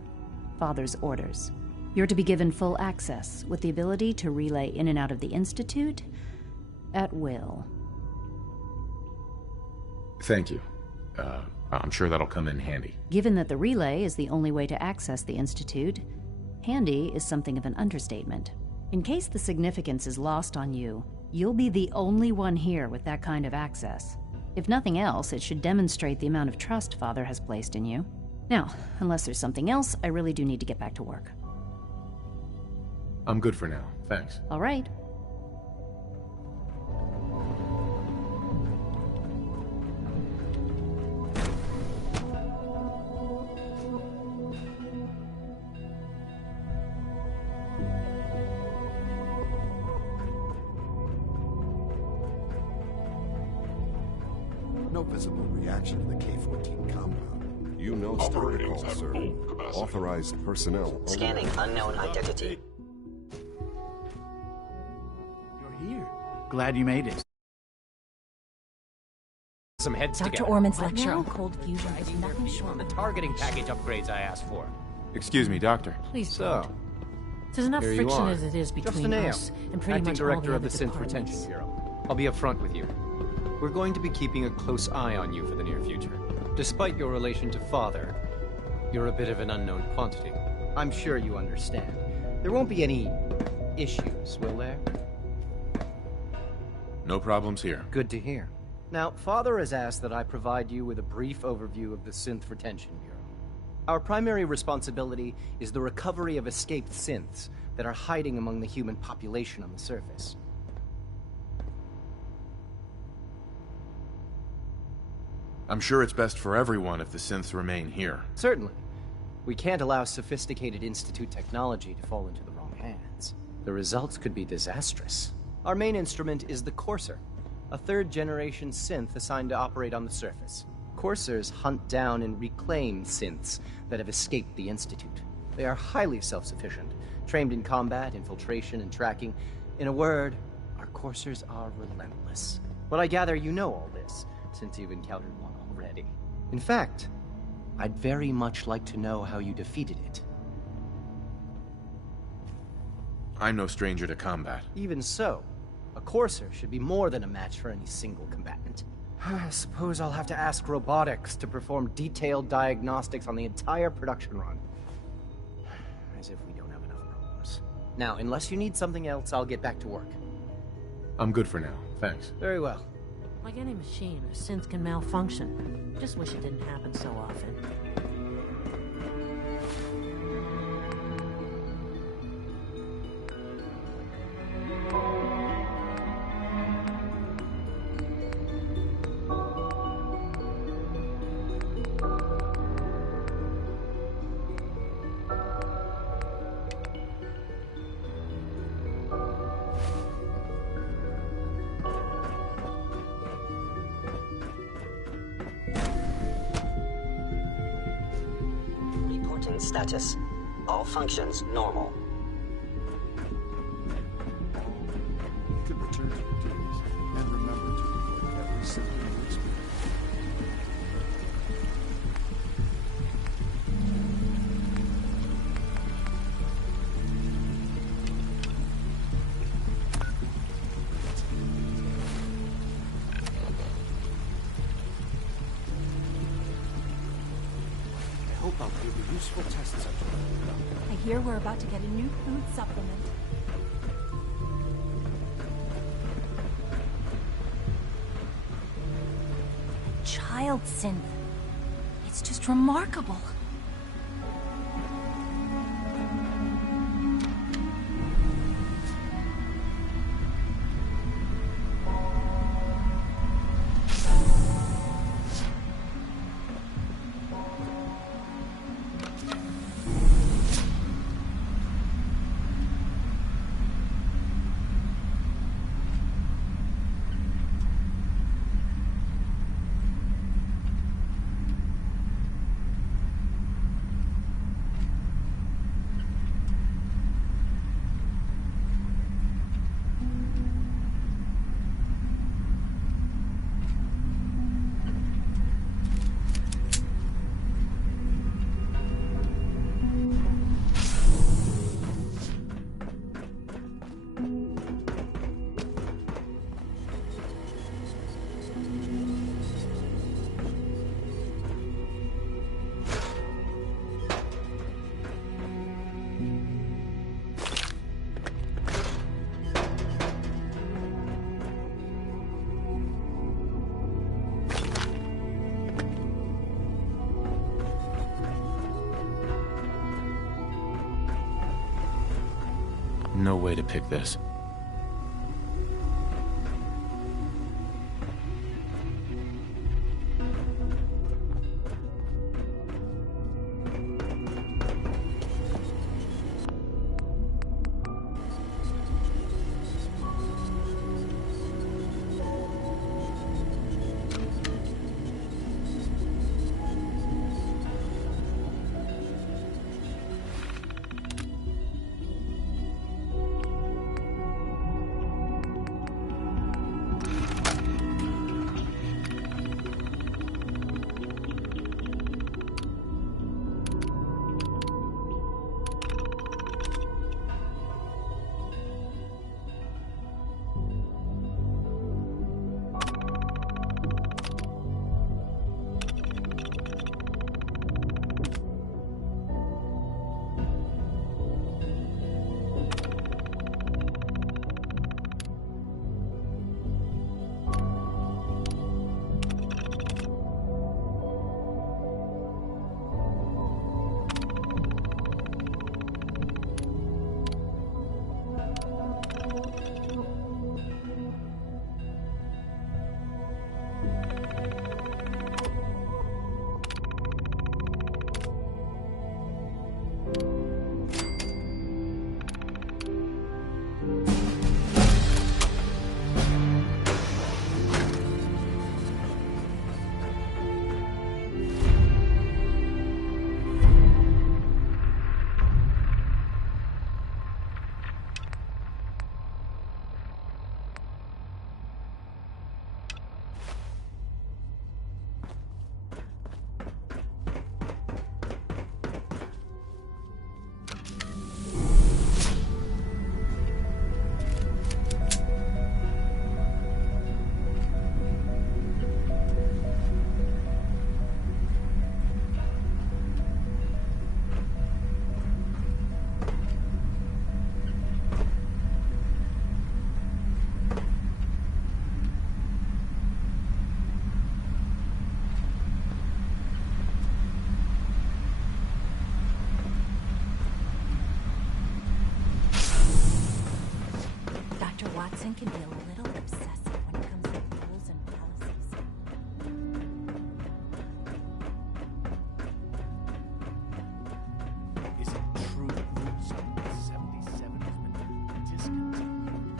Father's orders. You're to be given full access, with the ability to relay in and out of the Institute at will. Thank you. I'm sure that'll come in handy. Given that the relay is the only way to access the Institute, handy is something of an understatement. In case the significance is lost on you, you'll be the only one here with that kind of access. If nothing else, it should demonstrate the amount of trust Father has placed in you. Now, unless there's something else, I really do need to get back to work. I'm good for now. Thanks. All right. No visible reaction to the K-14 compound. You know protocol, sir. Authorized personnel. Scanning unknown identity. You're here. Glad you made it. Some heads Dr. together. Orman's lecture on cold fusion is nothing short On the targeting package upgrades I asked for. Excuse me, Doctor. Please So, don't. There's enough here you friction are. as it is between Just us and pretty acting much director all of the other Synth Retention departments. Bureau. I'll be upfront with you. We're going to be keeping a close eye on you for the near future. Despite your relation to Father, you're a bit of an unknown quantity. I'm sure you understand. There won't be any issues, will there? No problems here. Good to hear. Now, Father has asked that I provide you with a brief overview of the Synth Retention Bureau. Our primary responsibility is the recovery of escaped synths that are hiding among the human population on the surface. I'm sure it's best for everyone if the synths remain here. Certainly. We can't allow sophisticated Institute technology to fall into the wrong hands. The results could be disastrous. Our main instrument is the Courser, a third-generation synth assigned to operate on the surface. Coursers hunt down and reclaim synths that have escaped the Institute. They are highly self-sufficient, trained in combat, infiltration, and tracking. In a word, our Coursers are relentless. But I gather you know all this, since you've encountered one already. In fact, I'd very much like to know how you defeated it. I'm no stranger to combat. Even so, a Courser should be more than a match for any single combatant. I suppose I'll have to ask robotics to perform detailed diagnostics on the entire production run. As if we don't have enough problems. Now, unless you need something else, I'll get back to work. I'm good for now, thanks. Very well. Like any machine, a synth can malfunction. Just wish it didn't happen so often. Reporting status. All functions normal. You could return to your duties and remember to report every symptom you experience. I hope I'll give you useful test subject. I hear we're about to get a new food supplement. Child synth. It's just remarkable. No way to pick this.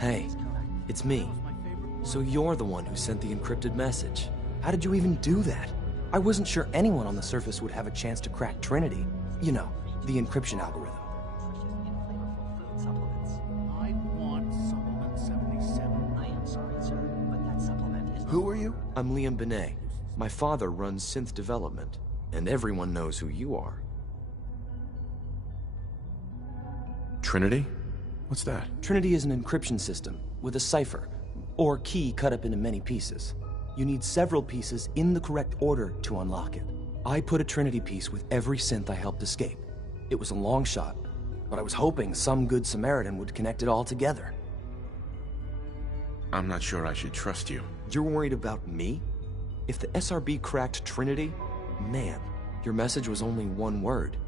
Hey, it's me. So you're the one who sent the encrypted message. How did you even do that? I wasn't sure anyone on the surface would have a chance to crack Trinity. You know, the encryption algorithm. I want supplement 77. I am sorry, sir, but that supplement is... Who are you? I'm Liam Benet. My father runs synth development, and everyone knows who you are. Trinity? What's that? Trinity is an encryption system with a cipher, or key cut up into many pieces. You need several pieces in the correct order to unlock it. I put a Trinity piece with every synth I helped escape. It was a long shot, but I was hoping some good Samaritan would connect it all together. I'm not sure I should trust you. You're worried about me? If the SRB cracked Trinity, man, your message was only one word.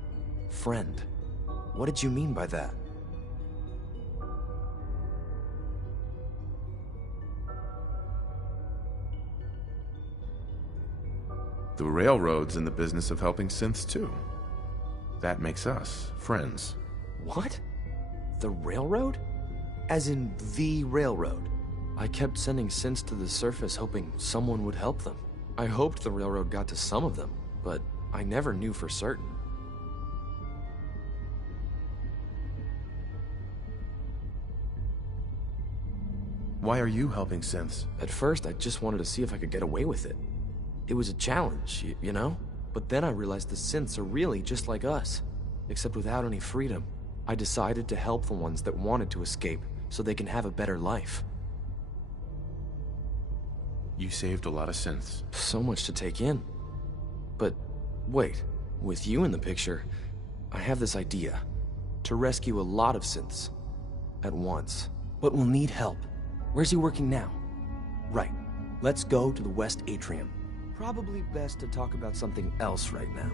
Friend. What did you mean by that? The Railroad's in the business of helping synths too. That makes us friends. What? The Railroad? As in the Railroad? I kept sending synths to the surface hoping someone would help them. I hoped the Railroad got to some of them, but I never knew for certain. Why are you helping synths? At first, I just wanted to see if I could get away with it. It was a challenge, you know? But then I realized the synths are really just like us, except without any freedom. I decided to help the ones that wanted to escape so they can have a better life. You saved a lot of synths. So much to take in. But wait, with you in the picture, I have this idea. To rescue a lot of synths at once. But we'll need help. Where's he working now? Right. Let's go to the West Atrium. Probably best to talk about something else right now.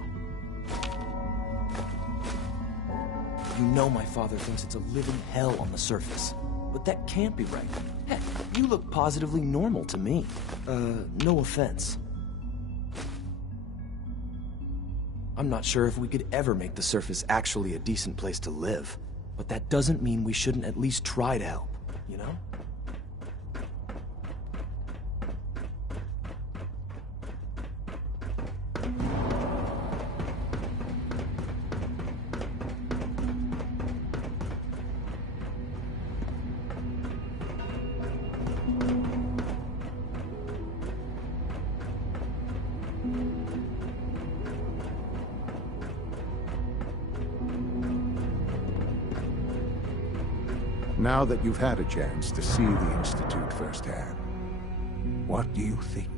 You know my father thinks it's a living hell on the surface. But that can't be right. Heck, you look positively normal to me. No offense. I'm not sure if we could ever make the surface actually a decent place to live. But that doesn't mean we shouldn't at least try to help, you know? Now that you've had a chance to see the Institute firsthand, what do you think?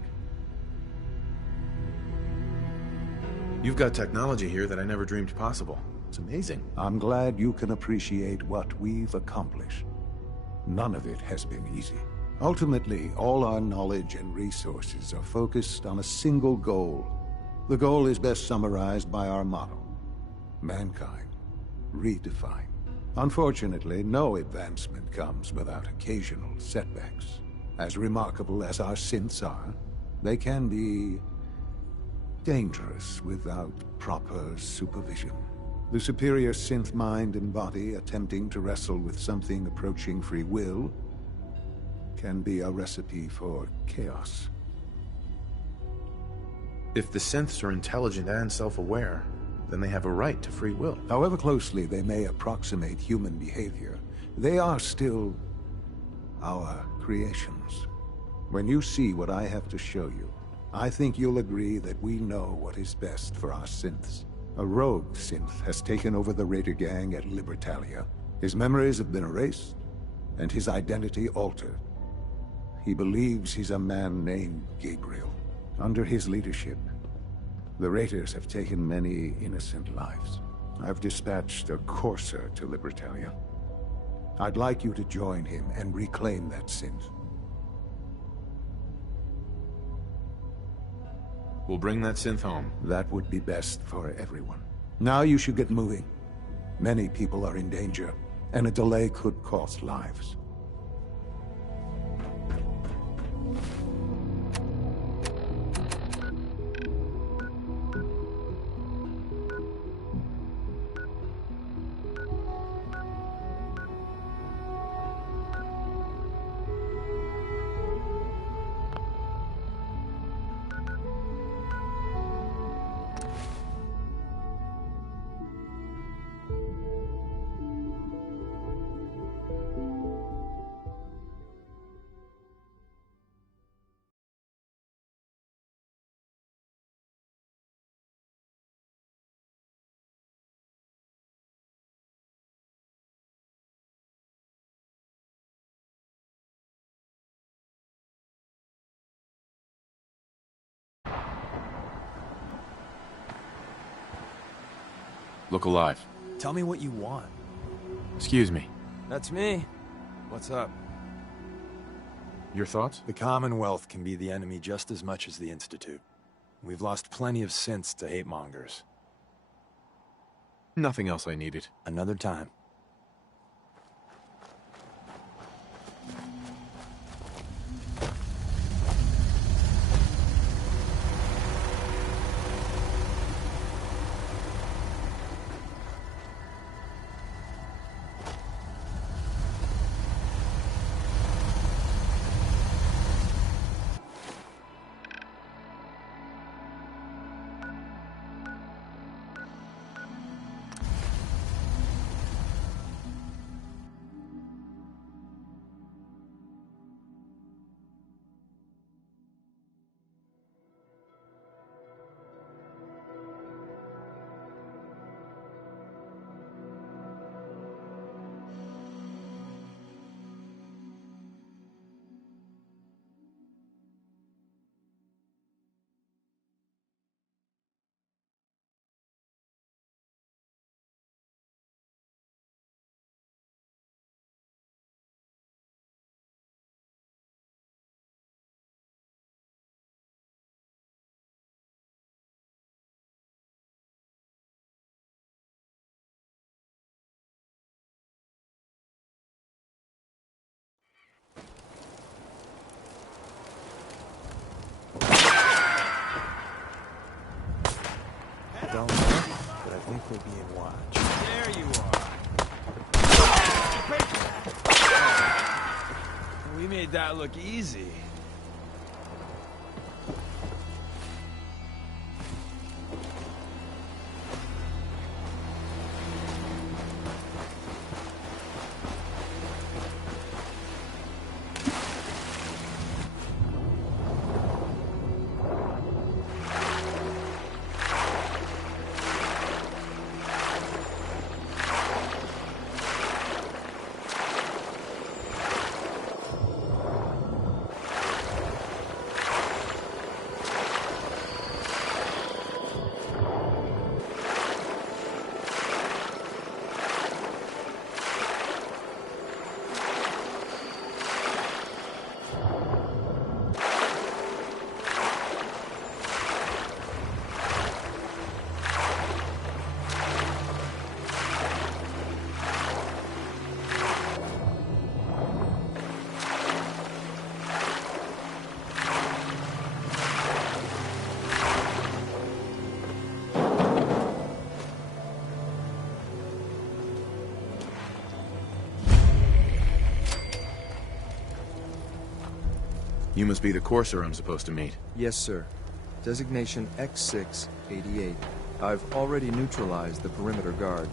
You've got technology here that I never dreamed possible. It's amazing. I'm glad you can appreciate what we've accomplished. None of it has been easy. Ultimately, all our knowledge and resources are focused on a single goal. The goal is best summarized by our motto: mankind redefined. Unfortunately, no advancement comes without occasional setbacks. As remarkable as our synths are, they can be dangerous without proper supervision. The superior synth mind and body attempting to wrestle with something approaching free will can be a recipe for chaos. If the synths are intelligent and self-aware, then they have a right to free will. However closely they may approximate human behavior, they are still our creations. When you see what I have to show you, I think you'll agree that we know what is best for our synths. A rogue synth has taken over the Raider gang at Libertalia. His memories have been erased, and his identity altered. He believes he's a man named Gabriel. Under his leadership, the Raiders have taken many innocent lives. I've dispatched a courser to Libertalia. I'd like you to join him and reclaim that synth. We'll bring that synth home. That would be best for everyone. Now you should get moving. Many people are in danger, and a delay could cost lives. Look alive. Tell me what you want. Excuse me. That's me. What's up? Your thoughts? The Commonwealth can be the enemy just as much as the Institute. We've lost plenty of synths to hate-mongers. Nothing else I needed. Another time. Don't know, but I think we're being watched. There you are. We made that look easy. You must be the Courser I'm supposed to meet. Yes, sir. Designation X688. I've already neutralized the perimeter guard.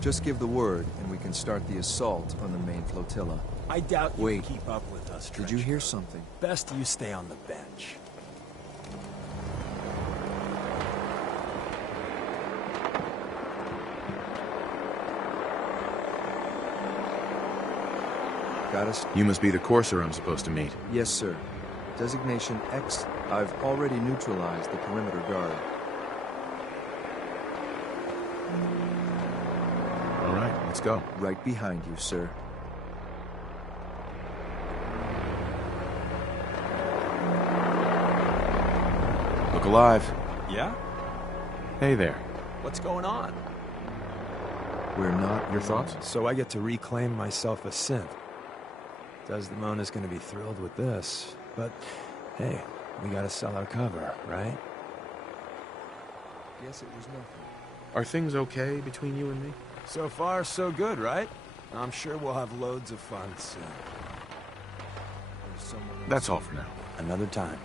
Just give the word, and we can start the assault on the main flotilla. I doubt you Wait. can keep up with us, Did you hear something? Best you stay on the bench. Got us? You must be the Courser I'm supposed to meet. Yes, sir. Designation X. I've already neutralized the perimeter guard. All right, let's go. Right behind you, sir. Look alive. Yeah? Hey there. What's going on? We're not... Your thoughts? So I get to reclaim myself a synth. Desdemona's gonna be thrilled with this. But, hey, we gotta sell our cover, right? Guess it was nothing. Are things okay between you and me? So far, so good, right? I'm sure we'll have loads of fun soon. That's all for now. Another time.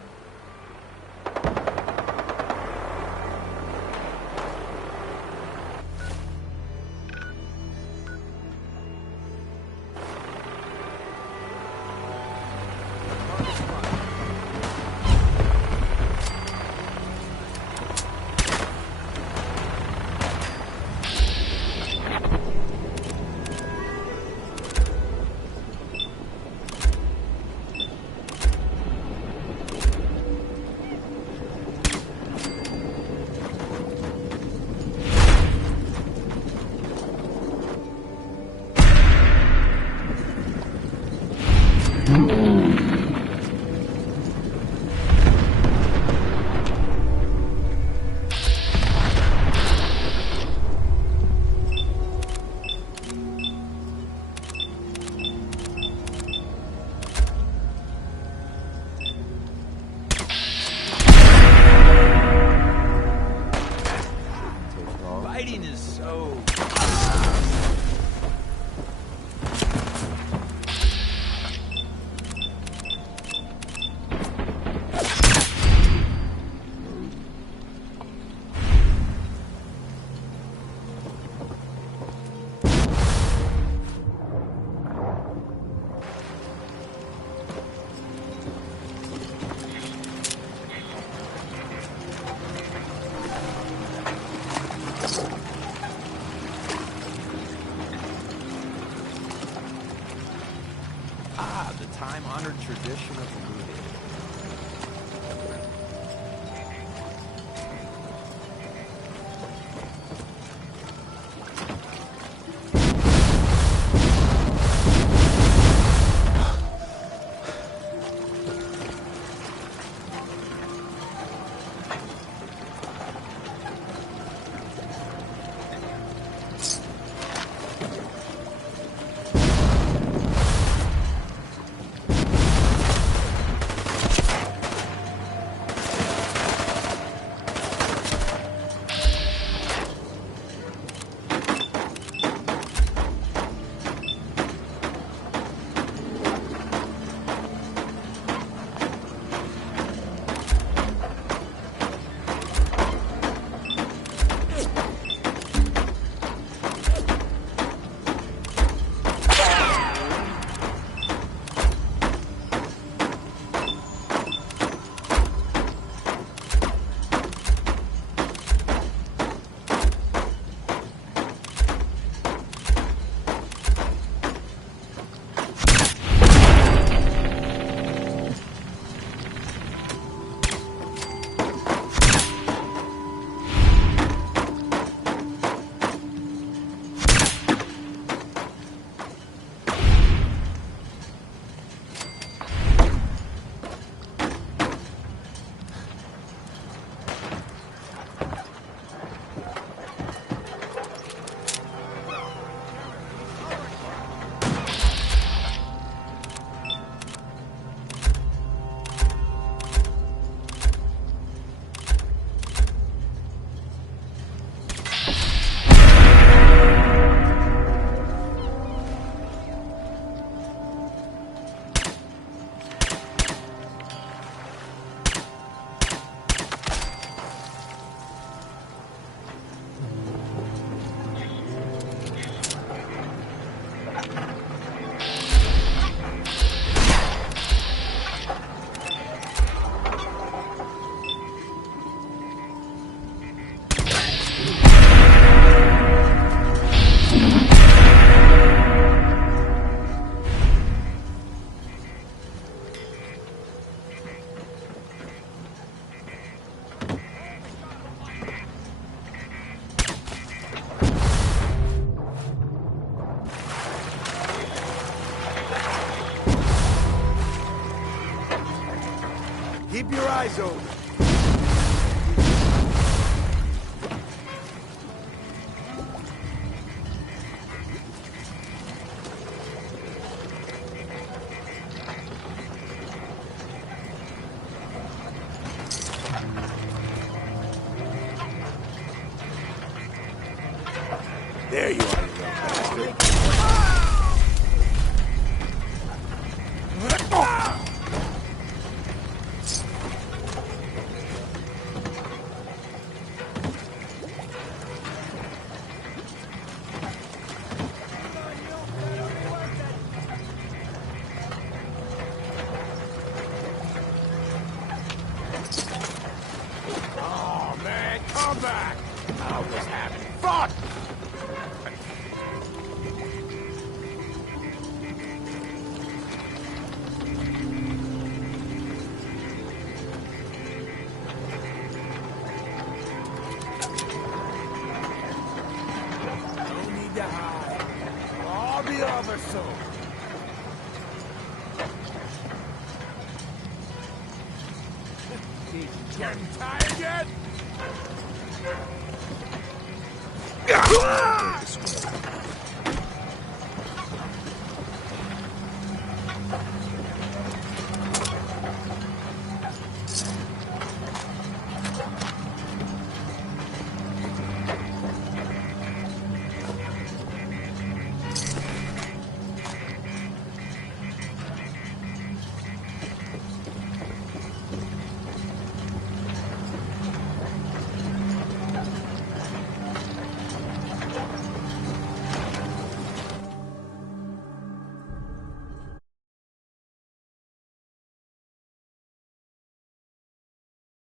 Keep your eyes open. There you are, you little bastard. Oh, man, come back! I was having fun! I'll be over soon. Getting tired yet?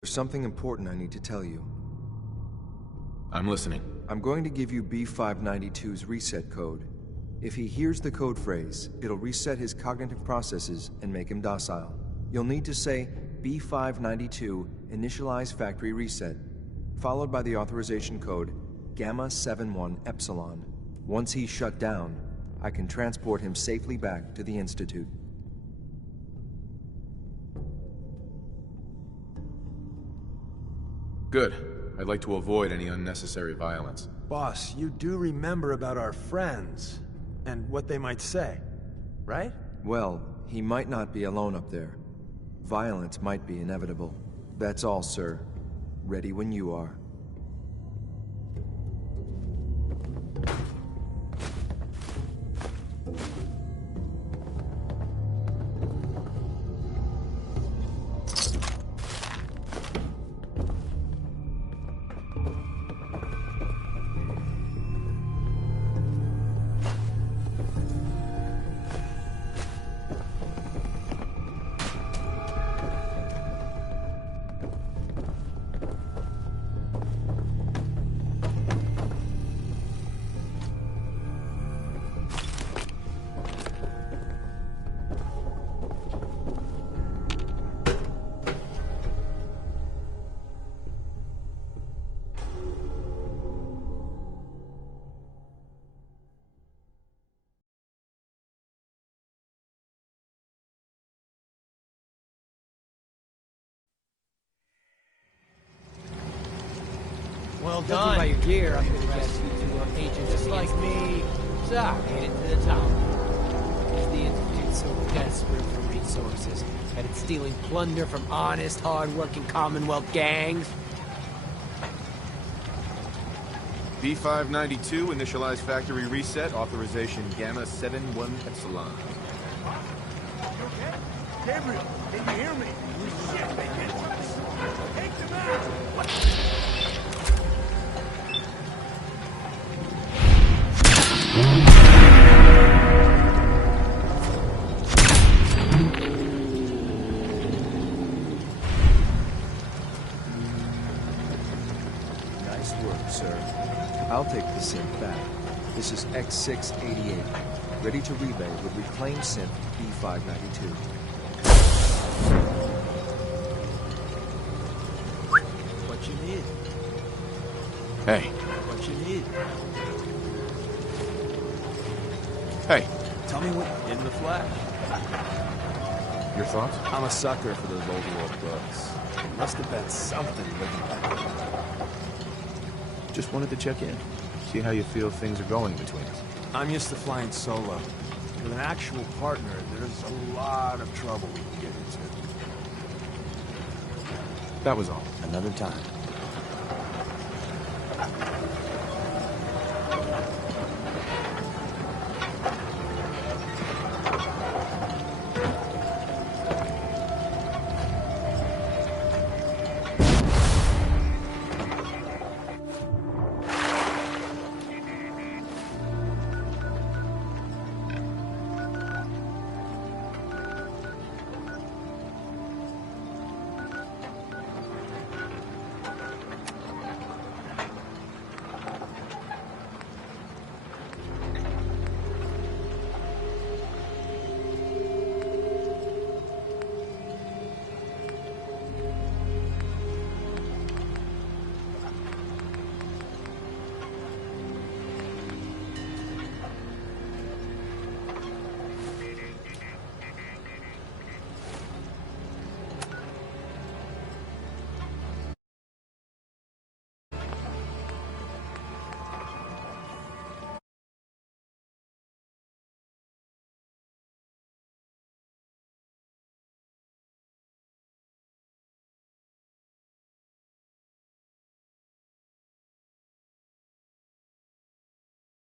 There's something important I need to tell you. I'm listening. I'm going to give you B592's reset code. If he hears the code phrase, it'll reset his cognitive processes and make him docile. You'll need to say B592 initialize factory reset, followed by the authorization code Gamma 71 Epsilon. Once he's shut down, I can transport him safely back to the Institute. Good. I'd like to avoid any unnecessary violence. Boss, you do remember about our friends and what they might say, right? Well, he might not be alone up there. Violence might be inevitable. That's all, sir. Ready when you are. Well Judging done. by your gear, I'm gonna guess you two are agents Just of the like Institute. me. So, made it to the top. Is the Institute so desperate for resources that it's stealing plunder from honest, hard-working Commonwealth gangs? B592, initialize factory reset, authorization Gamma 71 Epsilon. Okay? Gabriel, can you hear me? Shit, they get us. Take them out! Nice work, sir. I'll take the synth back. This is X688, ready to relay with reclaimed synth B592. What you need? Hey. What you need? Hey. Tell me what in the flash. Your thoughts? I'm a sucker for those old world books. Must have been something living back then. Just wanted to check in. See how you feel things are going between us. I'm used to flying solo. With an actual partner, there's a lot of trouble we can get into. That was all. Another time.